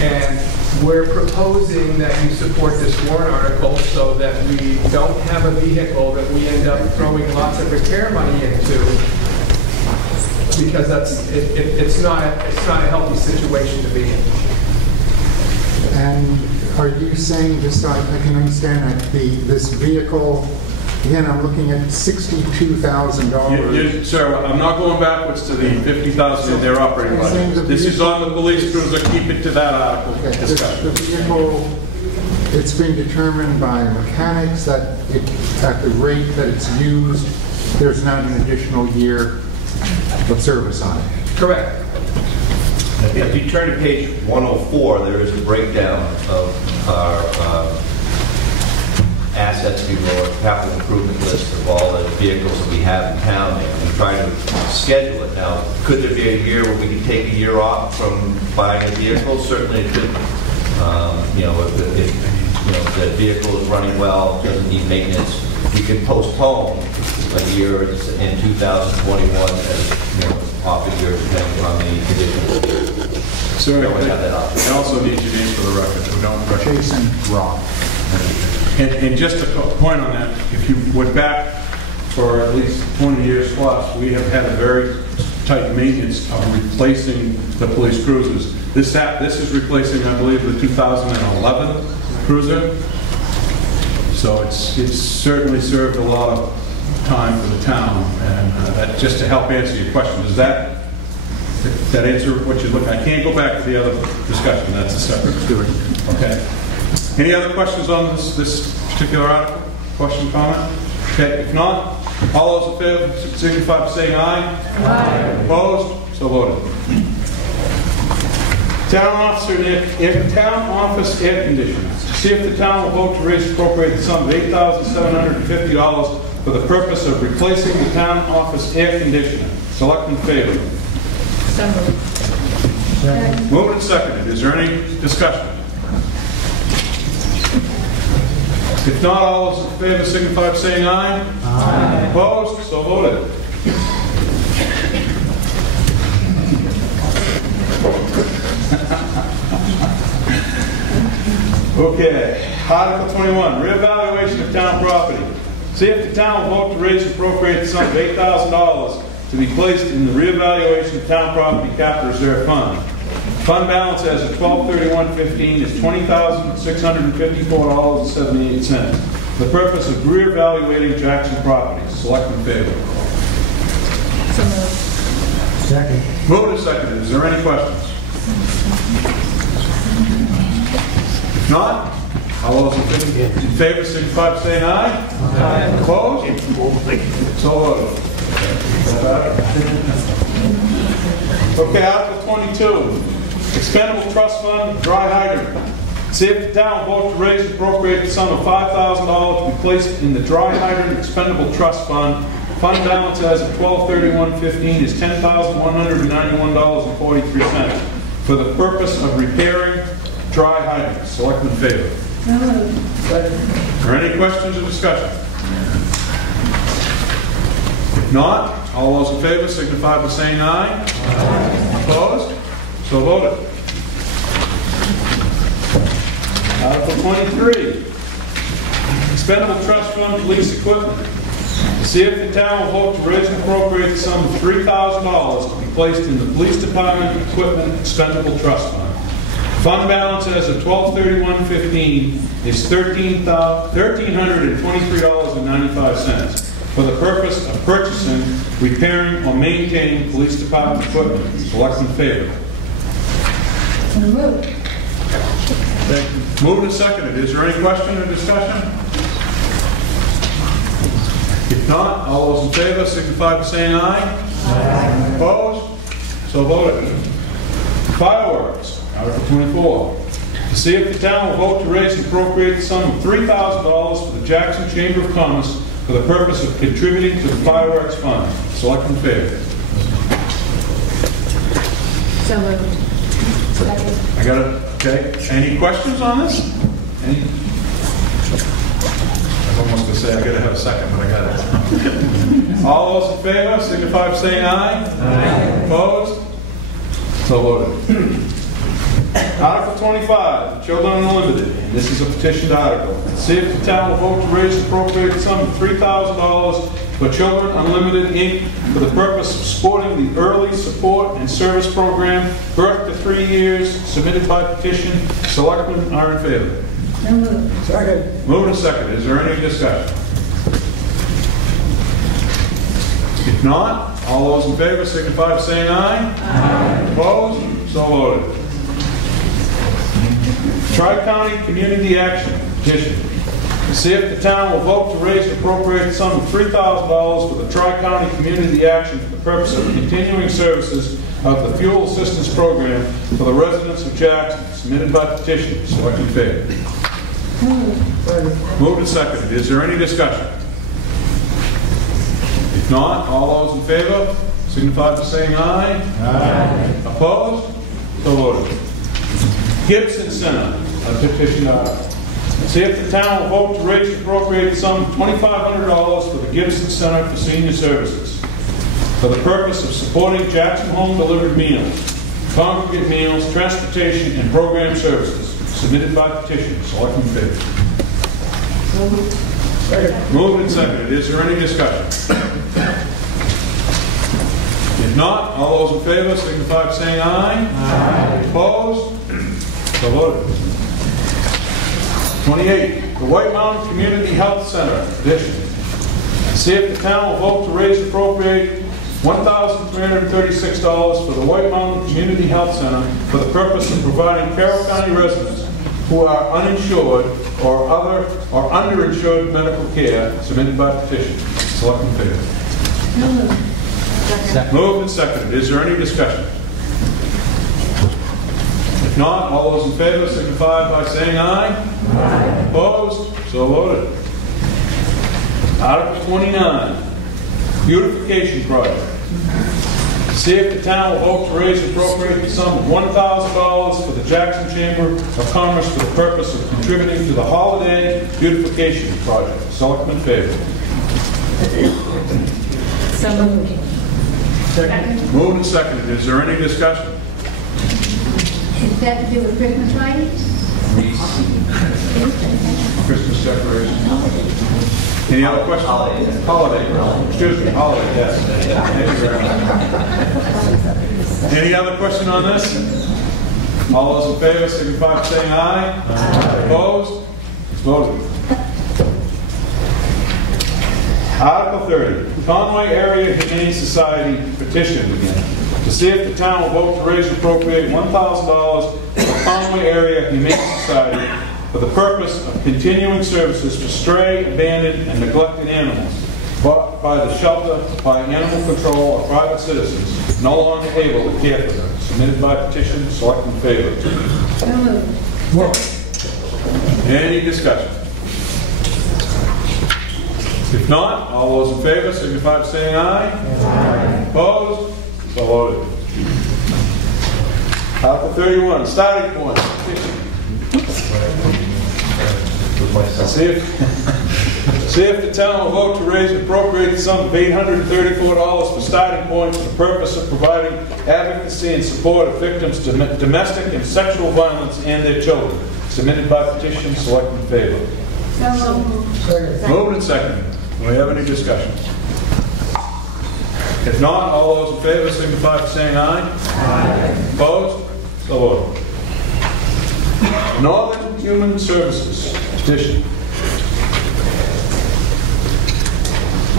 And we're proposing that you support this warrant article so that we don't have a vehicle that we end up throwing lots of repair money into, because it's not a healthy situation to be in. And are you saying, just so I can understand that this vehicle, again, I'm looking at $62,000. Sir, I'm not going backwards to the $50,000 in their operating budget. This is on the police cruiser. Keep it to that article discussion. The vehicle, it's been determined by mechanics that at the rate that it's used, there's not an additional year of service on it. Correct. If you turn to page 104, there is a breakdown of our assets bureau or capital improvement list of all the vehicles that we have in town there. We try to schedule it. Now, could there be a year where we could take a year off from buying a vehicle? Certainly it could. If the vehicle is running well, doesn't need maintenance, we can postpone a year in 2021 as off a year depending on the conditions. Sir, we have that option. I also need your name for the record. We don't rush. Jason Rock. And just a point on that, if you went back for at least 20 years plus, we have had a very tight maintenance of replacing the police cruisers. This is replacing, I believe, the 2011 cruiser. So it's certainly served a lot of time for the town. And that, just to help answer your question, does that answer what you're looking at? I can't go back to the other discussion. That's a separate. Okay. Any other questions on this particular article? Question, comment? Okay. If not, all those in favor signify by saying aye. Aye. Opposed? So voted. Town office air conditioners. To see if the town will vote to raise appropriate the sum of $8,750 for the purpose of replacing the town office air conditioner. Select in favor. So moved. Moved and seconded. Is there any discussion? If not, all those in favor signify by saying aye. Aye. Opposed? So voted. Okay. Article 21, reevaluation of town property. See if the town will vote to raise and appropriate the sum of $8,000 to be placed in the reevaluation of town property capital reserve fund. Fund balance as of 12/31/15 is $20,654.78 for the purpose of reevaluating Jackson properties. Select in favor. So moved. Second. Moved and seconded. Is there any questions? If not, all those in favor signify by saying aye. Aye. Opposed? So voted. Okay, Article 22. Expendable Trust Fund, dry hydrant. See if the town will vote to raise and appropriate the sum of $5,000 to be placed in the dry hydrant expendable trust fund. Fund balance as of 12/31/15 is $10,191.43 for the purpose of repairing dry hydrants. Select in favor. Are any questions or discussion? If not, all those in favor signify by saying aye. Aye. Opposed? So voted. Article 23. Expendable Trust Fund Police Equipment. See if the town will vote to raise and appropriate the sum of $3,000 to be placed in the Police Department Equipment Expendable Trust Fund. Fund balance as of 12/31/15 is $1,323.95 for the purpose of purchasing, repairing, or maintaining police department equipment. Select in favor. Moved. Moved and seconded. Is there any question or discussion? If not, all those in favor signify by saying aye. Aye. Opposed? So voted. Fireworks. Article 24. To see if the town will vote to raise and appropriate the sum of $3,000 for the Jackson Chamber of Commerce for the purpose of contributing to the fireworks fund. Select in favor. So moved. Second. I got it. Okay. Any questions on this? Any? I was almost going to say I got to have a second, but I got it. All those in favor signify by saying aye. Aye. Opposed? So voted. Article 25, Children Unlimited. This is a petitioned article. See if the town will vote to raise and appropriate the sum of $3,000 for Children Unlimited, Inc. for the purpose of supporting the Early Support and Service Program, birth to 3 years, submitted by petition. Selectmen are in favor. So moved. Second. Moved and seconded. Is there any discussion? If not, all those in favor signify by saying aye. Aye. Opposed? So voted. Tri-County Community Action Petition. To see if the town will vote to raise and appropriate the sum of $3,000 for the Tri-County Community Action for the purpose of continuing services of the Fuel Assistance Program for the residents of Jackson, submitted by petition. Select in favor. Moved and seconded. Is there any discussion? If not, all those in favor signify by saying aye. Aye. Opposed? So voted. Gibson Center, a petition article. See if the town will vote to raise and appropriate the sum of $2,500 for the Gibson Center for Senior Services for the purpose of supporting Jackson Home delivered meals, congregate meals, transportation, and program services. Submitted by petition. Selectman favor. Moved and seconded. Is there any discussion? If not, all those in favor signify by saying aye. Aye. Opposed? So voted. 28. The White Mountain Community Health Center addition. See if the town will vote to raise and appropriate $1,336 for the White Mountain Community Health Center for the purpose of providing Carroll County residents who are uninsured or underinsured medical care. Submitted by petition. Selectman favor. Moved and seconded. Is there any discussion? If not, all those in favor signify by saying aye. Aye. Opposed? So voted. Article 29, beautification project. See if the town will vote to raise and appropriate the sum of $1,000 for the Jackson Chamber of Commerce for the purpose of contributing to the holiday beautification project. Selectman favor. So moved. Second. Moved and seconded. Is there any discussion? Is that to do with Christmas lights? Christmas decorations. Any other questions? Holiday. Excuse me, holiday, yes. Thank you very much. Any other question on this? All those in favor signify by saying aye. Aye. Opposed? It's voted. Article 30, Conway Area Humane Society petition again. To see if the town will vote to raise and appropriate $1,000 for the Conway Area Humane Society for the purpose of continuing services for stray, abandoned, and neglected animals bought by the shelter by animal control or private citizens no longer able to care for them. Submitted by petition. Select in favor. Any discussion? If not, all those in favor signify by saying aye. Aye. Opposed? So voted. Article 31, starting point. See if the town will vote to raise and appropriate the sum of $834 for starting point for the purpose of providing advocacy and support of victims to domestic and sexual violence and their children. Submitted by petition. Select in favor. Moved and seconded. Do we have any discussion? If not, all those in favor signify by saying aye. Aye. Opposed? So voted. Northern Human Services petition.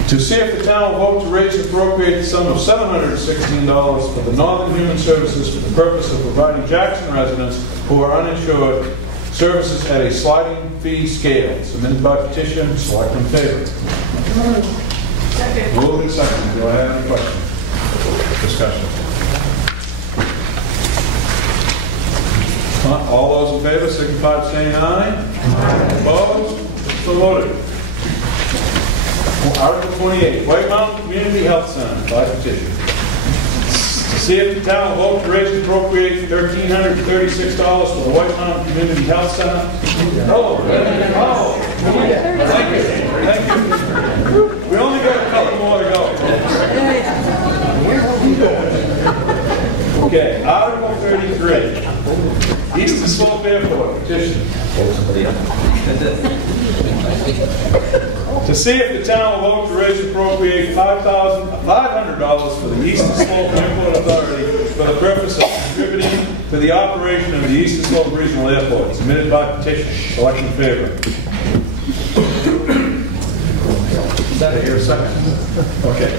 To see if the town will vote to raise and appropriate the sum of $716 for the Northern Human Services for the purpose of providing Jackson residents who are uninsured services at a sliding fee scale. Submitted by petition. Select in favor. Second. Moved and seconded. Do I have any questions? Discussion. All those in favor signify by saying aye. Aye. Opposed? So voted. Article 28, White Mountain Community Health Center by petition. To see if the town will vote to raise and appropriate $1,336 for the White Mountain Community Health Center. Thank you. Thank you. We only got a couple more to go. Okay, Article 33. Eastern Slope Airport petition. To see if the town will vote to raise and appropriate $500 for the Eastern Slope Airport Authority for the purpose of contributing to the operation of the Eastern Slope Regional Airport. Submitted by petition. Select in favor. Is that here a second? Okay.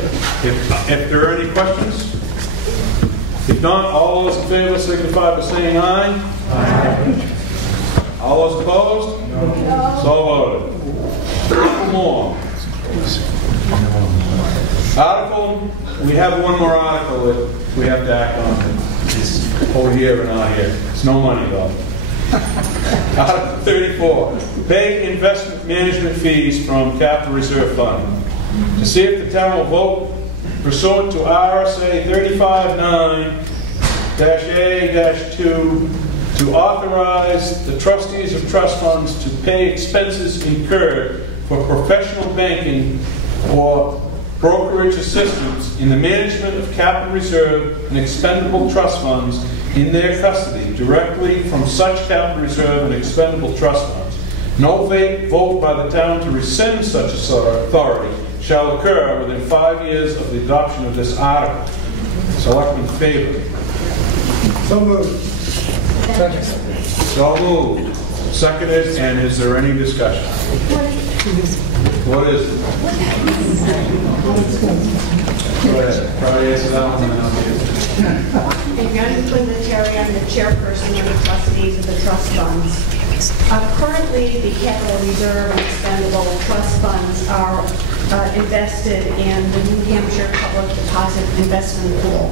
If there are any questions? If not, all those in favor signify by saying aye. Aye. All those opposed? No. So voted. Couple more. Article, we have one more article that we have to act on. It's over here and not here. It's no money though. Article 34, pay investment management fees from capital reserve fund. To see if the town will vote pursuant to RSA 35-9-A-2 to authorize the trustees of trust funds to pay expenses incurred for professional banking or brokerage assistance in the management of capital reserve and expendable trust funds in their custody directly from such capital reserve and expendable trust funds. No vote by the town to rescind such authority shall occur within 5 years of the adoption of this article. Selectmen favor. So moved. So moved. Seconded, and is there any discussion? What is it? Go ahead. Probably answer that one, and then I'll get it. Again, Linda Terry, I'm the chairperson of the trustees of the trust funds. Currently, the capital reserve and expendable trust funds are invested in the New Hampshire Public Deposit Investment Pool.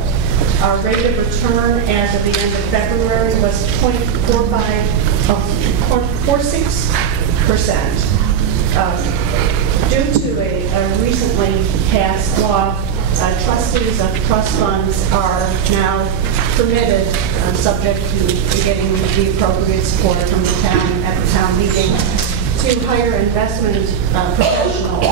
Our rate of return as of the end of February was 0.46%. Due to a recently passed law, trustees of trust funds are now permitted, subject to getting the appropriate support from the town at the town meeting, to hire investment professionals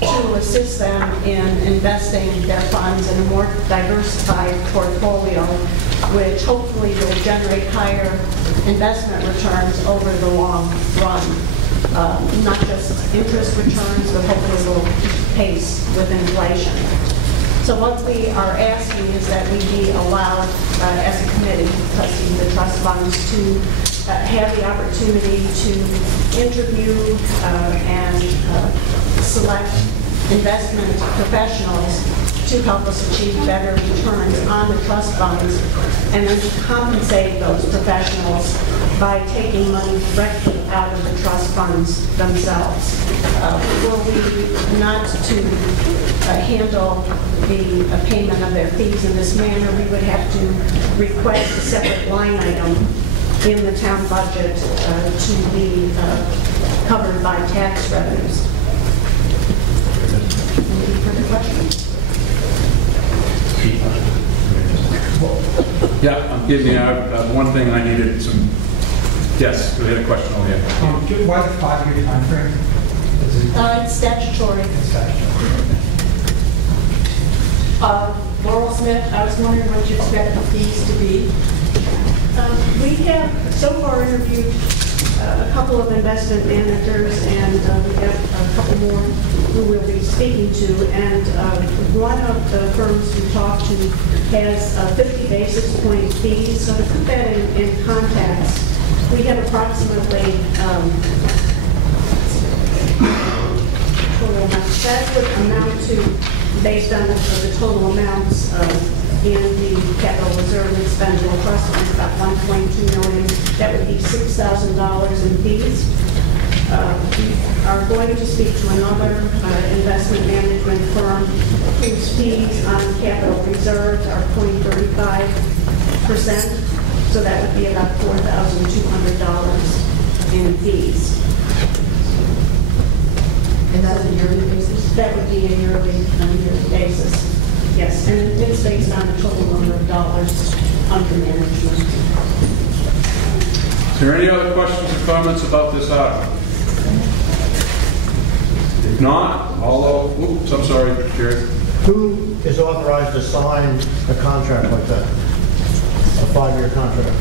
to assist them in investing their funds in a more diversified portfolio, which hopefully will generate higher investment returns over the long run. Not just interest returns, but hopefully will keep pace with inflation. So what we are asking is that we be allowed, as a committee, trustees of the trust funds, to have the opportunity to interview and select investment professionals to help us achieve better returns on the trust funds, and then to compensate those professionals by taking money directly out of the trust funds themselves. Were we not to handle the payment of their fees in this manner, we would have to request a separate line item in the town budget to be covered by tax revenues. Any further questions? Yeah, I'm giving you one thing I needed some. Yes, we had a question over here. Why the 5-year time frame? It's statutory. Laurel Smith, I was wondering what you expect the fees to be. We have so far interviewed a couple of investment managers, and we have a couple more who we'll be speaking to. And one of the firms we talked to has 50 basis point fees. So to put that in context, we have approximately total amounts. That would amount to, based on the total amounts in the capital reserve and expendable trust funds, about $1.2 million. That would be $6,000 in fees. We are going to speak to another investment management firm whose fees on capital reserves are 0.35%. So that would be about $4,200 in fees. And that's a yearly basis? That would be a yearly basis. Yes, and it's based on the total number of dollars under management. Is there any other questions or comments about this article? If not, oops, I'm sorry, Jerry. Who is authorized to sign a contract like that? A 5-year contract?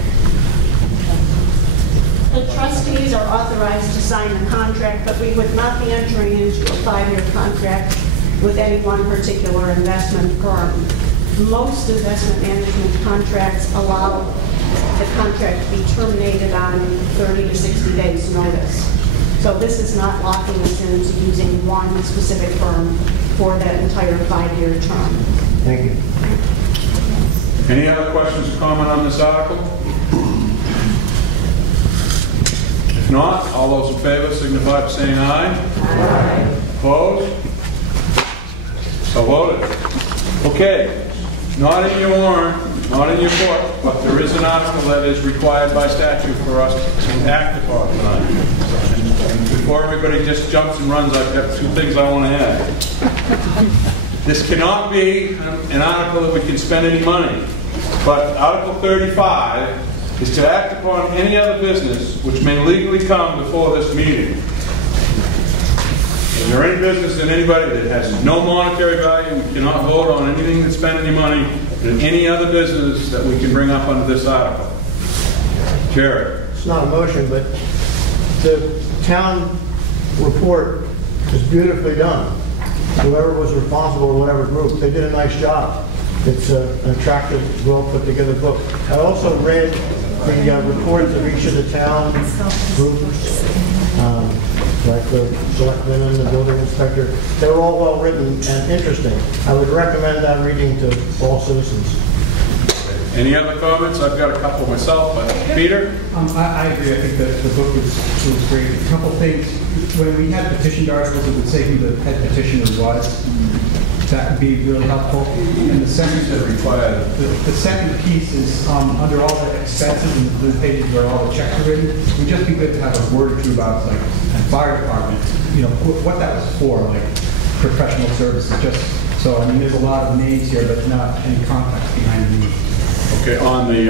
The trustees are authorized to sign the contract, but we would not be entering into a 5-year contract with any one particular investment firm. Most investment management contracts allow the contract to be terminated on 30 to 60 days notice. So this is not locking us into using one specific firm for that entire 5-year term. Thank you. Any other questions or comment on this article? If not, all those in favor signify by saying aye. Aye. Opposed? So voted. Okay. Not in your warrant, not in your book. but there is an article that is required by statute for us to act upon tonight. And before everybody just jumps and runs, I've got two things I want to add. This cannot be an article that we can spend any money, but Article 35 is to act upon any other business which may legally come before this meeting. Is there any business in anybody that has no monetary value? We cannot vote on anything that spend any money in any other business that we can bring up under this article. Jerry. It's not a motion, but the town report is beautifully done. Whoever was responsible, whatever group, they did a nice job. It's an attractive, well put together book. I also read the reports of each of the town groups. Like the selectmen and the building inspector. They were all well written and interesting. I would recommend that reading to all citizens. Any other comments? I've got a couple myself, but Peter? I agree. I think that the book was great. A couple things. When we had petitioned articles, it would say who the head petitioner was. That would be really helpful. And the second that required, the second piece is under all the expenses and the pages where all the checks are written. It would just be good to have a word or two about like the fire department, what that was for, like professional services. Just so I mean, there's a lot of names here, but not any context behind them. Okay, on the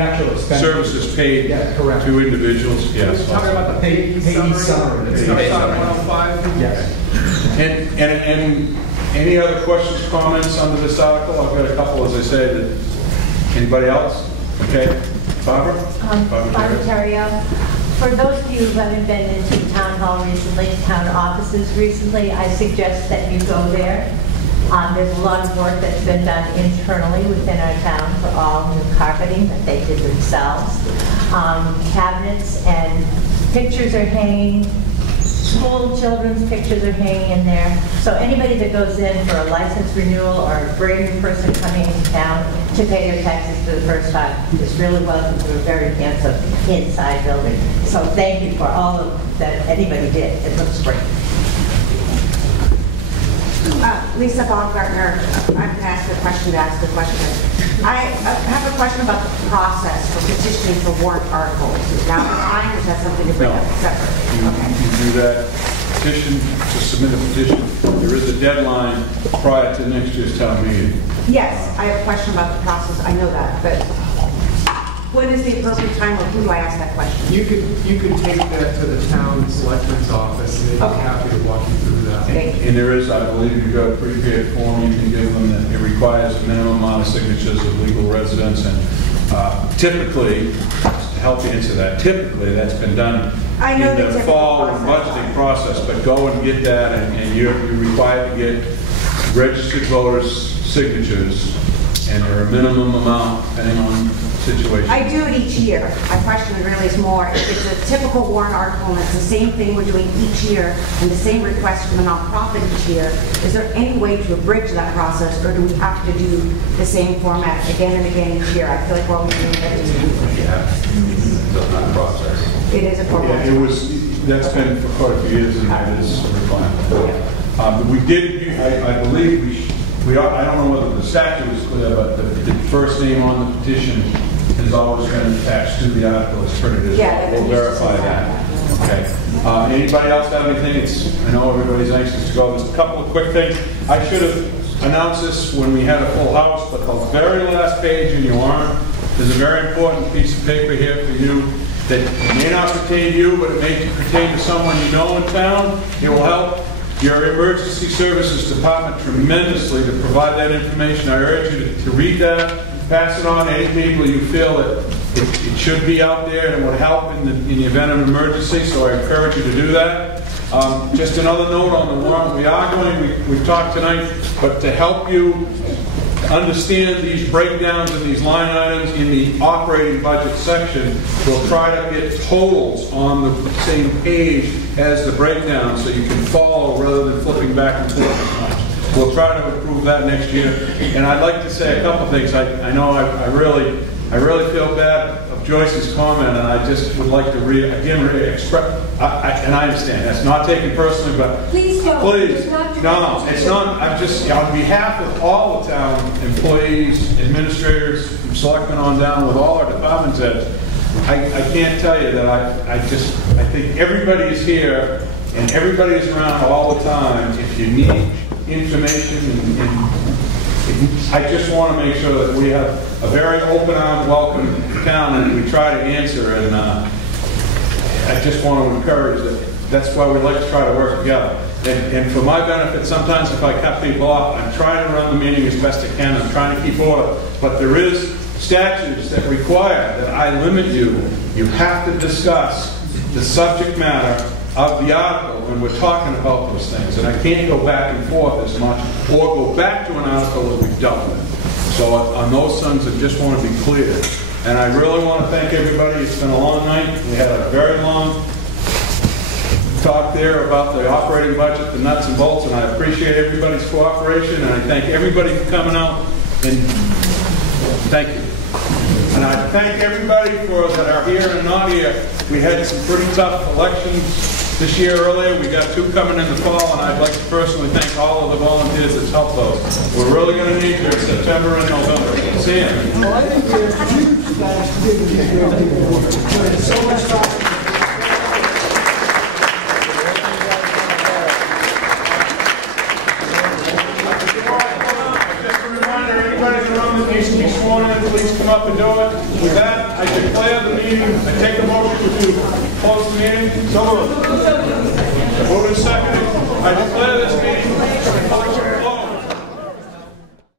actual expenses. Services paid to individuals. Yes. Talking about the paid summary. Yes. And any other questions, comments under this article? I've got a couple, as I said. Anybody else? Okay. Barbara? Barbara Terrio. For those of you who haven't been into town hall recently, town offices recently, I suggest that you go there. There's a lot of work that's been done internally within our town for all new carpeting that they did themselves. Cabinets and pictures are hanging. School children's pictures are hanging in there. So anybody that goes in for a license renewal or a brand new person coming into town to pay their taxes for the first time is really welcome to a very handsome inside building. So thank you for all of that anybody did. It looks great. Lisa Baumgartner, I'm asked the question to ask the question. I have a question about the process for petitioning for warrant articles. Is that online or is that something to bring up separate? You do that petition, to submit a petition. There is a deadline prior to next year's town meeting. Yes, I have a question about the process. I know that, but when is the appropriate time, or who do I ask that question? You could take that to the town selectman's office, and they'd be happy to walk you through that. And there is, I believe, you've got a prepared form you can give them that it requires a minimum amount of signatures of legal residents, and typically, to help you answer that, typically that's been done in the fall and budgeting process, but go and get that, and you're required to get registered voters' signatures, and there are a minimum amount depending on situation. I do it each year. My question really is more, if it's a typical warrant article and it's the same thing we're doing each year and the same request from a nonprofit each year, is there any way to abridge that process, or do we have to do the same format again and again each year? I feel like we're always doing that. It's not a process. It is a format. Yeah, that's been for quite a few years, and that is a requirement. We did, I believe I don't know whether the statute is clear, but the first name on the petition has always been attached to the article. It's printed as well. We'll verify that. Okay. Anybody else have anything? I know everybody's anxious to go. There's a couple of quick things. I should have announced this when we had a full house, but the very last page in your warrant, there's a very important piece of paper here for you that may not pertain to you, but it may pertain to someone you know in town. It will help your emergency services department tremendously to provide that information. I urge you to read that, pass it on to any people you feel that it should be out there and would help in the event of an emergency, so I encourage you to do that. Just another note on the warrant. We've talked tonight, but to help you understand these breakdowns and these line items in the operating budget section, we'll try to get totals on the same page as the breakdown so you can follow rather than flipping back and forth. We'll try to improve that next year. And I'd like to say a couple things. I know I really feel bad of Joyce's comment, and I just would like to express, and I understand, that's not taken personally, but Please don't. please, It's not no, it's not, I'm just, on behalf of all the town employees, administrators, from selectmen on down, with all our department heads, I can't tell you that I think everybody is here, and everybody is around all the time. If you need information, I just want to make sure that we have a very open-armed welcome town, and we try to answer. And I just want to encourage that. That's why we like to try to work together. And for my benefit, sometimes if I cut people off, I'm trying to run the meeting as best I can. I'm trying to keep order. But there is statutes that require that I limit you. You have to discuss the subject matter of the article when we're talking about those things. And I can't go back and forth as much or go back to an article that we've dealt with. So on those things, I just want to be clear. And I really want to thank everybody. It's been a long night. We had a very long talk there about the operating budget, the nuts and bolts, and I appreciate everybody's cooperation, and I thank everybody for coming out, and thank you. And I thank everybody that are here and not here. We had some pretty tough elections this year earlier. We got 2 coming in the fall, and I'd like to personally thank all of the volunteers that's helped those. We're really going to need you in September and November. See you. Well, I think we're huge thanks to give so much time. Please come up and do it. With that, I declare the meeting, I take a motion to close the meeting. So moved. Moving second. I declare this meeting